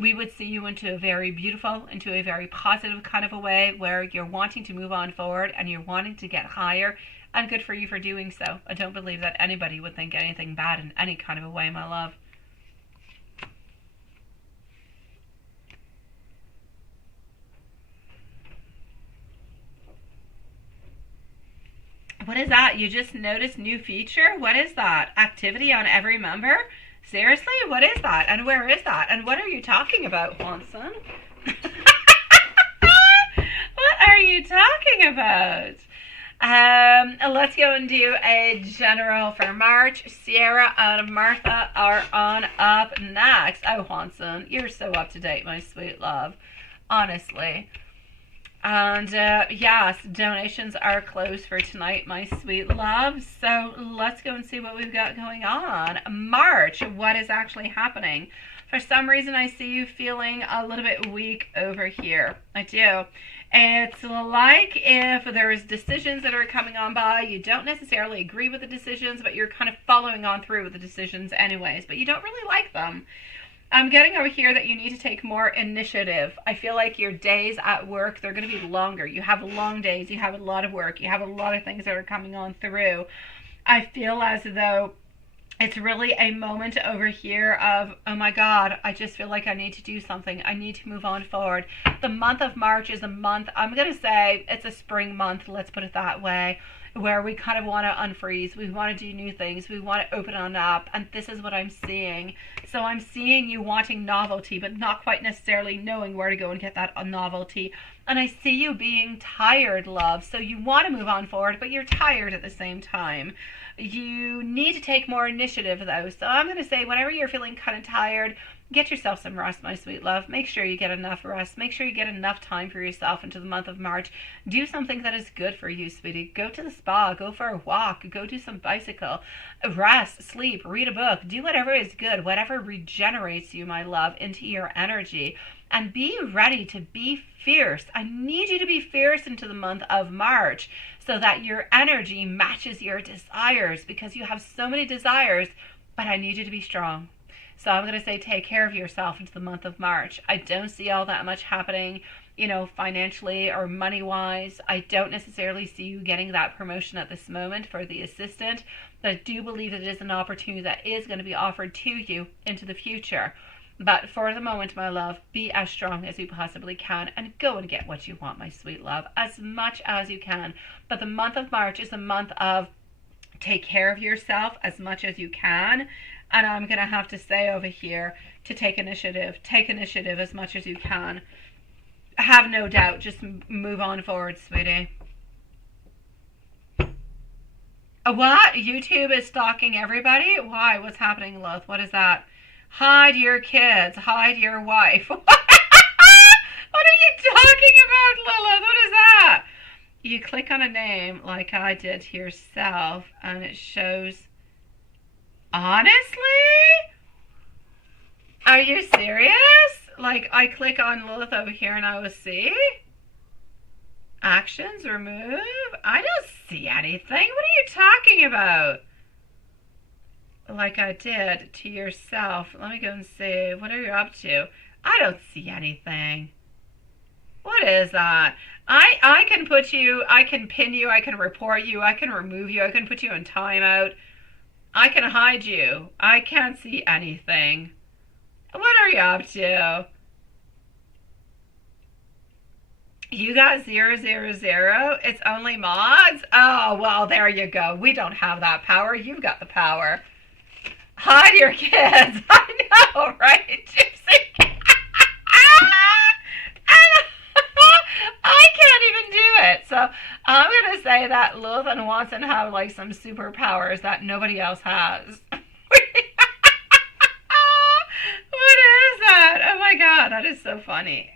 we would see you into a very beautiful, into a very positive kind of a way where you're wanting to move on forward and you're wanting to get higher, and good for you for doing so. I don't believe that anybody would think anything bad in any kind of a way, my love. What is that? You just noticed new feature? What is that? Activity on every member? Seriously? What is that? And where is that? And what are you talking about, Watson? What are you talking about? Let's go and do a general for March. Sierra and Martha are on up next. Oh, Watson, you're so up to date, my sweet love. Honestly. And yes, donations are closed for tonight, my sweet love. So let's go and see what we've got going on. March, what is actually happening? For some reason, I see you feeling a little bit weak over here. I do. It's like if there's decisions that are coming on by, you don't necessarily agree with the decisions, but you're kind of following on through with the decisions anyways, but you don't really like them. I'm getting over here that you need to take more initiative. I feel like your days at work, they're going to be longer. You have long days. You have a lot of work. You have a lot of things that are coming on through. I feel as though it's really a moment over here of, oh my God, I just feel like I need to do something. I need to move on forward. The month of March is a month, I'm going to say it's a spring month, let's put it that way, where we kind of want to unfreeze. We want to do new things. We want to open on up. And this is what I'm seeing. So I'm seeing you wanting novelty, but not quite necessarily knowing where to go and get that novelty. And I see you being tired, love. So you want to move on forward, but you're tired at the same time. You need to take more initiative, though. So I'm going to say whenever you're feeling kind of tired, get yourself some rest, my sweet love. Make sure you get enough rest. Make sure you get enough time for yourself into the month of March. Do something that is good for you, sweetie. Go to the spa. Go for a walk. Go do some bicycle. Rest, sleep, read a book. Do whatever is good, whatever regenerates you, my love, into your energy. And be ready to be fierce. I need you to be fierce into the month of March so that your energy matches your desires, because you have so many desires, but I need you to be strong. So I'm going to say take care of yourself into the month of March. I don't see all that much happening, financially or money-wise. I don't necessarily see you getting that promotion at this moment for the assistant, but I do believe that it is an opportunity that is going to be offered to you into the future. But for the moment, my love, be as strong as you possibly can and go and get what you want, my sweet love, as much as you can. But the month of March is a month of take care of yourself as much as you can. And I'm going to have to say over here to take initiative. Take initiative as much as you can. Have no doubt. Just move on forward, sweetie. What? YouTube is stalking everybody? Why? What's happening, love? What is that? Hide your kids. Hide your wife. What are you talking about, Lilith? What is that? You click on a name like I did to yourself and it shows... Honestly? Are you serious? Like, I click on Lilith over here and I will see? Actions, remove? I don't see anything. What are you talking about? Like I did to yourself. Let me go and see. What are you up to? I don't see anything. What is that? I can put you, I can pin you, I can report you, I can remove you, I can put you in timeout. I can hide you. I can't see anything. What are you up to? You got 000? It's only mods? Oh, well, there you go. We don't have that power. You've got the power. Hide your kids. I know, right, Gypsy? I can't even do it. So I'm going to say that Lilith and Watson have like some superpowers that nobody else has. What is that? Oh my God, that is so funny.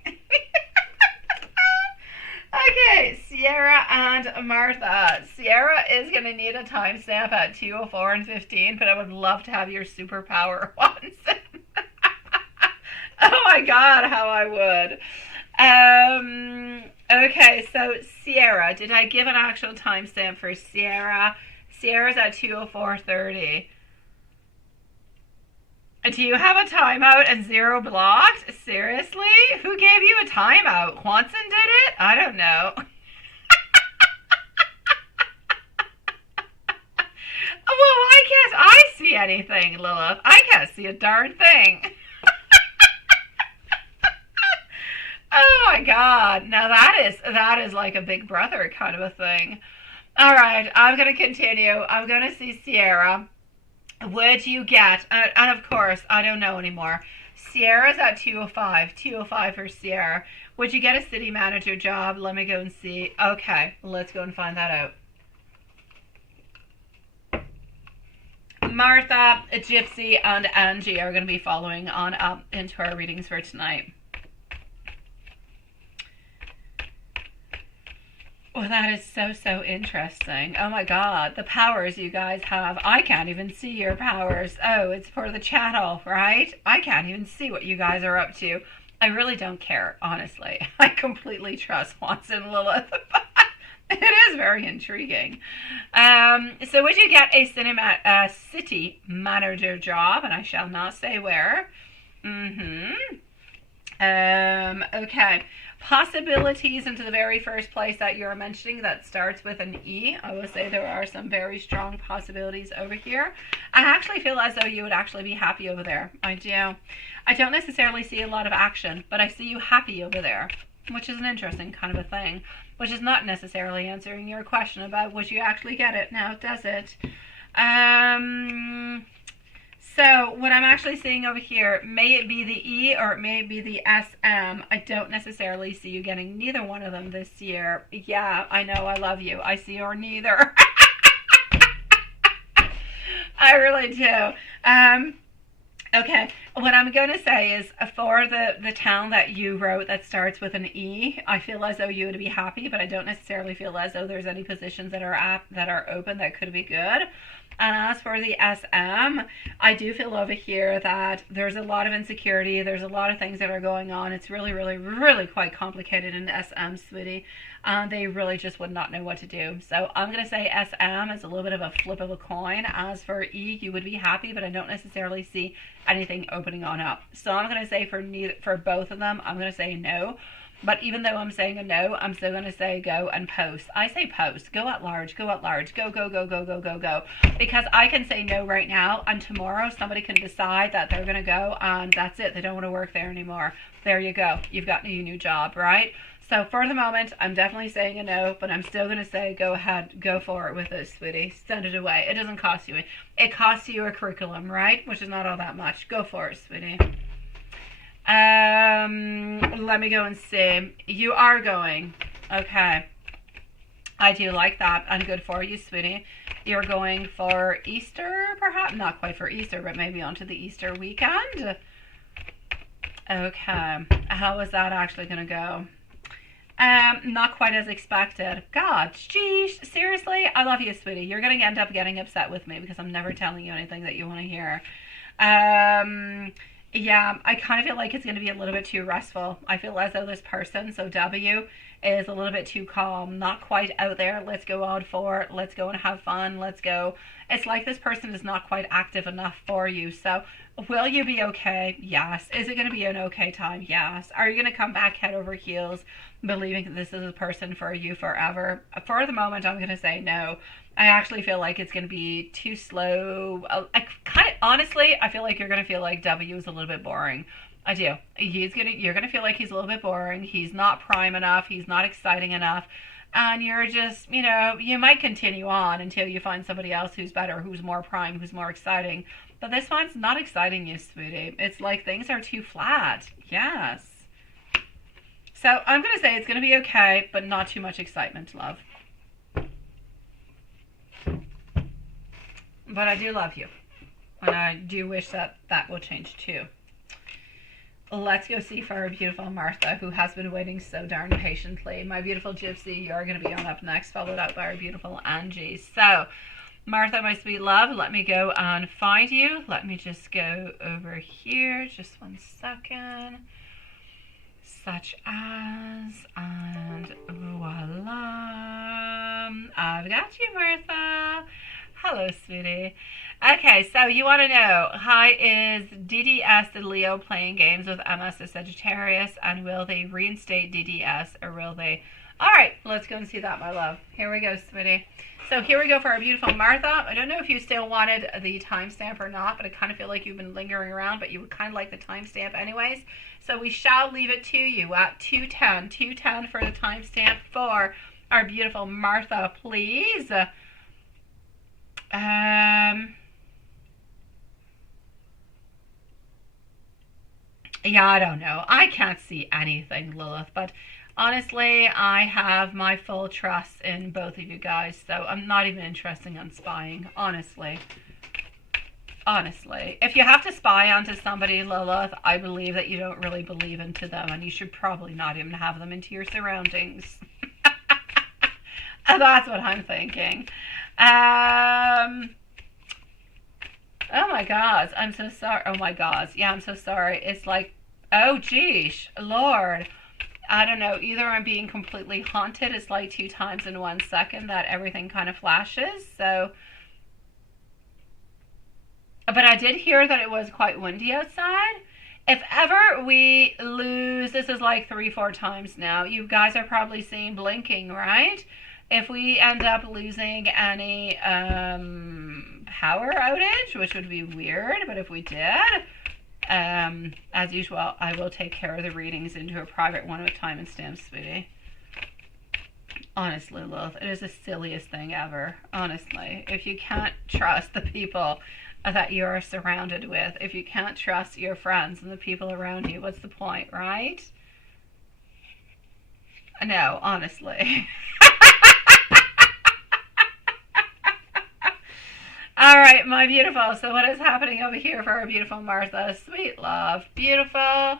I Okay, Sierra and Martha. Sierra is going to need a timestamp at 2:04 and 15, but I would love to have your superpower once. Oh my god, how I would. Okay, so Sierra. Did I give an actual timestamp for Sierra? Sierra's at 2:04:30. Do you have a timeout and 0 blocked? Seriously? Who gave you a timeout? Quanson did it? I don't know. Well, why can't I see anything, Lilith? I can't see a darn thing. Oh my god. Now that is like a big brother kind of a thing. All right, I'm going to continue. I'm going to see Sierra. Would you get, and of course, I don't know anymore. Sierra's at 2:05. 2:05 for Sierra. Would you get a city manager job? Let me go and see. Okay, let's go and find that out. Martha, Gypsy, and Angie are going to be following on up into our readings for tonight. Well, that is so interesting. Oh my god, the powers you guys have. I can't even see your powers. Oh, it's for the channel, right? I can't even see what you guys are up to. I really don't care, honestly. I completely trust Watson Lilith. It is very intriguing. So would you get a city manager job? And I shall not say where. Okay. Possibilities into the very first place that you're mentioning that starts with an E. I will say there are some very strong possibilities over here. I actually feel as though you would actually be happy over there. I do. I don't necessarily see a lot of action, but I see you happy over there, which is an interesting kind of a thing, which is not necessarily answering your question about would you actually get it now, does it? So what I'm actually seeing over here, may it be the E or it may be the SM. I don't necessarily see you getting neither one of them this year. Yeah, I know, I love you. I see or neither. I really do. Okay, what I'm going to say is for the town that you wrote that starts with an E, I feel as though you would be happy, but I don't necessarily feel as though there's any positions that are open that could be good. And as for the SM, I do feel over here that there's a lot of insecurity. There's a lot of things that are going on. It's really quite complicated in SM, sweetie. They really just would not know what to do. So I'm going to say SM is a little bit of a flip of a coin. As for E, you would be happy, but I don't necessarily see anything opening on up. So I'm going to say for both of them, I'm going to say no. But even though I'm saying a no, I'm still going to say go and post. I say post. Go at large. Go at large. Go. Because I can say no right now, and tomorrow somebody can decide that they're going to go, and that's it. They don't want to work there anymore. There you go. You've got a new job, right? So for the moment, I'm definitely saying a no, but I'm still going to say go ahead. Go for it with it, sweetie. Send it away. It doesn't cost you. It costs you a curriculum, right? Which is not all that much. Go for it, sweetie. Let me go and see. You are going. Okay. I do like that, and good for you, sweetie. You're going for Easter, perhaps? Not quite for Easter, but maybe onto the Easter weekend. Okay. How is that actually going to go? Not quite as expected. God, geez, seriously? I love you, sweetie. You're going to end up getting upset with me because I'm never telling you anything that you want to hear. Yeah, I kind of feel like it's going to be a little bit too restful. I feel as though this person, so W, is a little bit too calm, not quite out there. Let's go out for it. Let's go and have fun. Let's go. It's like this person is not quite active enough for you. So will you be okay? Yes. Is it going to be an okay time? Yes. Are you going to come back head over heels believing that this is a person for you forever? For the moment, I'm going to say no. I actually feel like it's going to be too slow. Honestly, I feel like you're going to feel like W is a little bit boring. I do. You're going to feel like he's a little bit boring. He's not prime enough. He's not exciting enough. And you're just, you might continue on until you find somebody else who's better, who's more prime, who's more exciting. But this one's not exciting you, sweetie. It's like things are too flat. Yes. So I'm going to say it's going to be okay, but not too much excitement, love. But I do love you. And I do wish that will change too. let's go see for our beautiful Martha, who has been waiting so darn patiently. My beautiful Gypsy, you're going to be on up next, followed out by our beautiful Angie. So, Martha, my sweet love, let me go and find you. Let me just go over here. Just 1 second. Such as, and voila. I've got you, Martha. Hello, sweetie. Okay, so you want to know, hi, is DDS the Leo playing games with MS the Sagittarius, and will they reinstate DDS, or will they? All right, let's go and see that, my love. Here we go, sweetie. So here we go for our beautiful Martha. I don't know if you still wanted the timestamp or not, but I kind of feel like you've been lingering around, but you would kind of like the timestamp anyways. So we shall leave it to you at 2:10. 2:10 for the timestamp for our beautiful Martha, please. Yeah, I don't know. I can't see anything, Lilith, but honestly, I have my full trust in both of you guys, so I'm not even interested in spying, honestly. Honestly. If you have to spy onto somebody, Lilith, I believe that you don't really believe into them, and you should probably not even have them into your surroundings. That's what I'm thinking. Oh my God, I'm so sorry. Oh my God, yeah, I'm so sorry. It's like, oh geez, Lord. I don't know, either I'm being completely haunted. It's like 2 times in 1 second that everything kind of flashes. So, but I did hear that it was quite windy outside. If ever we lose, this is like 3-4 times now. You guys are probably seeing blinking, right? If we end up losing any power outage, which would be weird, but if we did, as usual, I will take care of the readings into a private one with time and stamps, sweetie. Honestly, Lilith, it is the silliest thing ever. Honestly, if you can't trust the people that you are surrounded with, if you can't trust your friends and the people around you, what's the point, right? No, honestly. All right, my beautiful. So what is happening over here for our beautiful Martha? Sweet love. Beautiful.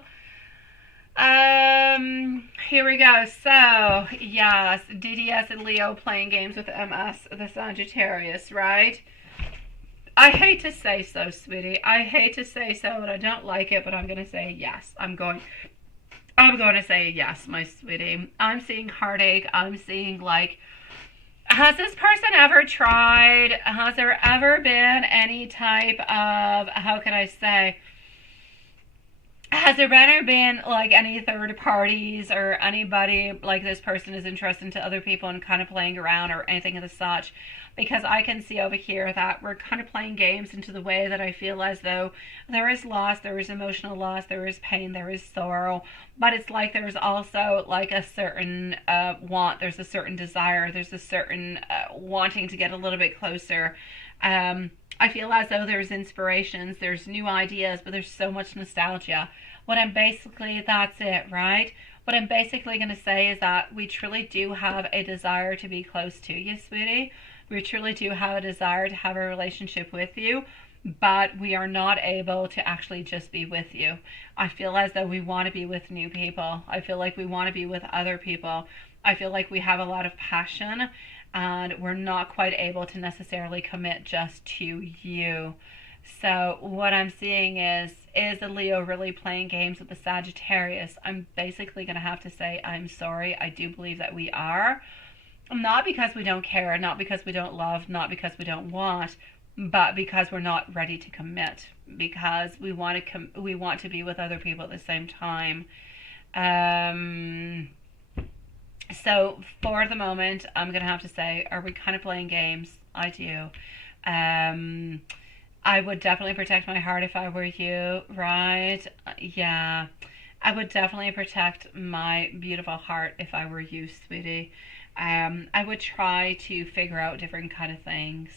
Here we go. So, yes, DDS and Leo playing games with MS, the Sagittarius, right? I hate to say so, sweetie. I hate to say so, and I don't like it, but I'm going to say yes. I'm going to say yes, my sweetie. I'm seeing heartache. I'm seeing, like, has this person ever tried, has there ever been any type of, how can I say, has there ever been like any third parties or anybody like this person is interested into other people and kind of playing around or anything of the such? Because I can see over here that we're kind of playing games into the way that I feel as though there is loss, there is emotional loss, there is pain, there is sorrow, but it's like there's also like a certain want, there's a certain desire, there's a certain wanting to get a little bit closer. I feel as though there's inspirations, there's new ideas, but there's so much nostalgia. That's it, right? What I'm basically going to say is that we truly do have a desire to be close to you, sweetie. We truly do have a desire to have a relationship with you, but we are not able to actually just be with you. I feel as though we want to be with new people. I feel like we want to be with other people. I feel like we have a lot of passion, and we're not quite able to necessarily commit just to you. So what I'm seeing is the Leo really playing games with the Sagittarius? I'm basically going to have to say I'm sorry. I do believe that we are. Not because we don't care, not because we don't love, not because we don't want, but because we're not ready to commit. Because we want to be with other people at the same time. So for the moment, I'm going to have to say, are we kind of playing games? I do. I would definitely protect my heart if I were you, right? Yeah. I would definitely protect my beautiful heart if I were you, sweetie. I would try to figure out different kind of things.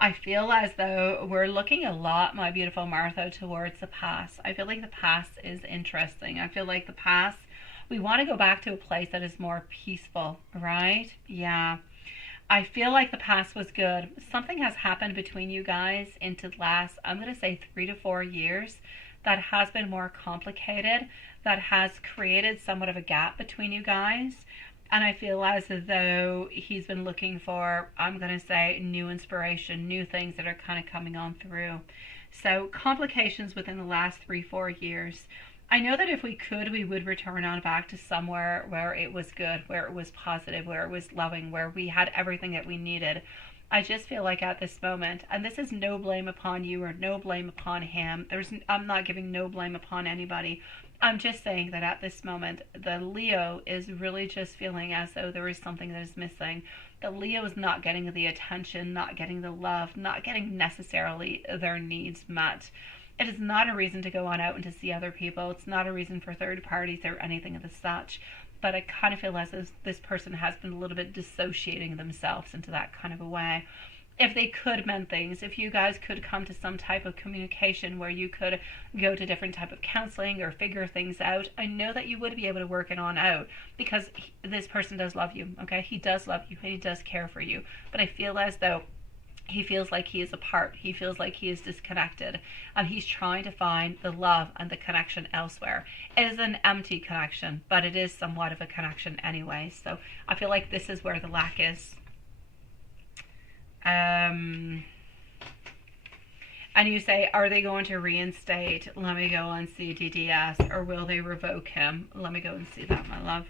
I feel as though we're looking a lot, my beautiful Martha, towards the past. I feel like the past is interesting. I feel like the past, we want to go back to a place that is more peaceful, right? Yeah. I feel like the past was good. Something has happened between you guys into the last, I'm going to say 3 to 4 years, that has been more complicated, that has created somewhat of a gap between you guys. And I feel as though he's been looking for, I'm going to say, new inspiration, new things that are kind of coming on through. So complications within the last 3-4 years. I know that if we could, we would return on back to somewhere where it was good, where it was positive, where it was loving, where we had everything that we needed. I just feel like at this moment, and this is no blame upon you or no blame upon him. I'm not giving no blame upon anybody. I'm just saying that at this moment, the Leo is really just feeling as though there is something that is missing. The Leo is not getting the attention, not getting the love, not getting necessarily their needs met. It is not a reason to go on out and to see other people. It's not a reason for third parties or anything of the such. But I kind of feel as if this person has been a little bit dissociating themselves into that kind of a way. If they could mend things, if you guys could come to some type of communication where you could go to different type of counseling or figure things out, I know that you would be able to work it on out, because this person does love you, okay? He does love you and he does care for you. But I feel as though he feels like he is apart. He feels like he is disconnected, and he's trying to find the love and the connection elsewhere. It is an empty connection, but it is somewhat of a connection anyway. So I feel like this is where the lack is. And you say, are they going to reinstate? Let me go and see DDS, or will they revoke him? Let me go and see that, my love.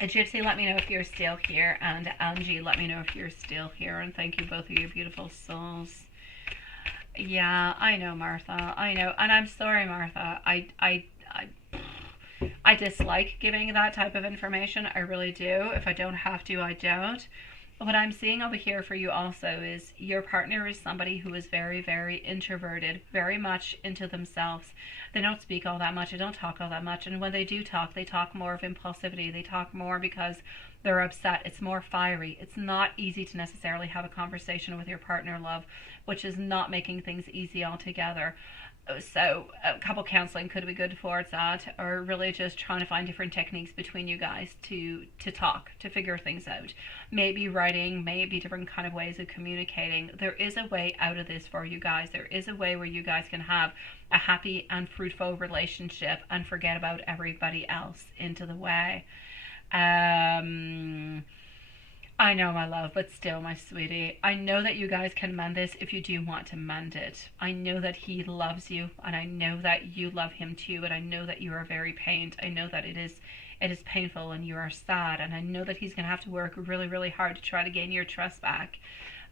Gypsy, let me know if you're still here, and Angie, let me know if you're still here, and thank you both of you beautiful souls. Yeah, I know, Martha, I know, and I'm sorry, Martha. I dislike giving that type of information. I really do. If I don't have to, I don't. What I'm seeing over here for you also is your partner is somebody who is very, very introverted, very much into themselves. They don't speak all that much. They don't talk all that much. And when they do talk, they talk more of impulsivity. They talk more because they're upset. It's more fiery. It's not easy to necessarily have a conversation with your partner, love, which is not making things easy altogether. So couple counseling could be good for that, or really just trying to find different techniques between you guys to talk, to figure things out. Maybe writing, maybe different kind of ways of communicating. There is a way out of this for you guys. There is a way where you guys can have a happy and fruitful relationship and forget about everybody else into the way. I know, my love, but still, my sweetie, I know that you guys can mend this if you do want to mend it. I know that he loves you, and I know that you love him too, and I know that you are very pained. I know that it is painful and you are sad, and I know that he's going to have to work really, really hard to try to gain your trust back,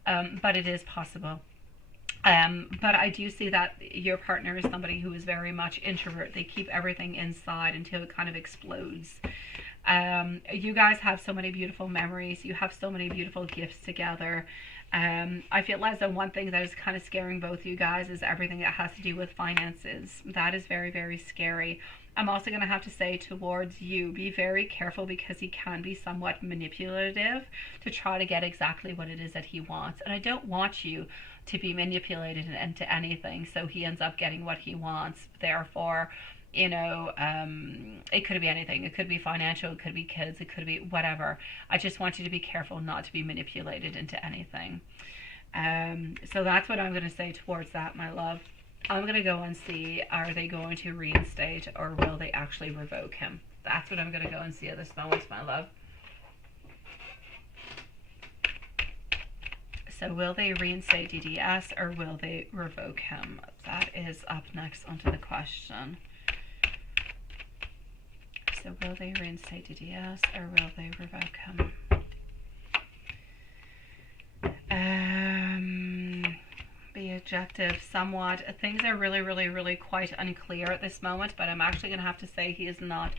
but it is possible. But I do see that your partner is somebody who is very much introvert. They keep everything inside until it kind of explodes. You guys have so many beautiful memories. You have so many beautiful gifts together. I feel as though one thing that is kind of scaring both you guys is everything that has to do with finances. That is very, very scary. I'm also going to have to say towards you, be very careful, because he can be somewhat manipulative to try to get exactly what it is that he wants. And I don't want you to be manipulated into anything so he ends up getting what he wants. Therefore, you know, it could be anything. It could be financial, it could be kids, it could be whatever. I just want you to be careful not to be manipulated into anything. So that's what I'm going to say towards that, my love. I'm going to go and see, are they going to reinstate or will they actually revoke him? That's what I'm going to go and see at this moment, my love. So will they reinstate DDS or will they revoke him? That is up next onto the question. So will they reinstate DDS or will they revoke him? Be objective somewhat. Things are really, really, really quite unclear at this moment, but I'm actually going to have to say he is not.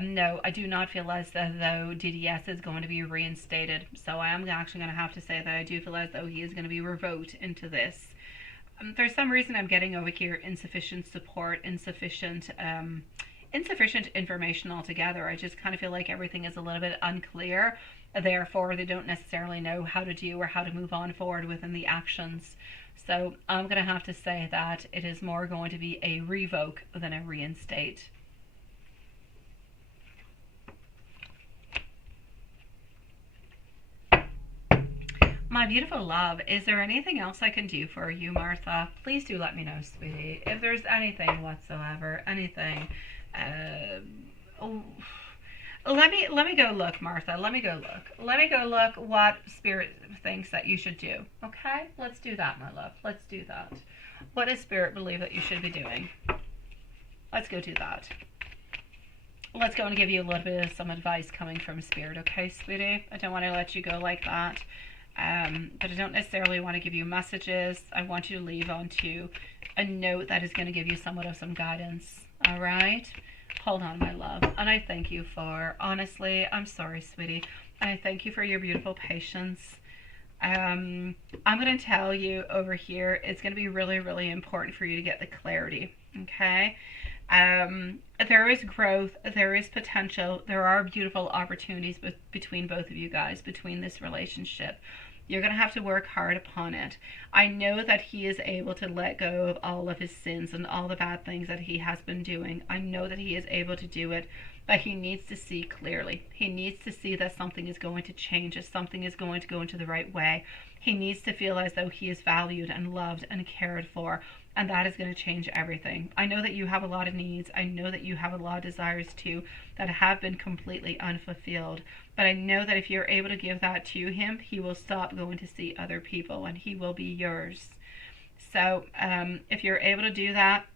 No, I do not feel as though DDS is going to be reinstated. So I am actually going to have to say that I do feel as though he is going to be revoked into this. For some reason, I'm getting over here insufficient support, insufficient information altogether. I just kind of feel like everything is a little bit unclear. Therefore, they don't necessarily know how to do or how to move on forward within the actions. So I'm going to have to say that it is more going to be a revoke than a reinstate. My beautiful love, is there anything else I can do for you, Martha? Please do let me know, sweetie. If there's anything whatsoever, anything. Oh, let me go look, Martha. Let me go look. Let me go look what Spirit thinks that you should do. Okay? Let's do that, my love. Let's do that. What does Spirit believe that you should be doing? Let's go do that. Let's go and give you a little bit of some advice coming from Spirit, okay, sweetie? I don't want to let you go like that. But I don't necessarily want to give you messages. I want you to leave onto a note that is going to give you somewhat of some guidance. All right? Hold on, my love. And I thank you for, honestly, I'm sorry, sweetie. And I thank you for your beautiful patience. I'm going to tell you over here, it's going to be really, really important for you to get the clarity. Okay? There is growth, there is potential, there are beautiful opportunities between both of you guys, between this relationship. You're going to have to work hard upon it. I know that he is able to let go of all of his sins and all the bad things that he has been doing. I know that he is able to do it, but he needs to see clearly. He needs to see that something is going to change, that something is going to go into the right way. He needs to feel as though he is valued and loved and cared for. And that is going to change everything. I know that you have a lot of needs. I know that you have a lot of desires too that have been completely unfulfilled. But I know that if you're able to give that to him, he will stop going to see other people and he will be yours. So if you're able to do that,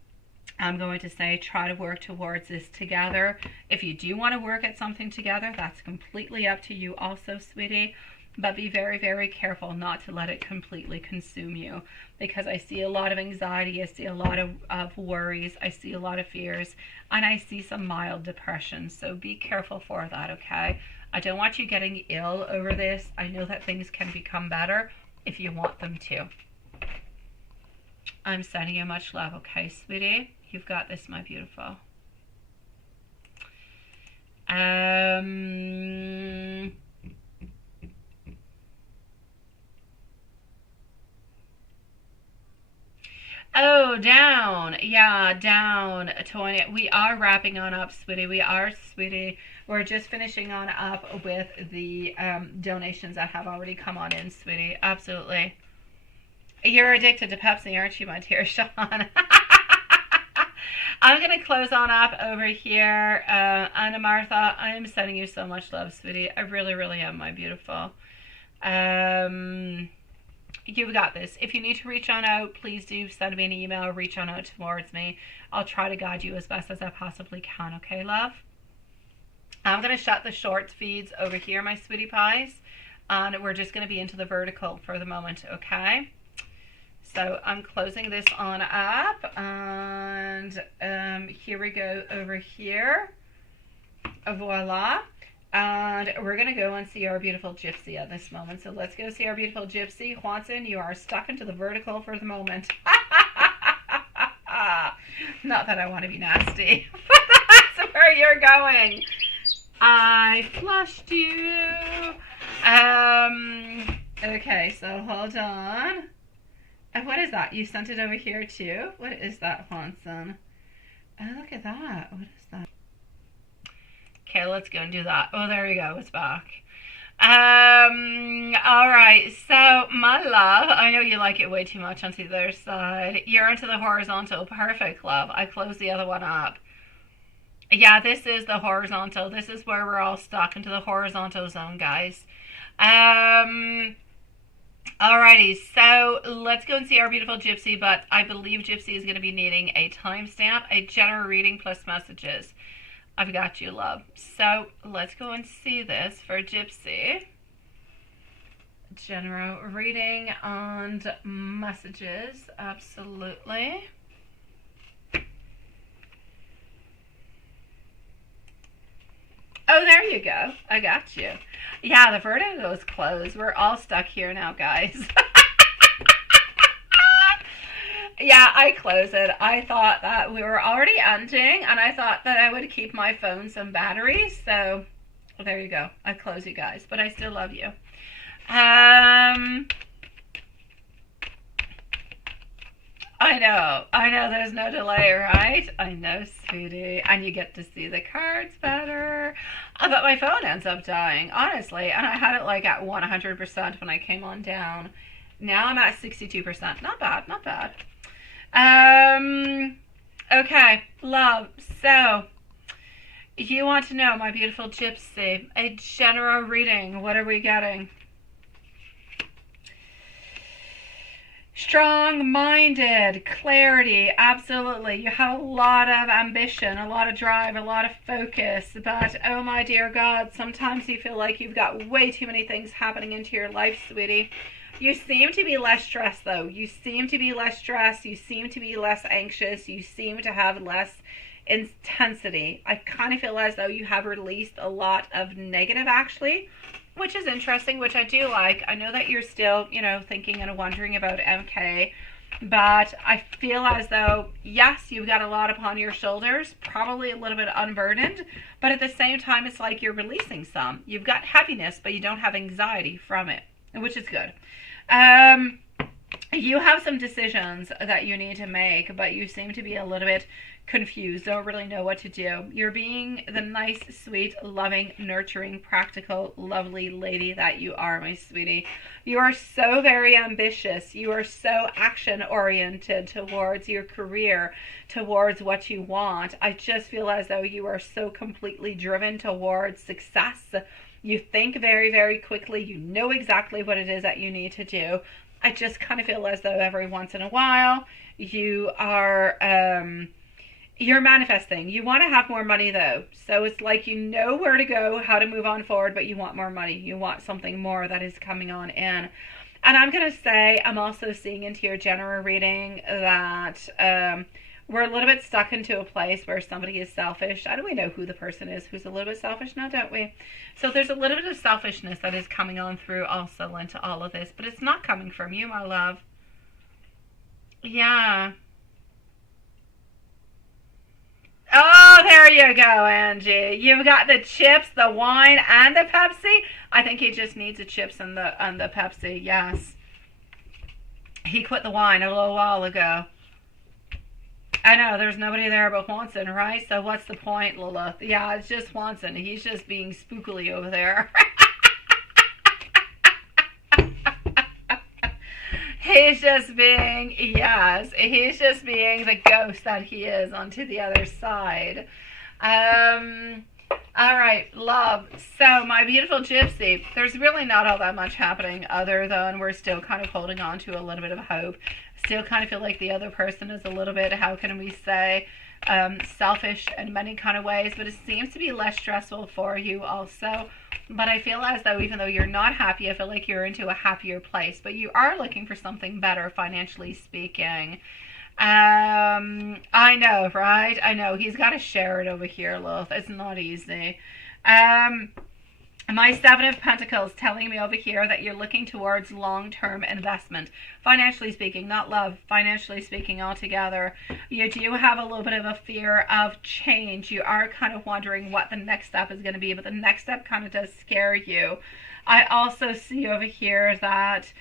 I'm going to say try to work towards this together. If you do want to work at something together, that's completely up to you also, sweetie. But be very, very careful not to let it completely consume you, because I see a lot of anxiety, I see a lot of worries, I see a lot of fears, and I see some mild depression. So be careful for that, okay? I don't want you getting ill over this. I know that things can become better if you want them to. I'm sending you much love, okay, sweetie? You've got this, my beautiful. Oh, down. Yeah, down 20. We are wrapping on up, sweetie. We are, sweetie. We're just finishing on up with the donations that have already come on in, sweetie. Absolutely. You're addicted to Pepsi, aren't you, my dear Sean? I'm going to close on up over here. Anna Martha, I am sending you so much love, sweetie. I really, really am, my beautiful. You've got this. If you need to reach on out, please do send me an email or reach on out towards me. I'll try to guide you as best as I possibly can, okay, love? I'm going to shut the short feeds over here, my sweetie pies, and we're just going to be into the vertical for the moment, okay? So I'm closing this on up, and here we go over here. Voila. And we're going to go and see our beautiful gypsy at this moment. So let's go see our beautiful gypsy. Juanson, you are stuck into the vertical for the moment. Not that I want to be nasty, but that's where you're going. I flushed you. Okay, so hold on. And what is that? You sent it over here too? What is that, Juanson? Oh, look at that. What is that? Okay, let's go and do that. Oh, there we go. It's back. All right. So, my love, I know you like it way too much onto the other side. You're into the horizontal. Perfect, love. I closed the other one up. Yeah, this is the horizontal. This is where we're all stuck into the horizontal zone, guys. Alrighty. So, let's go and see our beautiful gypsy. But I believe gypsy is going to be needing a timestamp, a general reading plus messages. I've got you, love. So let's go and see this for Gypsy. General reading and messages. Absolutely. Oh, there you go. I got you. Yeah, the vertigo is closed. We're all stuck here now, guys. Yeah, I closed it. I thought that we were already ending, and I thought that I would keep my phone some batteries. So, well, there you go. I close you guys, but I still love you. I know. There's no delay, right? I know, sweetie. And you get to see the cards better. But my phone ends up dying, honestly. And I had it like at 100% when I came on down. Now I'm at 62%. Not bad, not bad. Okay, love. So, you want to know, my beautiful gypsy, a general reading. What are we getting? Strong-minded, clarity, absolutely. You have a lot of ambition, a lot of drive, a lot of focus, but oh my dear God, sometimes you feel like you've got way too many things happening into your life, sweetie. You seem to be less stressed, though. You seem to be less stressed. You seem to be less anxious. You seem to have less intensity. I kind of feel as though you have released a lot of negative, actually, which is interesting, which I do like. I know that you're still, thinking and wondering about MK, but I feel as though, yes, you've got a lot upon your shoulders, probably a little bit unburdened, but at the same time, it's like you're releasing some. You've got heaviness, but you don't have anxiety from it, which is good. You have some decisions that you need to make, but you seem to be a little bit confused, don't really know what to do. You're being the nice, sweet, loving, nurturing, practical, lovely lady that you are, my sweetie. You are so very ambitious. You are so action-oriented towards your career, towards what you want. I just feel as though you are so completely driven towards success. You think very, very quickly. You know exactly what it is that you need to do. I just kind of feel as though every once in a while you are... you're manifesting. You want to have more money, though. So it's like you know where to go, how to move on forward, but you want more money. You want something more that is coming on in. And I'm going to say, I'm also seeing into your general reading that we're a little bit stuck into a place where somebody is selfish. I don't we know who the person is who's a little bit selfish now, don't we? So there's a little bit of selfishness that is coming on through also into all of this. But it's not coming from you, my love. Yeah. Oh, there you go, Angie. You've got the chips, the wine, and the Pepsi. I think he just needs the chips and the Pepsi. Yes. He quit the wine a little while ago. I know, there's nobody there but Swanson, right? So what's the point, Lilith? Yeah, it's just Swanson. He's just being spookily over there. He's just being, yes, he's just being the ghost that he is onto the other side. All right, love. So, my beautiful gypsy, there's really not all that much happening other than we're still kind of holding on to a little bit of hope. Still kind of feel like the other person is a little bit, how can we say, selfish in many kind of ways, but it seems to be less stressful for you also. But I feel as though even though you're not happy, I feel like you're into a happier place. But you are looking for something better, financially speaking. I know, right? I know. He's got to share it over here, Lilith. It's not easy. My Seven of Pentacles telling me over here that you're looking towards long-term investment. Financially speaking, not love. Financially speaking altogether. You do have a little bit of a fear of change. You are kind of wondering what the next step is going to be, but the next step kind of does scare you. I also see over here that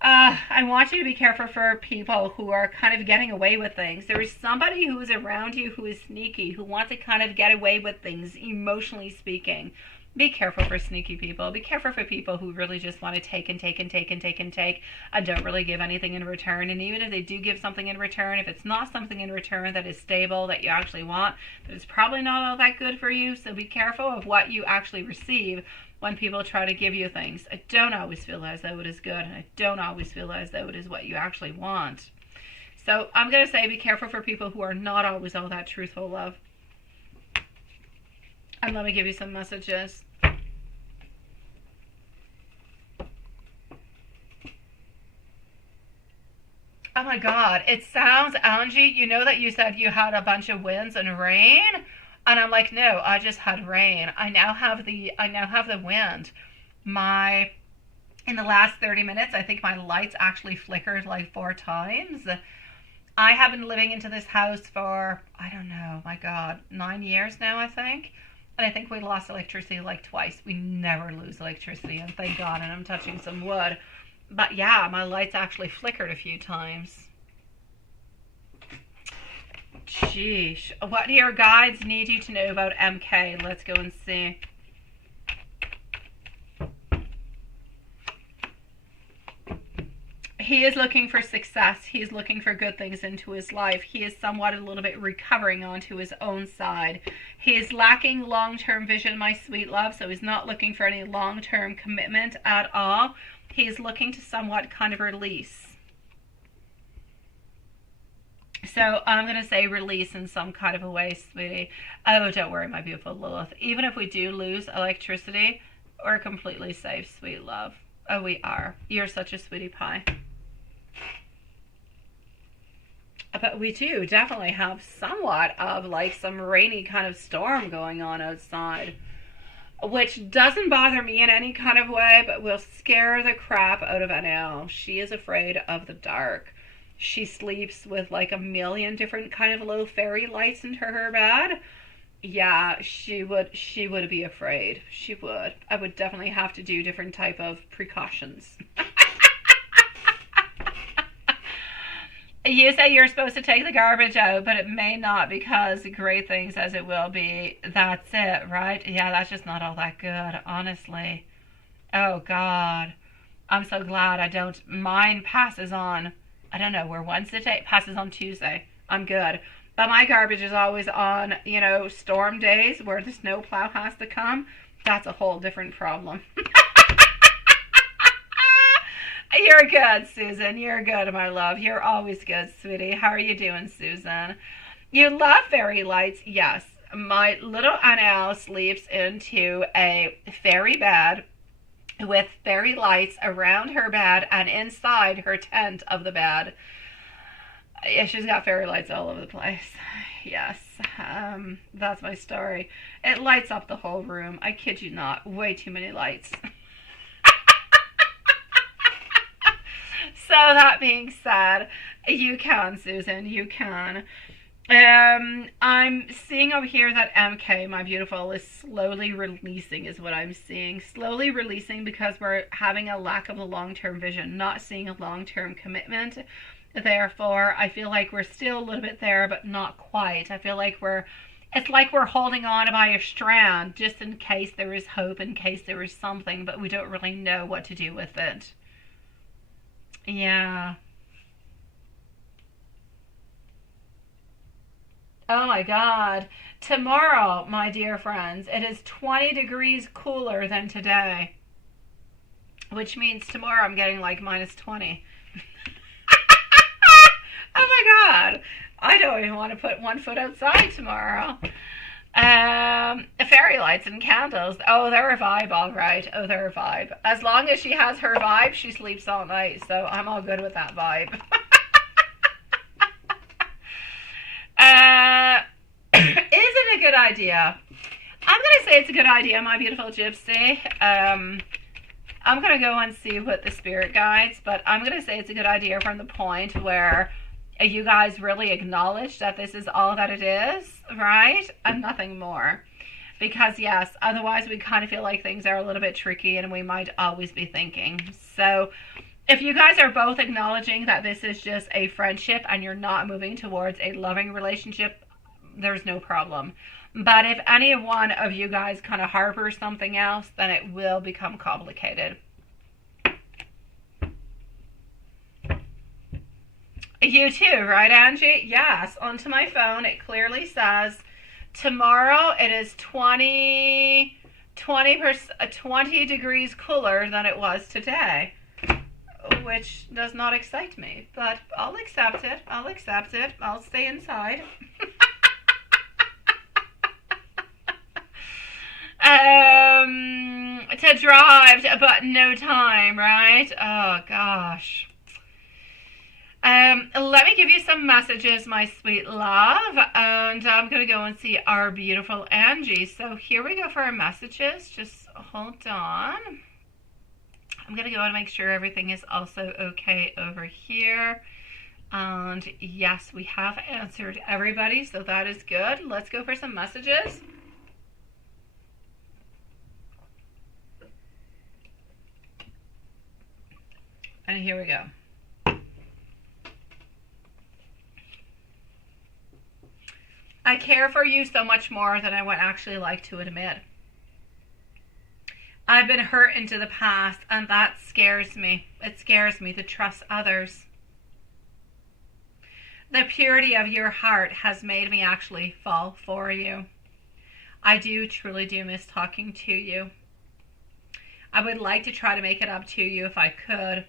I want you to be careful for people who are kind of getting away with things. There is somebody who is around you who is sneaky, who wants to kind of get away with things, emotionally speaking. Be careful for sneaky people. Be careful for people who really just want to take and take and take and take and take and don't really give anything in return. And even if they do give something in return, if it's not something in return that is stable, that you actually want, then it's probably not all that good for you. So be careful of what you actually receive when people try to give you things. I don't always feel as though it is good, and I don't always feel as though it is what you actually want. So I'm going to say be careful for people who are not always all that truthful, love. And let me give you some messages. Oh my God, it sounds, Angie, you know that you said you had a bunch of winds and rain? And I'm like, no, I just had rain. I now have the wind. In the last 30 minutes, I think my lights actually flickered like 4 times. I have been living into this house for, I don't know, my God, 9 years now, I think. And I think we lost electricity like twice. We never lose electricity, and thank God, and I'm touching some wood. But yeah, my lights actually flickered a few times. Sheesh. What do your guides need you to know about MK? Let's go and see. He is looking for success. He is looking for good things into his life. He is somewhat a little bit recovering onto his own side. He is lacking long-term vision, my sweet love, so he's not looking for any long-term commitment at all. He is looking to somewhat kind of release. So I'm going to say release in some kind of a way, sweetie. Oh, don't worry, my beautiful Lilith. Even if we do lose electricity, we're completely safe, sweet love. Oh, we are. You're such a sweetie pie. But we do definitely have somewhat of like some rainy kind of storm going on outside, which doesn't bother me in any kind of way, but will scare the crap out of Anel. She is afraid of the dark. She sleeps with like a million different kind of little fairy lights into her bed. Yeah, she would be afraid. She would. I would definitely have to do different type of precautions. You say you're supposed to take the garbage out, but it may not, because great things as it will be. That's it, right? Yeah, that's just not all that good, honestly. Oh, God. I'm so glad I don't. Mine passes on, I don't know, we're Wednesday today? Passes on Tuesday. I'm good. But my garbage is always on, you know, storm days where the snow plow has to come. That's a whole different problem. You're good, Susan. You're good, my love. You're always good, sweetie. How are you doing, Susan? You love fairy lights. Yes. My little Anel sleeps into a fairy bed with fairy lights around her bed and inside her tent of the bed. Yeah, she's got fairy lights all over the place. Yes, that's my story. It lights up the whole room. I kid you not. Way too many lights. So that being said, you can, Susan. You can. I'm seeing over here that MK, my beautiful, is slowly releasing, is what I'm seeing. Slowly releasing because we're having a lack of a long-term vision, not seeing a long-term commitment. Therefore, I feel like we're still a little bit there, but not quite. I feel like it's like we're holding on by a strand just in case there is hope, in case there is something, but we don't really know what to do with it. Yeah. Oh my God. Tomorrow, my dear friends, it is 20 degrees cooler than today, which means tomorrow I'm getting like minus 20. Oh my God. I don't even want to put one foot outside tomorrow. Fairy lights and candles. Oh, they're a vibe, all right. Oh, they're a vibe. As long as she has her vibe, she sleeps all night. So I'm all good with that vibe. Is it a good idea? I'm going to say it's a good idea, my beautiful gypsy. I'm going to go and see what the spirit guides, but I'm going to say it's a good idea from the point where you guys really acknowledge that this is all that it is, right? And nothing more. Because, yes, otherwise we kind of feel like things are a little bit tricky and we might always be thinking. So if you guys are both acknowledging that this is just a friendship and you're not moving towards a loving relationship, there's no problem. But if any one of you guys kind of harbors something else, then it will become complicated. You too, right, Angie? Yes, onto my phone it clearly says tomorrow it is 20 degrees cooler than it was today, which does not excite me, but I'll accept it. I'll accept it. I'll stay inside. To drive, but no time, right? Oh, gosh. Let me give you some messages, my sweet love, and I'm going to go and see our beautiful Angie. So here we go for our messages. Just hold on. I'm going to go and make sure everything is also okay over here. And yes, we have answered everybody, so that is good. Let's go for some messages. And here we go. I care for you so much more than I would actually like to admit. I've been hurt into the past, and that scares me. It scares me to trust others. The purity of your heart has made me actually fall for you. I do, truly do miss talking to you. I would like to try to make it up to you if I could.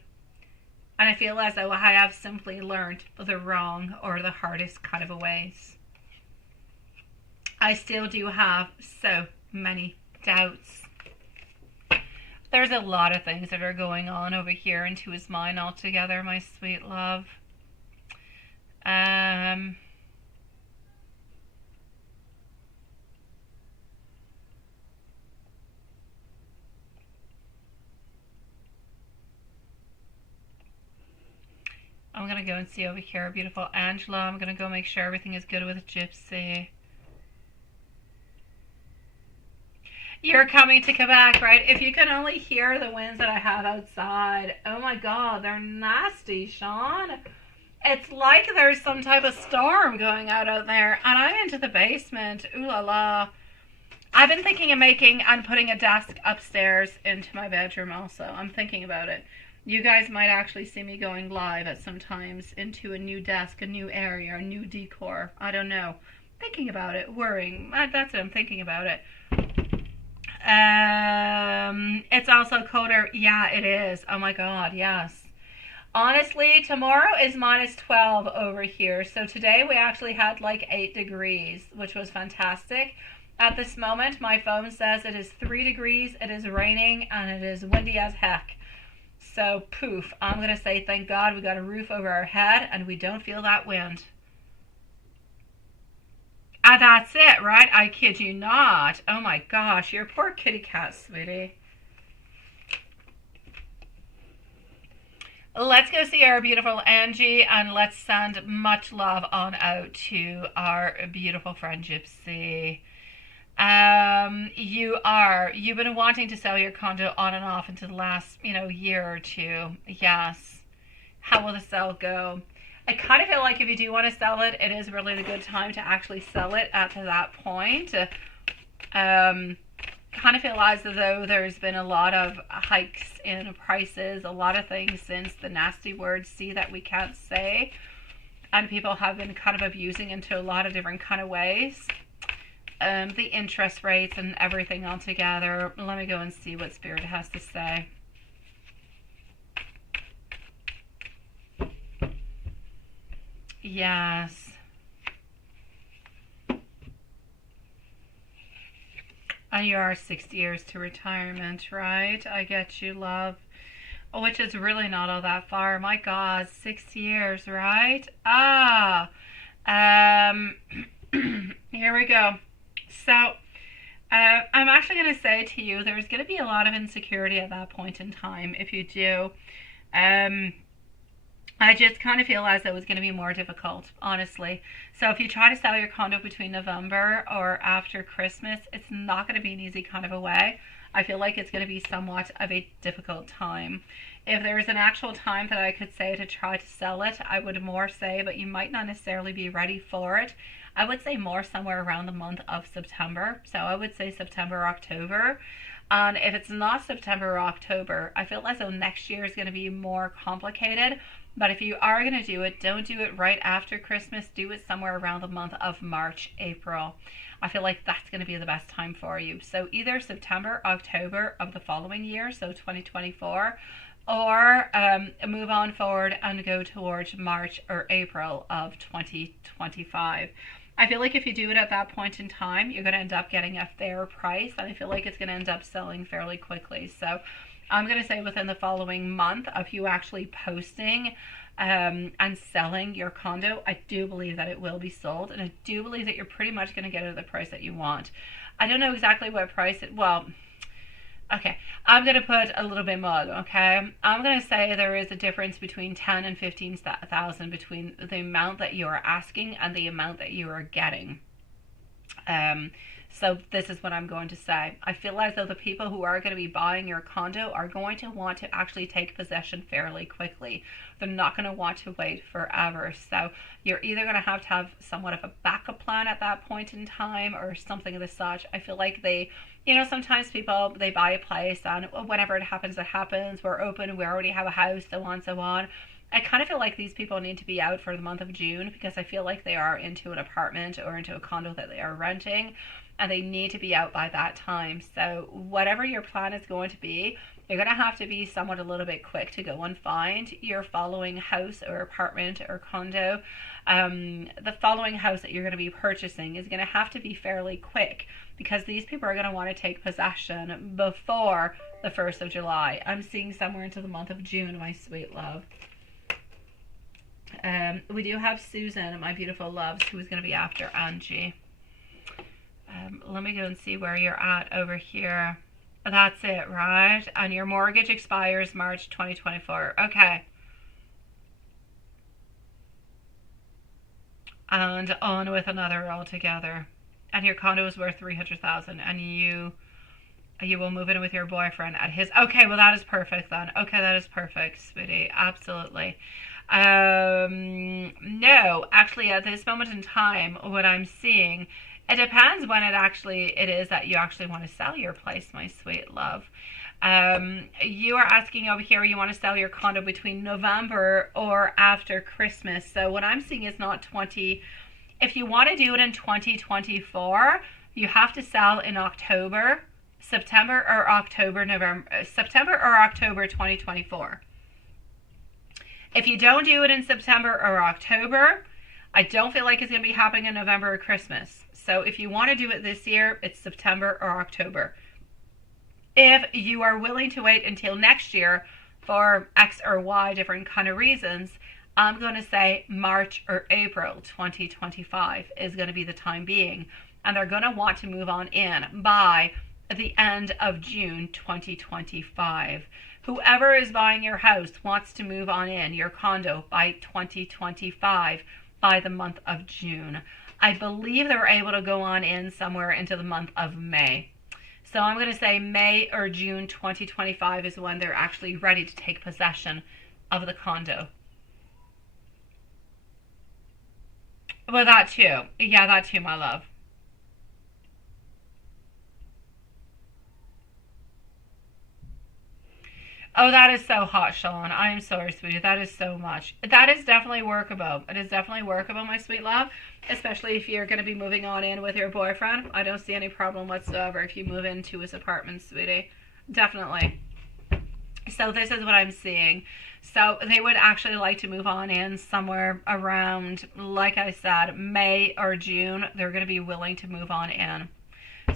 And I feel as though I have simply learned the wrong or the hardest kind of ways. I still do have so many doubts. There's a lot of things that are going on over here into his mind altogether, my sweet love. I'm going to go and see over here, beautiful Angela. I'm going to go make sure everything is good with Gypsy. You're coming to Quebec, right? If you can only hear the winds that I have outside. Oh my God, they're nasty, Sean. It's like there's some type of storm going out there. And I'm into the basement. Ooh la la. I've been thinking of making and putting a desk upstairs into my bedroom also. I'm thinking about it. You guys might actually see me going live at some times into a new desk, a new area, a new decor. I don't know. Thinking about it, worrying. That's it, I'm thinking about it. It's also colder. Yeah, it is. Oh my God, yes. Honestly, tomorrow is minus 12 over here. So today we actually had like 8 degrees, which was fantastic. At this moment, my phone says it is 3 degrees, it is raining, and it is windy as heck. So, poof, I'm going to say thank God we got a roof over our head and we don't feel that wind. That's it, right? I kid you not. Oh my gosh, your poor kitty cat, sweetie. Let's go see our beautiful Angie, and let's send much love on out to our beautiful friend Gypsy. You've been wanting to sell your condo on and off into the last, year or two. Yes. How will the sale go? I kind of feel like if you do want to sell it, it is really the good time to actually sell it at that point. Kind of feel as though there's been a lot of hikes in prices, a lot of things since the nasty word "see" that we can't say, and people have been kind of abusing into a lot of different kind of ways. The interest rates and everything all together. Let me go and see what Spirit has to say. Yes. And you are 6 years to retirement, right? I get you, love. Which is really not all that far. My God, 6 years, right? Here we go. So, I'm actually going to say to you, there's going to be a lot of insecurity at that point in time if you do. I just kind of feel as though it's going to be more difficult, honestly. So if you try to sell your condo between November or after Christmas, it's not going to be an easy kind of a way. I feel like it's going to be somewhat of a difficult time. If there's an actual time that I could say to try to sell it, I would more say, but you might not necessarily be ready for it. I would say more somewhere around the month of September. So I would say September, October. And if it's not September or October, I feel as though next year is going to be more complicated. But if you are going to do it, don't do it right after Christmas. Do it somewhere around the month of March, April. I feel like that's going to be the best time for you. So either September, October of the following year, so 2024, or move on forward and go towards March or April of 2025. I feel like if you do it at that point in time, you're going to end up getting a fair price, and I feel like it's going to end up selling fairly quickly. So I'm going to say within the following month of you actually posting and selling your condo, I do believe that it will be sold, and I do believe that you're pretty much going to get it at the price that you want. I don't know exactly what price it, okay, I'm going to put a little bit more, okay? I'm going to say there is a difference between 10 and 15,000 between the amount that you are asking and the amount that you are getting. So this is what I'm going to say. I feel as though the people who are going to be buying your condo are going to want to actually take possession fairly quickly. They're not going to want to wait forever. So you're either going to have somewhat of a backup plan at that point in time or something of the such. I feel like You know, sometimes people, they buy a place and whenever it happens, it happens. We're open, we already have a house, so on, so on. I kind of feel like these people need to be out for the month of June because I feel like they are into an apartment or into a condo that they are renting and they need to be out by that time. So whatever your plan is going to be, you're going to have to be somewhat a little bit quick to go and find your following house or apartment or condo. The following house that you're going to be purchasing is going to have to be fairly quick because these people are going to want to take possession before the 1st of July. I'm seeing somewhere into the month of June, my sweet love. We do have Susan, my beautiful loves, who is going to be after Angie. Let me go and see where you're at over here. That's it, right? And your mortgage expires March 2024. Okay. And on with another altogether. And your condo is worth $300,000, and you will move in with your boyfriend at his. Okay, well that is perfect then. Okay, that is perfect, sweetie. Absolutely. No, actually, at this moment in time, what I'm seeing, it depends when it is that you actually want to sell your place, my sweet love. You are asking over here, you want to sell your condo between November or after Christmas. So what I'm seeing is not 20. If you want to do it in 2024, you have to sell in October, September or October, September or October 2024. If you don't do it in September or October, I don't feel like it's going to be happening in November or Christmas. So if you want to do it this year, it's September or October. If you are willing to wait until next year for X or Y different kind of reasons, I'm going to say March or April 2025 is going to be the time being. And they're going to want to move on in by the end of June 2025. Whoever is buying your house wants to move on in your condo by 2025, by the month of June. I believe they're able to go on in somewhere into the month of May. So I'm going to say May or June 2025 is when they're actually ready to take possession of the condo. Well, that too. Yeah, that too, my love. Oh, that is so hot, Sean. I am sorry, sweetie. That is so much. That is definitely workable. It is definitely workable, my sweet love. Especially if you're going to be moving on in with your boyfriend. I don't see any problem whatsoever if you move into his apartment, sweetie. Definitely. So this is what I'm seeing. So they would actually like to move on in somewhere around, like I said, May or June. They're going to be willing to move on in.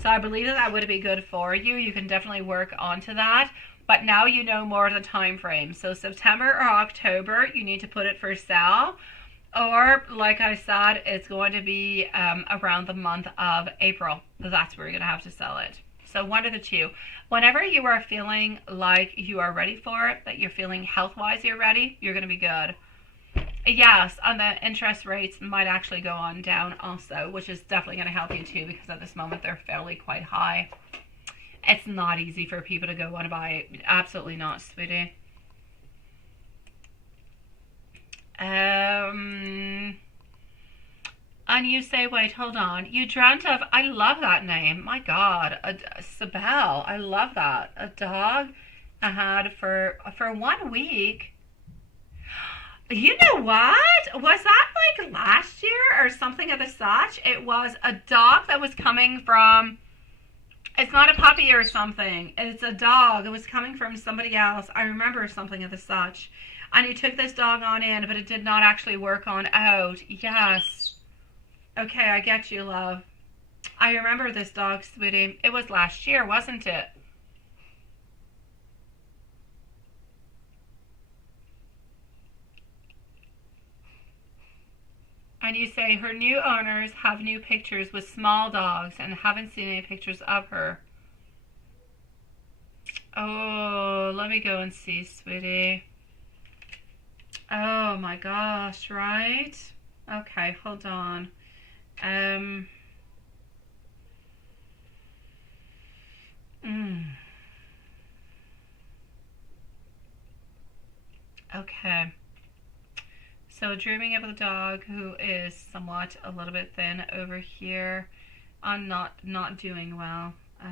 So I believe that would be good for you. You can definitely work onto that. But now you know more of the time frame. So September or October, you need to put it for sale. Or, like I said, it's going to be around the month of April. That's where you're going to have to sell it. So one of the two. Whenever you are feeling like you are ready for it, that you're feeling health-wise you're ready, you're going to be good. Yes, and the interest rates might actually go on down also, which is definitely going to help you too, because at this moment they're fairly quite high. It's not easy for people to go and buy it. Absolutely not, sweetie. And you say, wait, hold on. You dreamt of, I love that name. My God, Sibel, I love that. A dog I had for 1 week. You know what? Was that like last year or something of the such? It was a dog that was coming from, it's not a puppy or something. It's a dog. It was coming from somebody else. I remember something of the such. And you took this dog on in, but it did not actually work on out. Yes. Okay, I get you, love. I remember this dog, sweetie. It was last year, wasn't it? And you say her new owners have new pictures with small dogs and haven't seen any pictures of her. Oh, let me go and see, sweetie. Oh my gosh, right? Okay, hold on. Okay. So dreaming of a dog who is somewhat a little bit thin over here. I'm not doing well. All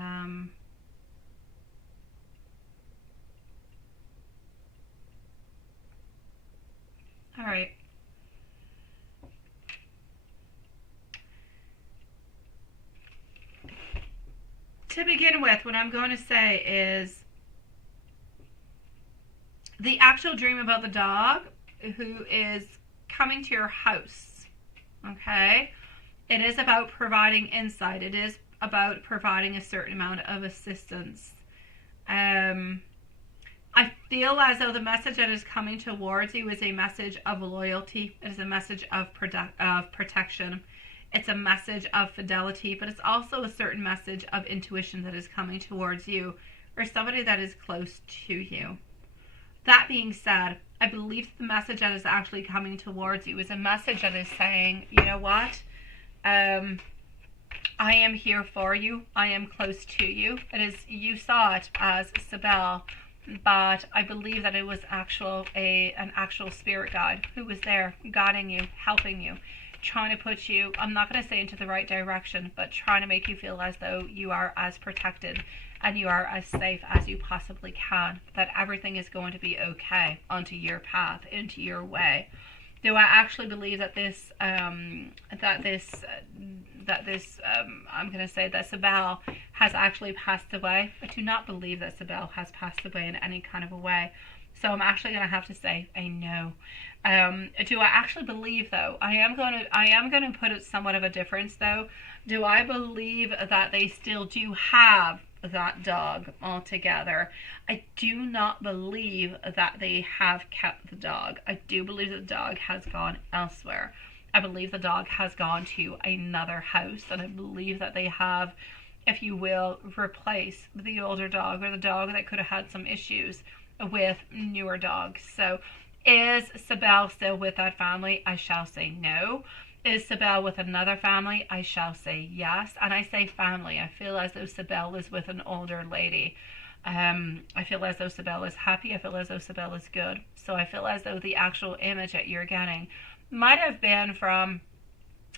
right. To begin with, what I'm going to say is the actual dream about the dog who is coming to your house, okay? It is about providing insight. It is about providing a certain amount of assistance. I feel as though the message that is coming towards you is a message of loyalty. It is a message of protection. It's a message of fidelity, but it's also a certain message of intuition that is coming towards you or somebody that is close to you. That being said, I believe the message that is actually coming towards you is a message that is saying, you know what? I am here for you. I am close to you. It is, you saw it as Sibel, but I believe that it was an actual spirit guide who was there guiding you, helping you, trying to put you, I'm not going to say into the right direction, but trying to make you feel as though you are as protected and you are as safe as you possibly can, that everything is going to be okay onto your path, into your way. Do I actually believe that I'm going to say that Sibel has actually passed away? I do not believe that Sibel has passed away in any kind of a way. So I'm actually going to have to say a no. Do I actually believe, though? I am going to put it somewhat of a difference, though. Do I believe that they still do have that dog altogether? I do not believe that they have kept the dog. I do believe that the dog has gone elsewhere. I believe the dog has gone to another house, and I believe that they have, if you will, replaced the older dog or the dog that could have had some issues with newer dogs. So is Sibel still with that family? I shall say no. Is Sibel with another family? I shall say yes. And I say family. I feel as though Sibel is with an older lady. I feel as though Sibel is happy. I feel as though Sibel is good. So I feel as though the actual image that you're getting might have been from,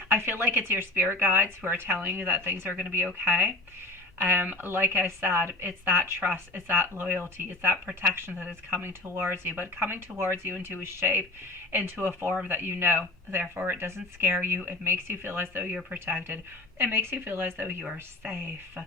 I feel like it's your spirit guides who are telling you that things are going to be okay. Like I said, it's that trust, it's that loyalty, it's that protection that is coming towards you, but coming towards you into a shape, into a form that you know. Therefore, it doesn't scare you. It makes you feel as though you're protected. It makes you feel as though you are safe.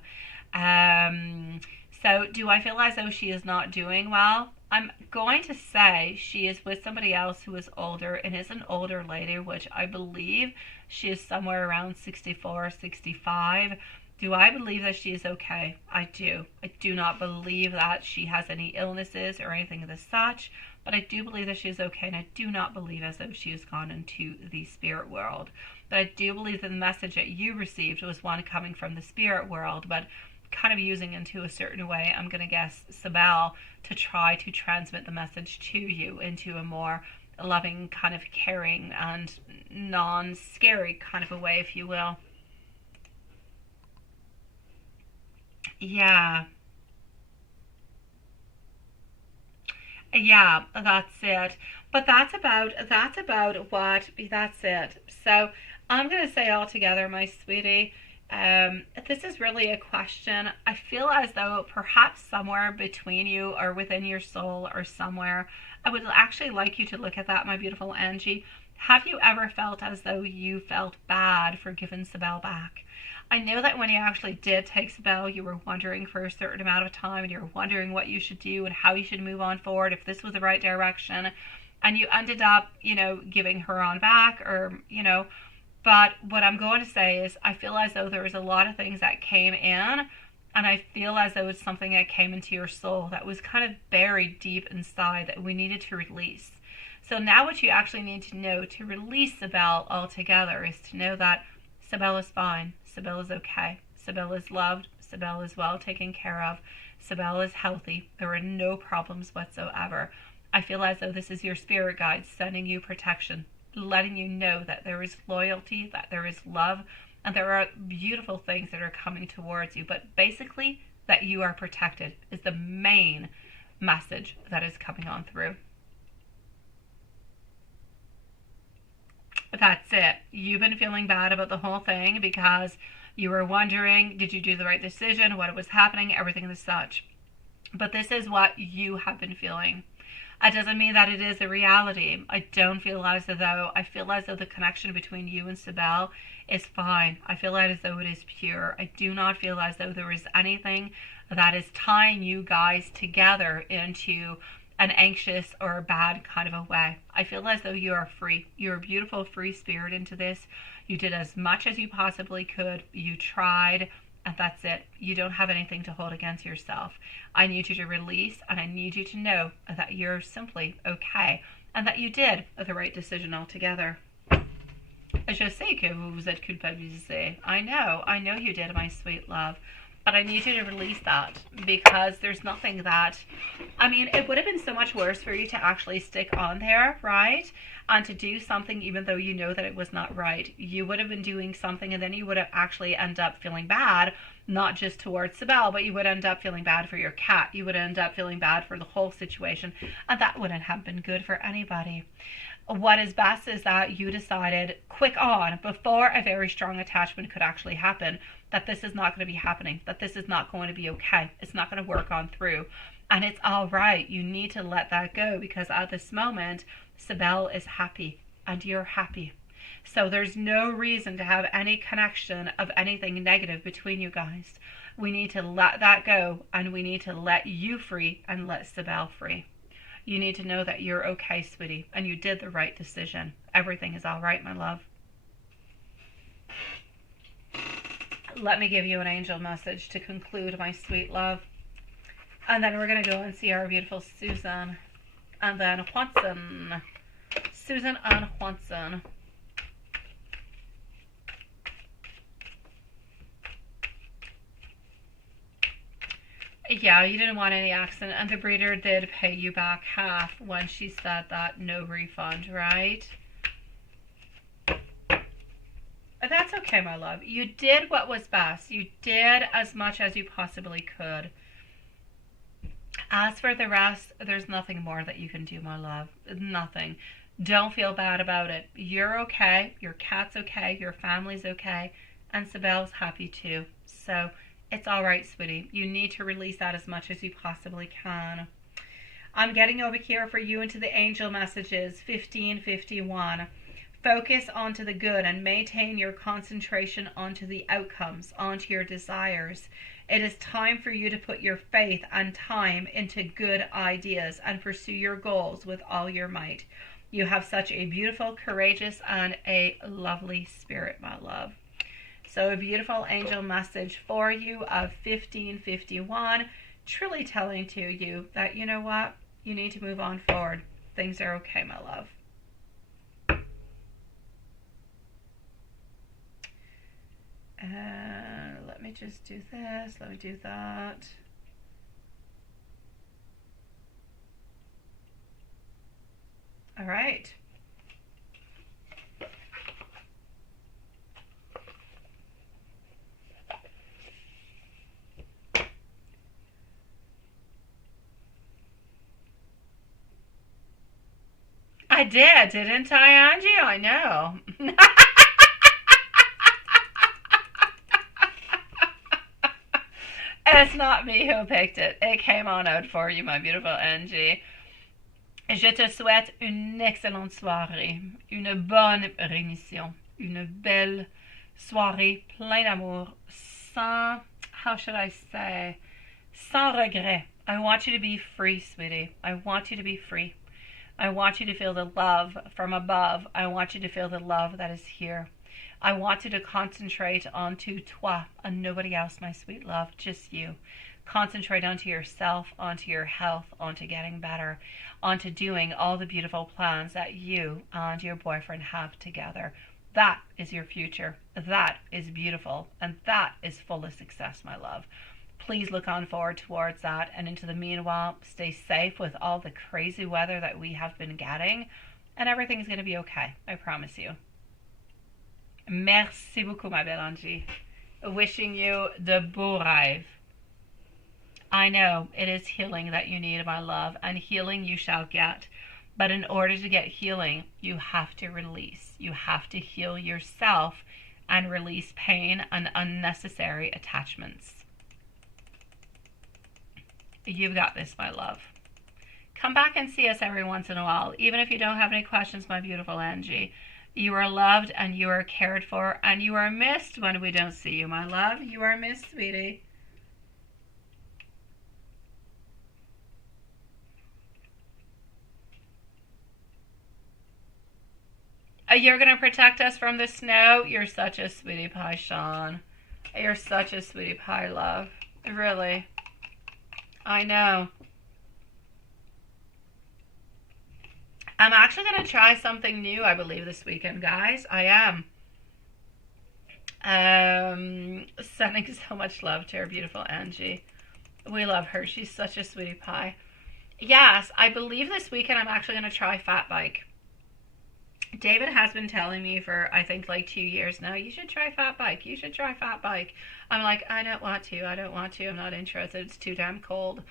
So do I feel as though she is not doing well? I'm going to say she is with somebody else who is older and is an older lady, which I believe she is somewhere around 64, 65. Do I believe that she is okay? I do. I do not believe that she has any illnesses or anything of the such, but I do believe that she is okay, and I do not believe as though she has gone into the spirit world. But I do believe that the message that you received was one coming from the spirit world, but kind of using into a certain way, I'm going to guess, Sibel, to try to transmit the message to you into a more loving, kind of caring and non-scary kind of a way, if you will. Yeah, yeah, that's it. But that's it. So I'm gonna say altogether, my sweetie, this is really a question. I feel as though perhaps somewhere between you or within your soul or somewhere, I would actually like you to look at that, my beautiful Angie. Have you ever felt as though you felt bad for giving Sibel back? I know that when you actually did take Sibel, you were wondering for a certain amount of time and you were wondering what you should do and how you should move on forward, if this was the right direction. And you ended up, giving her on back or, but what I'm going to say is I feel as though there was a lot of things that came in, and I feel as though it's something that came into your soul that was kind of buried deep inside that we needed to release. So now what you actually need to know to release Sibel altogether is to know that Sibel is fine. Sibel is okay. Sibel is loved. Sibel is well taken care of. Sibel is healthy. There are no problems whatsoever. I feel as though this is your spirit guide sending you protection, letting you know that there is loyalty, that there is love, and there are beautiful things that are coming towards you. But basically, that you are protected is the main message that is coming on through. That's it. You've been feeling bad about the whole thing because You were wondering, did you do the right decision? What was happening? Everything is such. But this is what you have been feeling. It doesn't mean that it is a reality. I don't feel as though, I feel as though the connection between you and Sibel is fine. I feel as though it is pure. I do not feel as though there is anything that is tying you guys together into an anxious or a bad kind of a way. I feel as though you are free. You're a beautiful free spirit into this. You did as much as you possibly could. You tried, and that's it. You don't have anything to hold against yourself. I need you to release, and I need you to know that you're simply okay, and that you did the right decision altogether. Je sais que vous vous êtes culpabilisé. I know you did, my sweet love. But I need you to release that, because there's nothing that, I mean, it would have been so much worse for you to actually stick on there, right? And to do something even though you know that it was not right. You would have been doing something, and then you would have actually end up feeling bad, not just towards Sibel, but you would end up feeling bad for your cat. You would end up feeling bad for the whole situation, and that wouldn't have been good for anybody. What is best is that you decided quick on, before a very strong attachment could actually happen, that this is not going to be happening, that this is not going to be okay. It's not going to work on through. And it's all right. You need to let that go, because at this moment, Sibel is happy and you're happy. So there's no reason to have any connection of anything negative between you guys. We need to let that go, and we need to let you free and let Sibel free. You need to know that you're okay, sweetie, and you did the right decision. Everything is all right, my love. Let me give you an angel message to conclude, my sweet love. And then we're going to go and see our beautiful Susan. And then Juanson. Susan and Juanson. Yeah, you didn't want any accident, and the breeder did pay you back half when she said that no refund, right? That's okay, my love. You did what was best. You did as much as you possibly could. As for the rest, there's nothing more that you can do, my love. Nothing. Don't feel bad about it. You're okay. Your cat's okay. Your family's okay. And Sibel's happy too. So it's all right, sweetie. You need to release that as much as you possibly can. I'm getting over here for you into the angel messages. 1551. Focus onto the good and maintain your concentration onto the outcomes, onto your desires. It is time for you to put your faith and time into good ideas and pursue your goals with all your might. You have such a beautiful, courageous, and a lovely spirit, my love. So a beautiful angel message for you of 1551, truly telling to you that, you know what, you need to move on forward. Things are okay, my love. Let me just do this. Let me do that. All right. I did, didn't I, Angie? I know. It's not me who picked it. It came on out for you, my beautiful Angie. Je te souhaite une excellente soirée, une bonne rémission, une belle soirée pleine d'amour, sans, how should I say, sans regret. I want you to be free, sweetie. I want you to be free. I want you to feel the love from above. I want you to feel the love that is here. I want you to concentrate onto toi and nobody else, my sweet love, just you. Concentrate onto yourself, onto your health, onto getting better, onto doing all the beautiful plans that you and your boyfriend have together. That is your future. That is beautiful. And that is full of success, my love. Please look on forward towards that. And into the meanwhile, stay safe with all the crazy weather that we have been getting. And everything's going to be okay. I promise you. Merci beaucoup, ma belle Angie. Wishing you de beaux rêves. I know it is healing that you need, my love, and healing you shall get. But in order to get healing, you have to release. You have to heal yourself and release pain and unnecessary attachments. You've got this, my love. Come back and see us every once in a while, even if you don't have any questions, my beautiful Angie. You are loved and you are cared for and you are missed when we don't see you, my love. You are missed, sweetie. You're going to protect us from the snow? You're such a sweetie pie, Sean. You're such a sweetie pie, love. Really. I know. I'm actually going to try something new, I believe, this weekend, guys. I am. Sending so much love to our beautiful Angie. We love her. She's such a sweetie pie. Yes, I believe this weekend I'm actually going to try fat bike. David has been telling me for, I think, like 2 years now, you should try fat bike. You should try fat bike. I'm like, I don't want to. I don't want to. I'm not interested. It's too damn cold.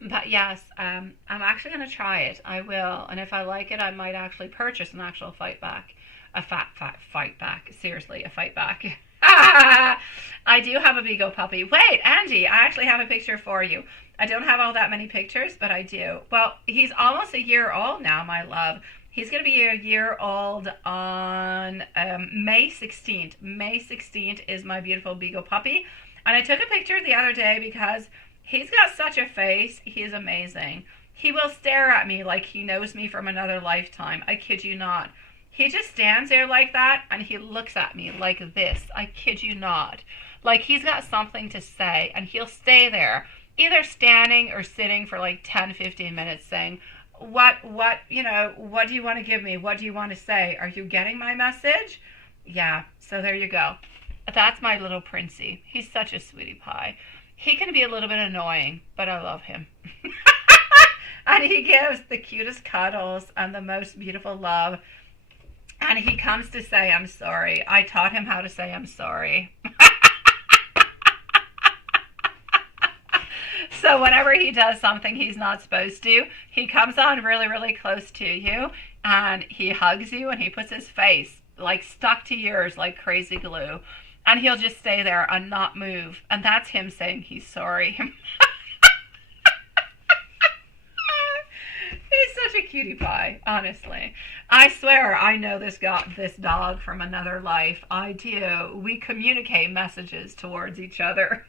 But yes, I'm actually going to try it. I will. And if I like it, I might actually purchase an actual fight back. A fat fight back. Seriously, a fight back. I do have a Beagle puppy. Wait, Angie, I actually have a picture for you. I don't have all that many pictures, but I do. Well, he's almost a year old now, my love. He's going to be a year old on May 16th. May 16th is my beautiful Beagle puppy. And I took a picture the other day because he's got such a face. He is amazing. He will stare at me like he knows me from another lifetime. I kid you not. He just stands there like that and he looks at me like this. I kid you not. Like he's got something to say and he'll stay there, either standing or sitting for like 10, 15 minutes saying, what do you want to give me? What do you want to say? Are you getting my message? Yeah, so there you go. That's my little Princey. He's such a sweetie pie. He can be a little bit annoying, but I love him. And he gives the cutest cuddles and the most beautiful love. And he comes to say, I'm sorry. I taught him how to say I'm sorry. So whenever he does something he's not supposed to, he comes on really, really close to you and he hugs you and he puts his face like stuck to yours like crazy glue. And he'll just stay there and not move. And that's him saying he's sorry. He's such a cutie pie, honestly. I swear I know this dog from another life. I do. We communicate messages towards each other.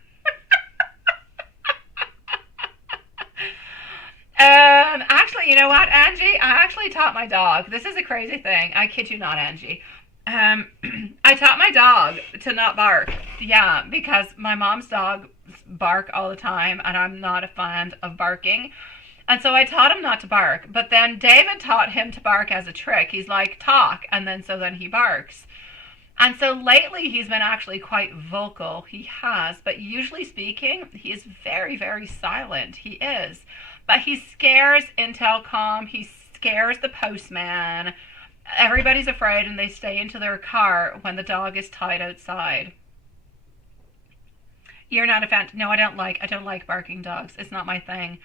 Actually, you know what, Angie? I actually taught my dog. This is a crazy thing. I kid you not, Angie. I taught my dog to not bark. Yeah, because my mom's dog bark all the time, and I'm not a fan of barking. And so I taught him not to bark. But then David taught him to bark as a trick. He's like, talk, and then he barks. And so lately he's been actually quite vocal. He has, but usually speaking, he is very, very silent. He is. But he scares Intelcom. He scares the postman. Everybody's afraid and they stay into their car when the dog is tied outside. You're not a fan? No, I don't like barking dogs. It's not my thing.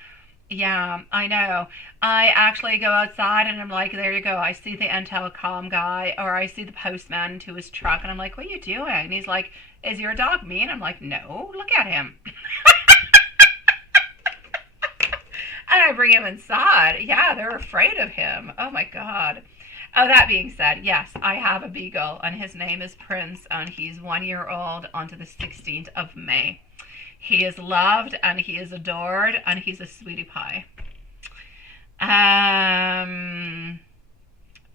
Yeah, I know. I actually go outside and I'm like, there you go. I see the Intelcom guy or I see the postman into his truck and I'm like, what are you doing? And he's like, is your dog mean? I'm like, no, look at him. And I bring him inside. Yeah, they're afraid of him. Oh my God. Oh, that being said, yes, I have a beagle and his name is Prince and he's 1 year old onto the 16th of May. He is loved and he is adored and he's a sweetie pie.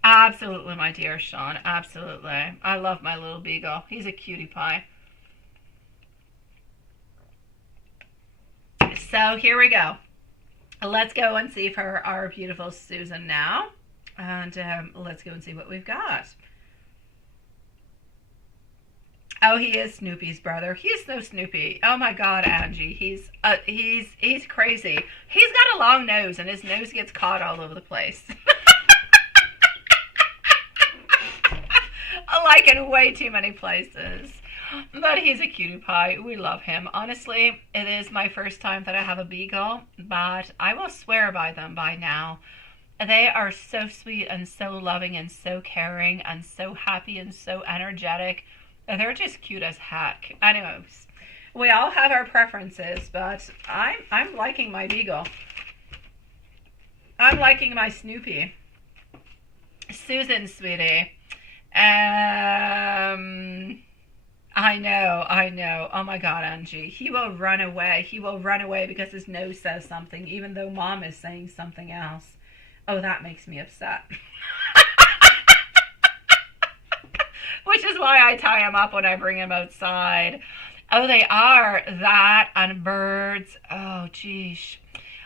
Absolutely, my dear Sean. Absolutely. I love my little beagle. He's a cutie pie. So here we go. Let's go and see for our beautiful Susan now. And let's go and see what we've got. Oh, he is Snoopy's brother. He's so Snoopy. Oh my God, Angie. He's crazy. He's got a long nose and his nose gets caught all over the place. Like in way too many places. But he's a cutie pie. We love him. Honestly, it is my first time that I have a beagle, but I will swear by them by now. They are so sweet and so loving and so caring and so happy and so energetic. They're just cute as heck. Anyways, we all have our preferences, but I'm liking my beagle. I'm liking my Snoopy. Susan, sweetie. I know. Oh my God, Angie. He will run away. He will run away because his nose says something, even though mom is saying something else. Oh, that makes me upset. Which is why I tie him up when I bring him outside. Oh, they are. That and birds. Oh, geez.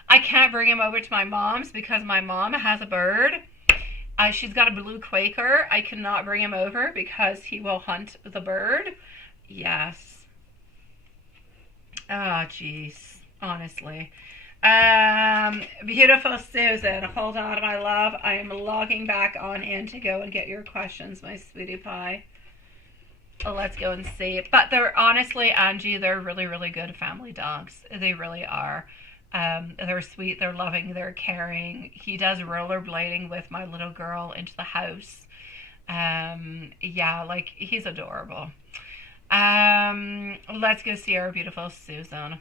I can't bring him over to my mom's because my mom has a bird. She's got a blue Quaker. I cannot bring him over because he will hunt the bird. Yes. Oh, jeez. Honestly. Beautiful Susan. Hold on, my love. I am logging back on in to go and get your questions, my sweetie pie. Let's go and see. But they're honestly, Angie, they're really, really good family dogs. They really are. They're sweet, they're loving, they're caring. He does rollerblading with my little girl into the house. Yeah, like, he's adorable. Let's go see our beautiful Susan.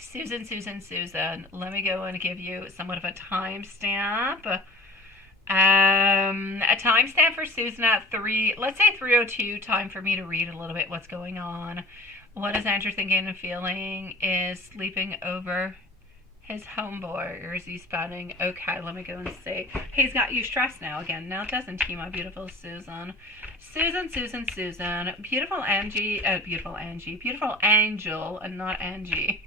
Susan. Let me go and give you somewhat of a timestamp. A timestamp for Susan at let's say 3:02, time for me to read a little bit what's going on. What is Andrew thinking and feeling? Is sleeping over his homeboy, or is he spending? Okay, let me go and see. He's got you stressed now again, now doesn't he, my beautiful Susan? Susan. Beautiful Angie, beautiful Angel, and not Angie.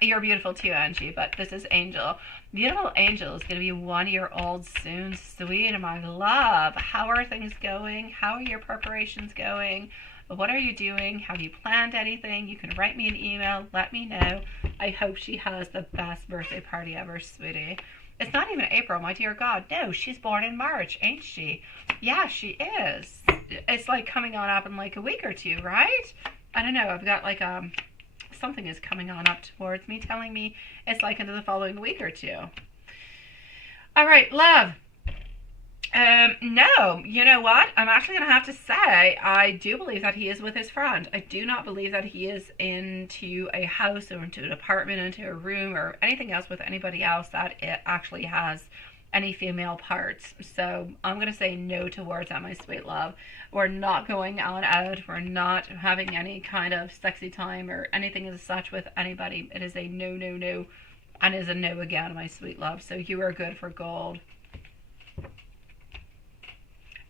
You're beautiful too, Angie, but this is Angel. Beautiful Angel is going to be 1 year old soon. Sweet, my love. How are things going? How are your preparations going? What are you doing? Have you planned anything? You can write me an email. Let me know. I hope she has the best birthday party ever, sweetie. It's not even April, my dear God. No, she's born in March, ain't she? Yeah, she is. It's like coming on up in like a week or two, right? I don't know. I've got like something is coming on up towards me, telling me it's like into the following week or two. All right, love. No, you know what? I'm actually going to have to say, I do believe that he is with his friend. I do not believe that he is into a house or into an apartment, into a room or anything else with anybody else that it actually has any female parts. So I'm going to say no towards that, my sweet love. We're not going on out. We're not having any kind of sexy time or anything as such with anybody. It is a no, and is a no again, my sweet love. So you are good for gold.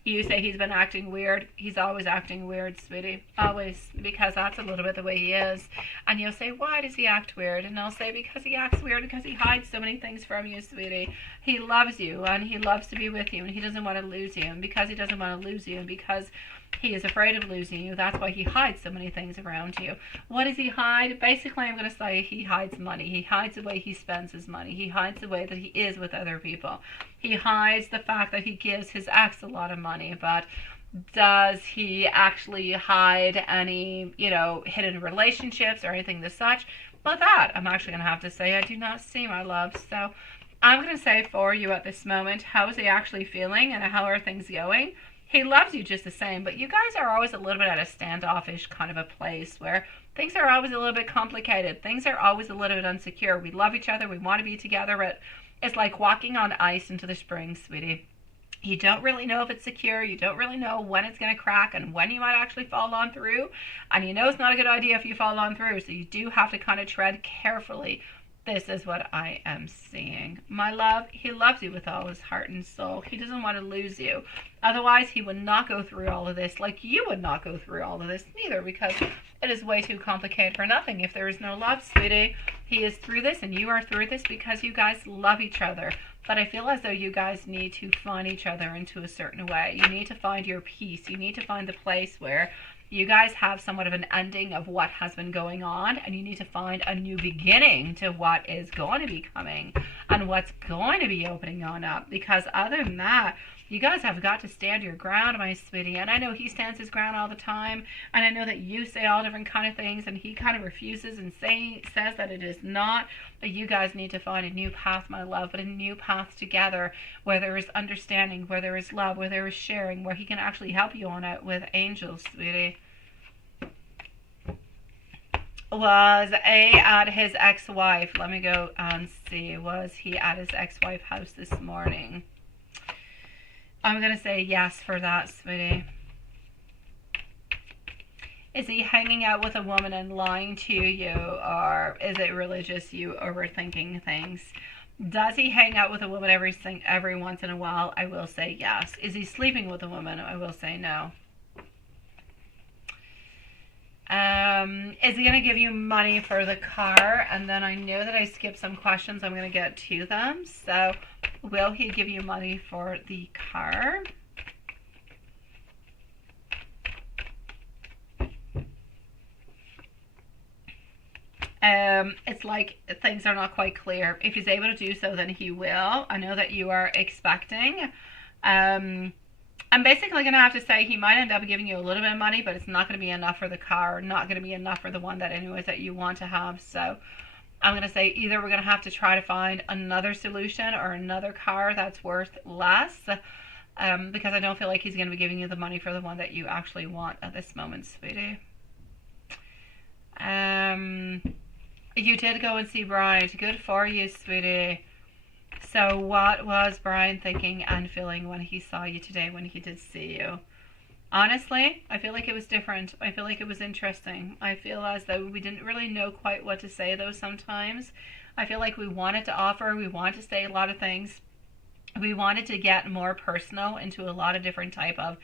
You say he's been acting weird. He's always acting weird, sweetie. Always. Because that's a little bit the way he is. And you'll say, why does he act weird? And I'll say, because he acts weird, because he hides so many things from you, sweetie. He loves you, and he loves to be with you, and he doesn't want to lose you. And because he doesn't want to lose you, and because he is afraid of losing you, that's why he hides so many things around you. What does he hide? Basically, I'm going to say he hides money. He hides the way he spends his money. He hides the way that he is with other people. He hides the fact that he gives his ex a lot of money, but does he actually hide any, hidden relationships or anything as such? Well, that I'm actually going to have to say I do not see, my love. So I'm going to say for you at this moment, how is he actually feeling and how are things going? He loves you just the same, but you guys are always a little bit at a standoffish kind of a place where things are always a little bit complicated. Things are always a little bit insecure. We love each other. We want to be together, but it's like walking on ice into the spring, sweetie. You don't really know if it's secure. You don't really know when it's going to crack and when you might actually fall on through. And you know it's not a good idea if you fall on through, so you do have to kind of tread carefully. This is what I am seeing. My love, he loves you with all his heart and soul. He doesn't want to lose you. Otherwise, he would not go through all of this, like you would not go through all of this neither, because it is way too complicated for nothing. If there is no love, sweetie, he is through this and you are through this because you guys love each other. But I feel as though you guys need to find each other into a certain way. You need to find your peace. You need to find the place where You guys have somewhat of an ending of what has been going on, and you need to find a new beginning to what is going to be coming and what's going to be opening on up. Because other than that, you guys have got to stand your ground, my sweetie. And I know he stands his ground all the time. And I know that you say all different kind of things, and he kind of refuses and says that it is not. But you guys need to find a new path, my love, but a new path together where there is understanding, where there is love, where there is sharing, where he can actually help you on it with angels, sweetie. Was A at his ex-wife? Let me go and see. Was he at his ex-wife's house this morning? I'm going to say yes for that, sweetie. Is he hanging out with a woman and lying to you, or is it really just you overthinking things? Does he hang out with a woman every once in a while? I will say yes. Is he sleeping with a woman? I will say no. Is he going to give you money for the car? And then I know that I skipped some questions. I'm going to get to them. So, will he give you money for the car? It's like things are not quite clear. If he's able to do so, then he will. I know that you are expecting. I'm basically going to have to say he might end up giving you a little bit of money, but it's not going to be enough for the car, not going to be enough for the one that anyways that you want to have. So I'm going to say either we're going to have to try to find another solution or another car that's worth less, because I don't feel like he's going to be giving you the money for the one that you actually want at this moment, sweetie. You did go and see Brian. Good for you, sweetie. So what was Brian thinking and feeling when he saw you today, when he did see you? Honestly, I feel like it was different. I feel like it was interesting. I feel as though we didn't really know quite what to say, though, sometimes. I feel like we wanted to offer, we wanted to say a lot of things. We wanted to get more personal into a lot of different type of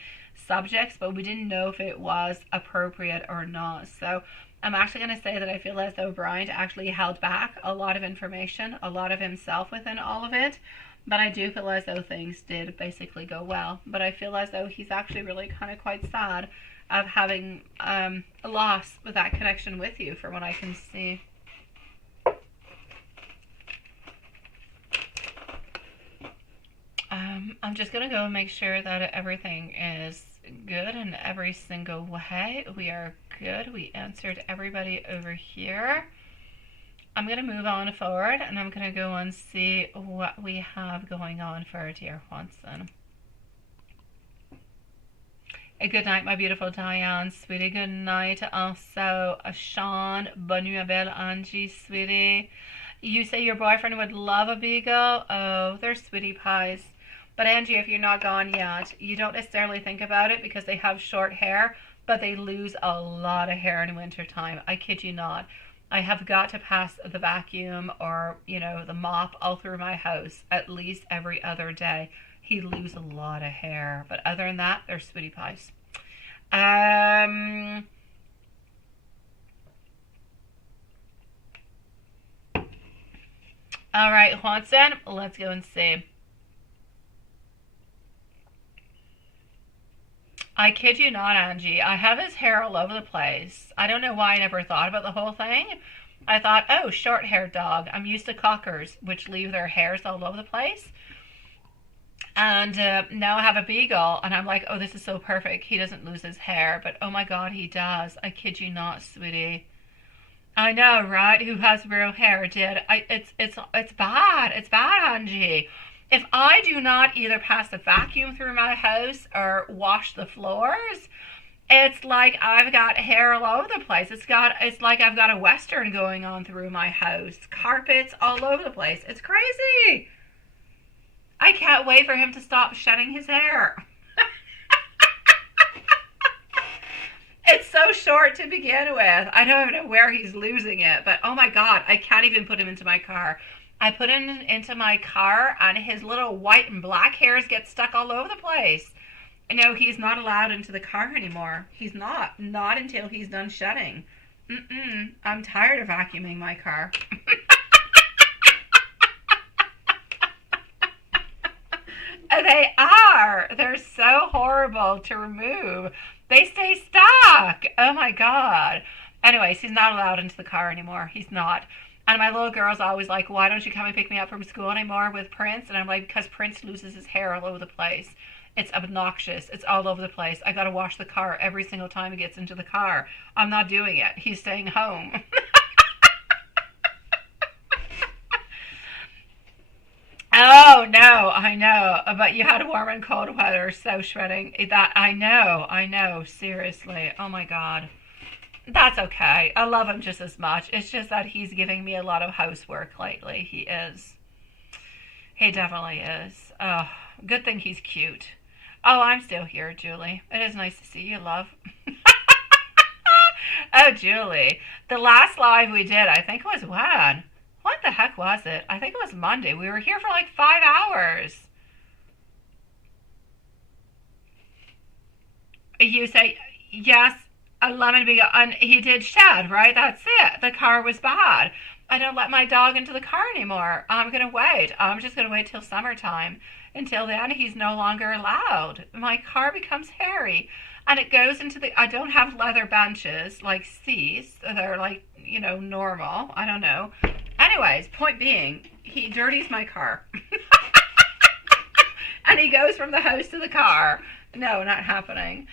subjects, but we didn't know if it was appropriate or not. So I'm actually going to say that I feel as though Brian actually held back a lot of information, a lot of himself within all of it. But I do feel as though things did basically go well. But I feel as though he's actually really kind of quite sad of having a loss with that connection with you, from what I can see. I'm just going to go and make sure that everything is good in every single way. We are good. We answered everybody over here. I'm going to move on forward, and I'm going to go and see what we have going on for our dear Juanson. A good night, my beautiful Diane, sweetie. Good night. Also, Sean, bonne nuit, belle Angie, sweetie. You say your boyfriend would love a beagle? Oh, they're sweetie pies. But Angie, if you're not gone yet, you don't necessarily think about it because they have short hair, but they lose a lot of hair in winter time. I kid you not. I have got to pass the vacuum or, the mop all through my house at least every other day. He loses a lot of hair. But other than that, they're sweetie pies. All right, Juanson, let's go and see. I kid you not, Angie. I have his hair all over the place. I don't know why I never thought about the whole thing. I thought, oh, short-haired dog. I'm used to cockers, which leave their hairs all over the place. And now I have a beagle, and I'm like, oh, this is so perfect. He doesn't lose his hair. But, oh, my God, he does. I kid you not, sweetie. I know, right? Who has real hair did. It's bad. It's bad, Angie. If I do not either pass the vacuum through my house or wash the floors, it's like I've got hair all over the place. It's like I've got a Western going on through my house. Carpets all over the place. It's crazy. I can't wait for him to stop shedding his hair. It's so short to begin with. I don't even know where he's losing it, but oh my God, I can't even put him into my car. I put him into my car, and his little white and black hairs get stuck all over the place. No, he's not allowed into the car anymore. He's not. Not until he's done shedding. I'm tired of vacuuming my car. They are. They're so horrible to remove. They stay stuck. Oh my God. Anyways, he's not allowed into the car anymore. He's not. And my little girl's always like, why don't you come and pick me up from school anymore with Prince? And I'm like, because Prince loses his hair all over the place. It's obnoxious. It's all over the place. I got to wash the car every single time he gets into the car. I'm not doing it. He's staying home. Oh, no, I know. But you had warm and cold weather, so shredding. That I know, seriously. Oh my God. That's okay. I love him just as much. It's just that he's giving me a lot of housework lately. He is. He definitely is. Oh, good thing he's cute. Oh, I'm still here, Julie. It is nice to see you, love. Oh, Julie. The last live we did, I think it was when? What the heck was it? I think it was Monday. We were here for like 5 hours. You say, yes, a lemon bee, and he did shed, right? That's it. The car was bad. I don't let my dog into the car anymore. I'm going to wait. I'm just going to wait till summertime. Until then, he's no longer allowed. My car becomes hairy. And it goes into the, I don't have leather benches like these. They're like, you know, normal. I don't know. Anyways, point being, he dirties my car. And he goes from the house to the car. No, not happening.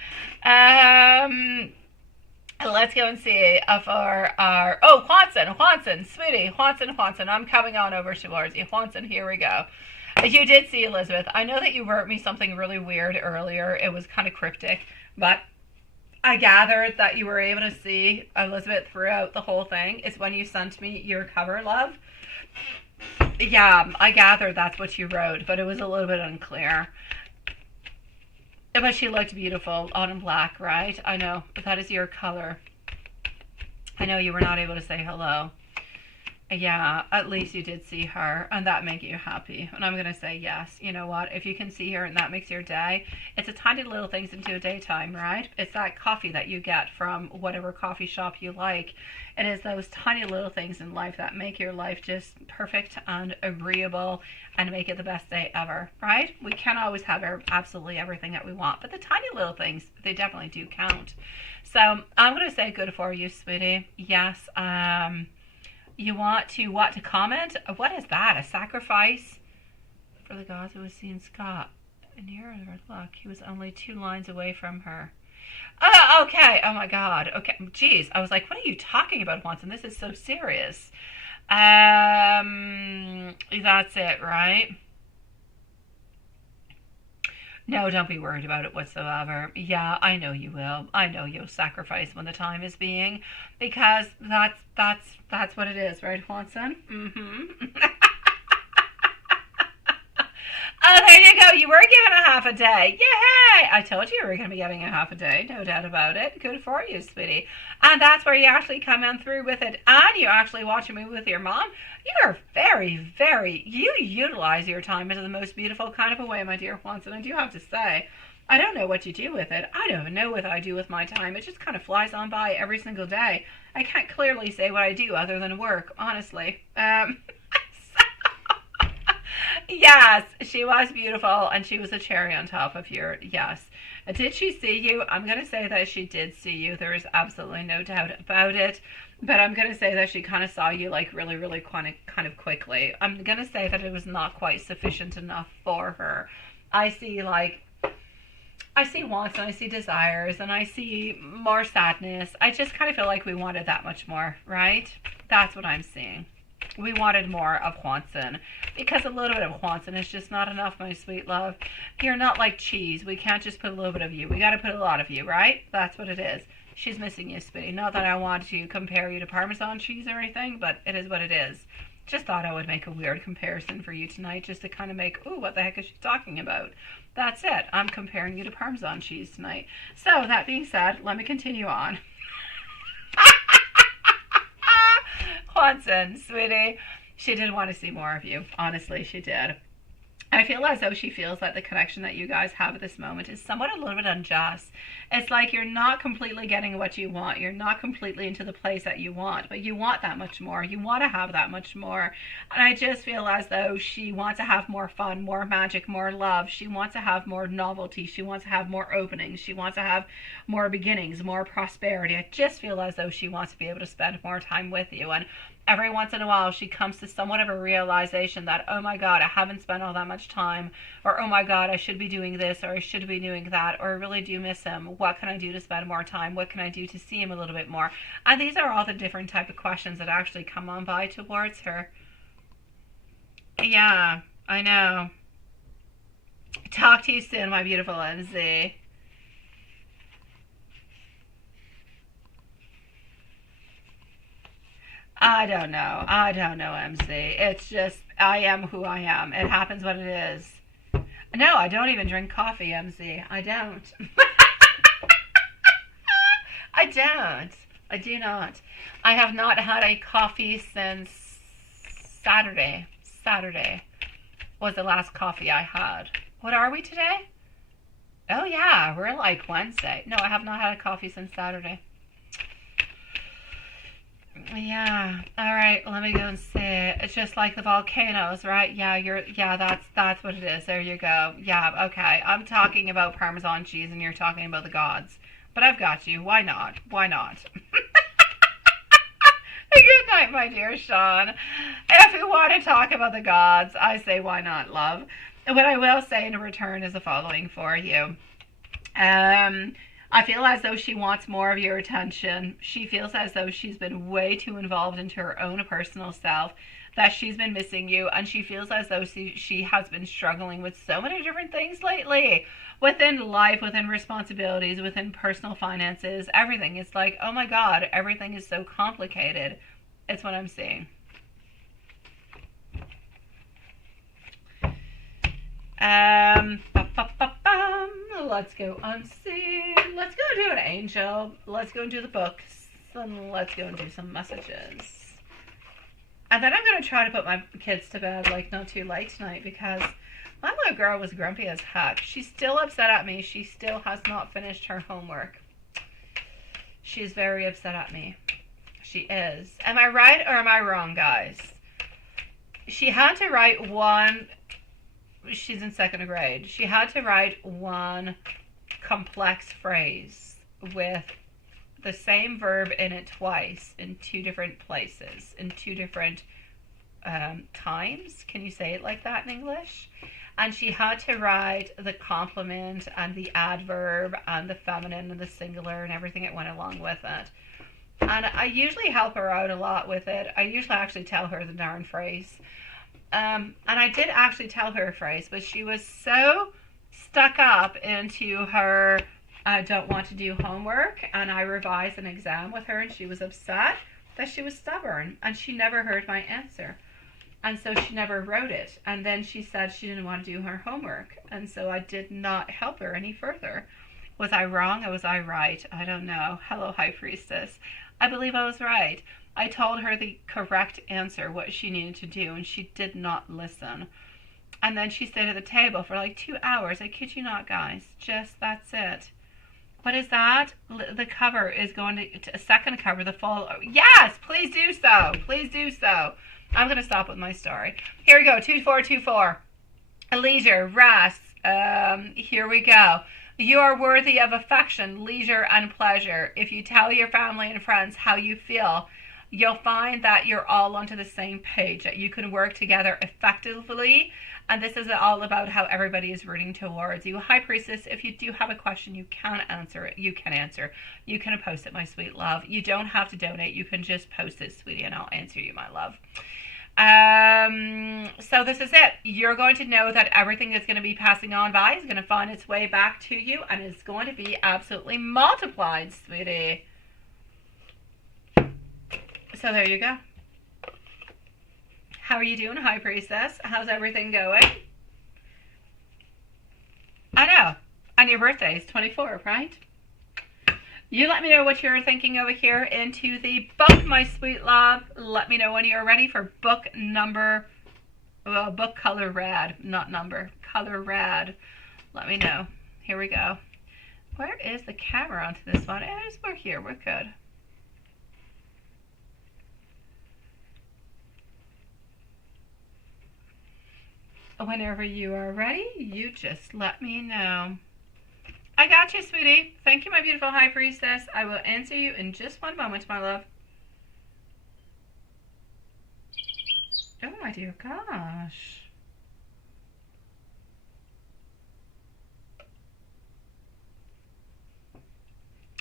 Let's go and see for our, oh, Juanson, sweetie, Juanson, I'm coming on over towards you. Juanson, here we go. You did see Elizabeth. I know that you wrote me something really weird earlier. It was kind of cryptic, but I gathered that you were able to see Elizabeth throughout the whole thing. It's when you sent me your cover, love. Yeah, I gathered that's what you wrote, but it was a little bit unclear. But she looked beautiful on black, right? I know, but that is your color. I know you were not able to say hello. Yeah, at least you did see her, and that made you happy. And I'm going to say yes. You know what? If you can see her and that makes your day, it's a tiny little things into a daytime, right? It's that coffee that you get from whatever coffee shop you like. It is those tiny little things in life that make your life just perfect and agreeable and make it the best day ever, right? We can't always have absolutely everything that we want, but the tiny little things, they definitely do count. So I'm going to say good for you, sweetie. Yes, you want to comment? What is that? A sacrifice for the gods who was seeing Scott? Near her luck, he was only 2 lines away from her. Oh, okay. Oh my God. Okay. Jeez. I was like, what are you talking about, Watson? This is so serious. That's it, right? No, don't be worried about it whatsoever. Yeah, I know you will. I know you'll sacrifice when the time is being, because that's what it is, right, Watson? Mm-hmm. Oh, there you go. You were given a half a day. Yay! I told you were going to be getting a half a day. No doubt about it. Good for you, sweetie. And that's where you actually come in through with it. And you actually watch a movie with your mom. You are you utilize your time in the most beautiful kind of a way, my dear Watson. I do have to say, I don't know what you do with it. I don't know what I do with my time. It just kind of flies on by every single day. I can't clearly say what I do other than work, honestly. Yes, she was beautiful, and she was a cherry on top of your, yes. Did she see you? I'm going to say that she did see you. There is absolutely no doubt about it. But I'm going to say that she kind of saw you, like, really kind of quickly. I'm going to say that it was not quite sufficient enough for her. I see wants, and I see desires, and I see more sadness. I just kind of feel like we wanted that much more, right? That's what I'm seeing. We wanted more of Juanson, because a little bit of Juanson is just not enough, my sweet love. You're not like cheese. We can't just put a little bit of you. We got to put a lot of you, right? That's what it is. She's missing you, Spitty. Not that I want to compare you to Parmesan cheese or anything, but it is what it is. Just thought I would make a weird comparison for you tonight, just to kind of make, ooh, what the heck is she talking about? That's it. I'm comparing you to Parmesan cheese tonight. So, that being said, let me continue on. Juanson, sweetie, she did want to see more of you. Honestly, she did. I feel as though she feels that the connection that you guys have at this moment is somewhat a little bit unjust. It's like you're not completely getting what you want. You're not completely into the place that you want, but you want that much more. You want to have that much more. And I just feel as though she wants to have more fun, more magic, more love. She wants to have more novelty. She wants to have more openings. She wants to have more beginnings, more prosperity. I just feel as though she wants to be able to spend more time with you. And every once in a while she comes to somewhat of a realization that, oh my God, I haven't spent all that much time, or oh my God, I should be doing this, or I should be doing that, or I really do miss him. What can I do to spend more time? What can I do to see him a little bit more? And these are all the different type of questions that actually come on by towards her. Yeah, I know. Talk to you soon, my beautiful MZ. I don't know. I don't know, MC. It's just, I am who I am. It happens what it is. No, I don't even drink coffee, MC. I don't. I don't. I do not. I have not had a coffee since Saturday. Saturday was the last coffee I had. What are we today? Oh, yeah. We're like Wednesday. No, I have not had a coffee since Saturday. Yeah. All right. Let me go and see. It's just like the volcanoes, right? Yeah. That's what it is. There you go. Yeah. Okay. I'm talking about Parmesan cheese, and you're talking about the gods. But I've got you. Why not? Why not? Good night, my dear Sean. If you want to talk about the gods, I say why not, love. What I will say in return is the following for you. I feel as though she wants more of your attention. She feels as though she's been way too involved into her own personal self, that she's been missing you, and she feels as though she has been struggling with so many different things lately. Within life, within responsibilities, within personal finances, everything. It's like, oh my God, everything is so complicated. It's what I'm seeing. Let's go unsee. Let's go do an angel. Let's go and do the books. And let's go and do some messages. And then I'm going to try to put my kids to bed, like, not too late tonight, because my little girl was grumpy as heck. She's still upset at me. She still has not finished her homework. She's very upset at me. She is. Am I right or am I wrong, guys? She had to write one... She's in second grade. She had to write one complex phrase with the same verb in it twice in two different places, in two different times. Can you say it like that in English? And she had to write the complement and the adverb and the feminine and the singular and everything that went along with it. And I usually help her out a lot with it. I usually actually tell her the darn phrase. And I did actually tell her a phrase, but she was so stuck up into her don't want to do homework, and I revised an exam with her, and she was upset that she was stubborn, and she never heard my answer. And so she never wrote it. And then she said she didn't want to do her homework. And so I did not help her any further. Was I wrong or was I right? I don't know. Hello, High Priestess. I believe I was right. I told her the correct answer, what she needed to do, and she did not listen. And then she stayed at the table for like 2 hours. I kid you not, guys. Just, that's it. What is that? The cover is going to a second cover, the full... Yes, please do so. Please do so. I'm going to stop with my story. Here we go. 2424. Leisure, rest. Here we go. You are worthy of affection, leisure, and pleasure. If you tell your family and friends how you feel, you'll find that you're all onto the same page, that you can work together effectively. And this is all about how everybody is rooting towards you. High Priestess, if you do have a question, you can answer it. You can answer. You can post it, my sweet love. You don't have to donate. You can just post it, sweetie, and I'll answer you, my love. So this is it. You're going to know that everything that's going to be passing on by is going to find its way back to you, and it's going to be absolutely multiplied, sweetie. So there you go. How are you doing, High Priestess? How's everything going? I know. And your birthday is 24, right? You let me know what you're thinking over here into the book, my sweet love. Let me know when you're ready for book number Well, book color red, not number. Color red. Let me know. Here we go. Where is the camera onto this one? We're here. We're good. Whenever you are ready, you just let me know. I got you, sweetie. Thank you, my beautiful high priestess. I will answer you in just one moment, my love. Oh, my dear gosh.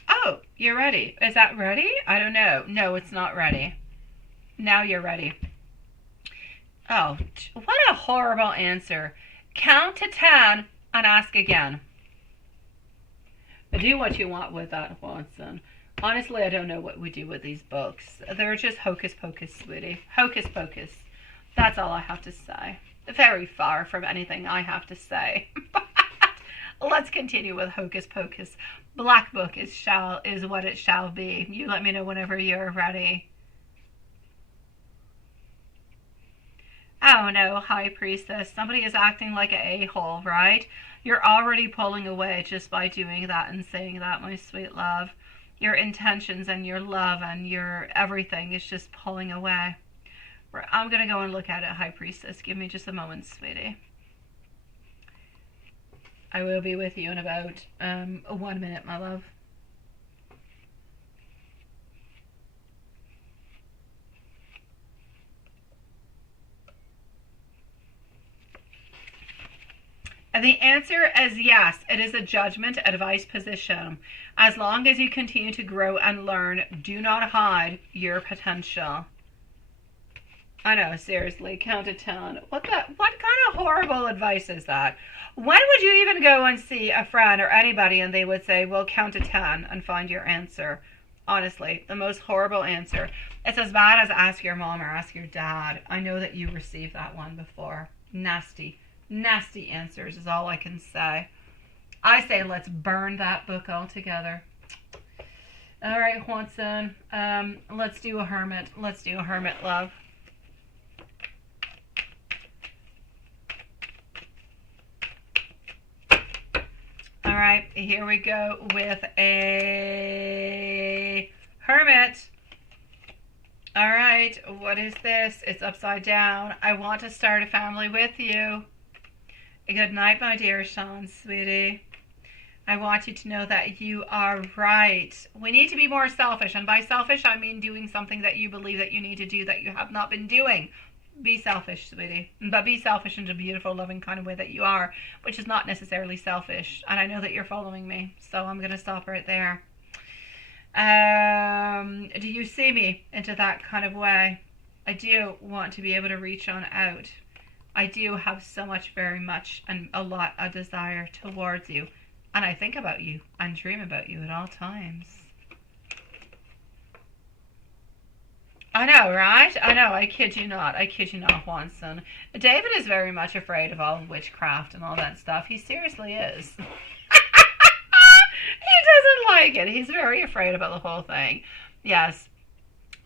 Oh, you're ready. Is that ready? I don't know. No, it's not ready. Now you're ready. Oh, what a horrible answer. Count to 10 and ask again. Do what you want with that, Watson. Honestly, I don't know what we do with these books. They're just hocus pocus, sweetie. Hocus pocus. That's all I have to say. Very far from anything I have to say. But let's continue with hocus pocus. Black book is what it shall be. You let me know whenever you're ready. Oh no, high priestess. Somebody is acting like an a-hole, right? You're already pulling away just by doing that and saying that, my sweet love. Your intentions and your love and your everything is just pulling away. I'm going to go and look at it, high priestess. Give me just a moment, sweetie. I will be with you in about 1 minute, my love. And the answer is yes. It is a judgment advice position. As long as you continue to grow and learn, do not hide your potential. I know, seriously, count to 10. What kind of horrible advice is that? When would you even go and see a friend or anybody and they would say, well, count to 10 and find your answer? Honestly, the most horrible answer. It's as bad as ask your mom or ask your dad. I know that you received that one before. Nasty. Nasty answers is all I can say. I say let's burn that book altogether. All right, Watson. Let's do a hermit. Let's do a hermit, love. All right, here we go with a hermit. All right, what is this? It's upside down. I want to start a family with you. Good night, my dear Sean, sweetie. I want you to know that you are right. We need to be more selfish. And by selfish, I mean doing something that you believe that you need to do that you have not been doing. Be selfish, sweetie. But be selfish in a beautiful, loving kind of way that you are, which is not necessarily selfish. And I know that you're following me, so I'm going to stop right there. Do you see me into that kind of way? I do want to be able to reach on out. I do have so much, very much, and a lot of desire towards you. And I think about you and dream about you at all times. I know, right? I know, I kid you not. I kid you not, Watson. David is very much afraid of all witchcraft and all that stuff. He seriously is. He doesn't like it. He's very afraid about the whole thing. Yes.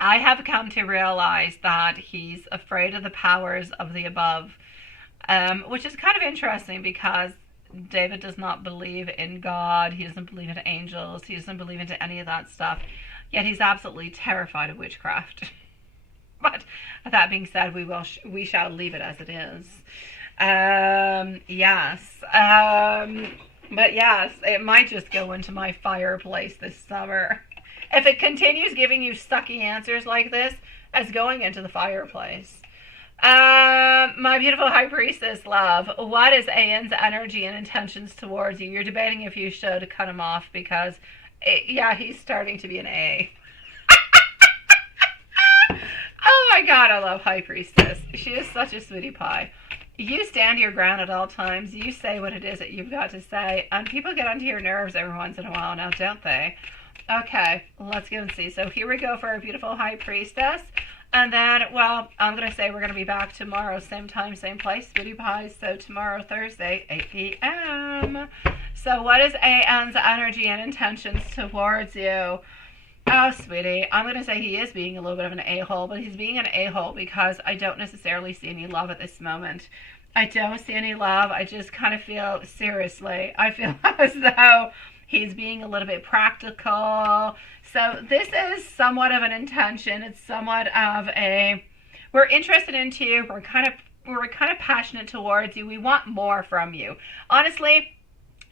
I have come to realize that he's afraid of the powers of the above, which is kind of interesting because David does not believe in God. He doesn't believe in angels. He doesn't believe into any of that stuff. Yet he's absolutely terrified of witchcraft. But that being said, we shall leave it as it is. Yes. But yes, it might just go into my fireplace this summer. If it continues giving you sucky answers like this, as going into the fireplace. My beautiful high priestess, love, what is Ian's energy and intentions towards you? You're debating if you should cut him off because, yeah, he's starting to be an A. Oh my God, I love high priestess. She is such a sweetie pie. You stand your ground at all times. You say what it is that you've got to say. And people get onto your nerves every once in a while now, don't they? Okay, let's go and see. So here we go for our beautiful high priestess. And then, well, I'm going to say we're going to be back tomorrow, same time, same place, sweetie pies. So tomorrow, Thursday, 8 p.m. So what is AN's energy and intentions towards you? Oh, sweetie, I'm going to say he is being a little bit of an a-hole, but he's being an a-hole because I don't necessarily see any love at this moment. I don't see any love. I just kind of feel, seriously, I feel as though he's being a little bit practical. So this is somewhat of an intention. It's somewhat of a, we're interested into you. We're kind of passionate towards you. We want more from you. Honestly,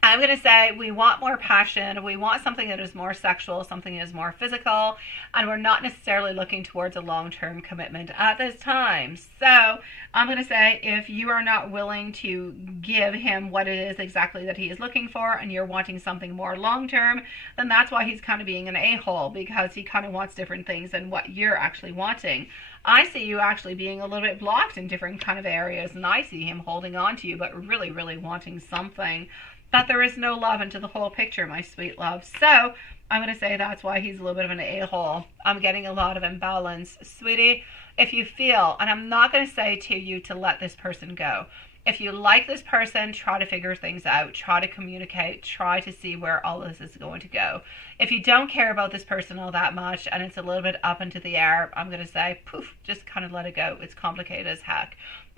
I'm going to say we want more passion. We want something that is more sexual, something that is more physical, and we're not necessarily looking towards a long-term commitment at this time. So I'm going to say if you are not willing to give him what it is exactly that he is looking for and you're wanting something more long-term, then that's why he's kind of being an a-hole, because he kind of wants different things than what you're actually wanting. I see you actually being a little bit blocked in different kind of areas, and I see him holding on to you but really, really wanting something. But there is no love into the whole picture, my sweet love. So I'm going to say that's why he's a little bit of an a-hole. I'm getting a lot of imbalance. Sweetie, if you feel, and I'm not going to say to you to let this person go. If you like this person, try to figure things out. Try to communicate. Try to see where all this is going to go. If you don't care about this person all that much and it's a little bit up into the air, I'm going to say, poof, just kind of let it go. It's complicated as heck.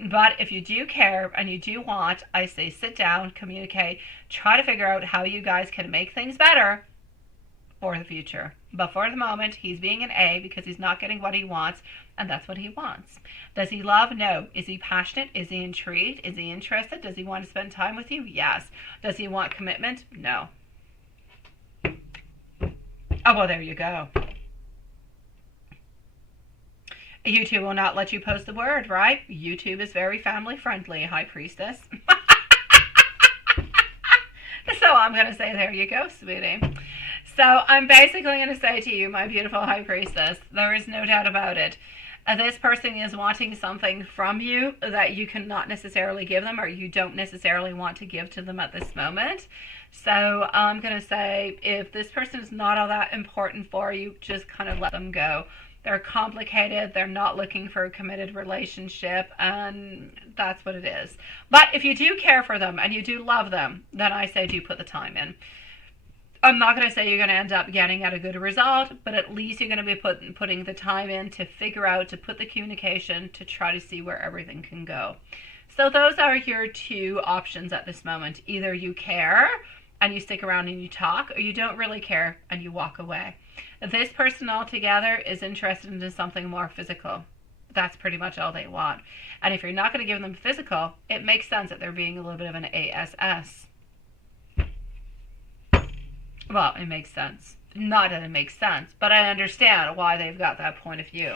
But if you do care and you do want, I say sit down, communicate, try to figure out how you guys can make things better for the future. But for the moment, he's being an A because he's not getting what he wants, and that's what he wants. Does he love? No. Is he passionate? Is he intrigued? Is he interested? Does he want to spend time with you? Yes. Does he want commitment? No. Oh, well, there you go. YouTube will not let you post the word, right? YouTube is very family friendly, High Priestess. So I'm going to say, there you go, sweetie. So I'm basically going to say to you, my beautiful High Priestess, there is no doubt about it. This person is wanting something from you that you cannot necessarily give them, or you don't necessarily want to give to them at this moment. So I'm going to say, if this person is not all that important for you, just kind of let them go. They're complicated. They're not looking for a committed relationship, and that's what it is. But if you do care for them and you do love them, then I say do put the time in. I'm not going to say you're going to end up getting at a good result, but at least you're going to be putting the time in to figure out, to put the communication, to try to see where everything can go. So those are your two options at this moment. Either you care and you stick around and you talk, or you don't really care and you walk away. This person altogether is interested in something more physical. That's pretty much all they want. And if you're not going to give them physical, it makes sense that they're being a little bit of an ASS. Well, it makes sense. Not that it makes sense, but I understand why they've got that point of view.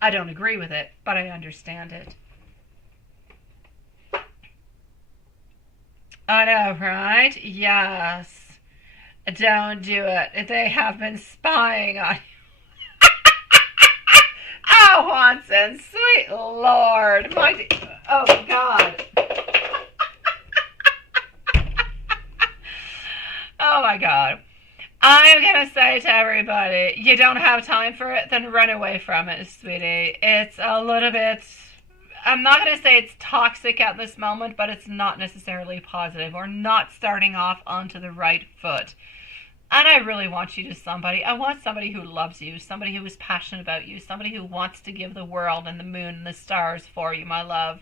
I don't agree with it, but I understand it. I know, right? Yes. Don't do it. They have been spying on you. Oh, Hanson, sweet Lord. Oh, God. Oh, my God. I'm going to say to everybody, you don't have time for it, then run away from it, sweetie. It's a little bit, I'm not going to say it's toxic at this moment, but it's not necessarily positive. We're not starting off onto the right foot. And I really want you to somebody. I want somebody who loves you, somebody who is passionate about you, somebody who wants to give the world and the moon and the stars for you, my love.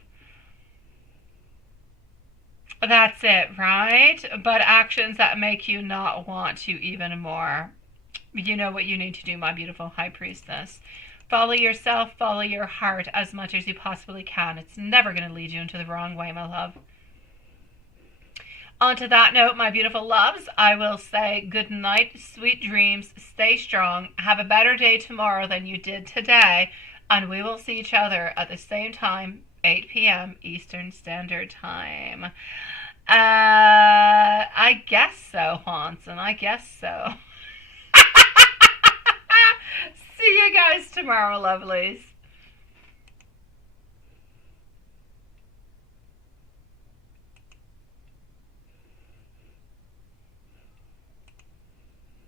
That's it, right? But actions that make you not want to even more. You know what you need to do, my beautiful High Priestess. Follow yourself, follow your heart as much as you possibly can. It's never going to lead you into the wrong way, my love. On to that note, my beautiful loves, I will say good night, sweet dreams, stay strong, have a better day tomorrow than you did today, and we will see each other at the same time, 8 p.m. Eastern Standard Time. I guess so, Hanson, I guess so. See you guys tomorrow, lovelies.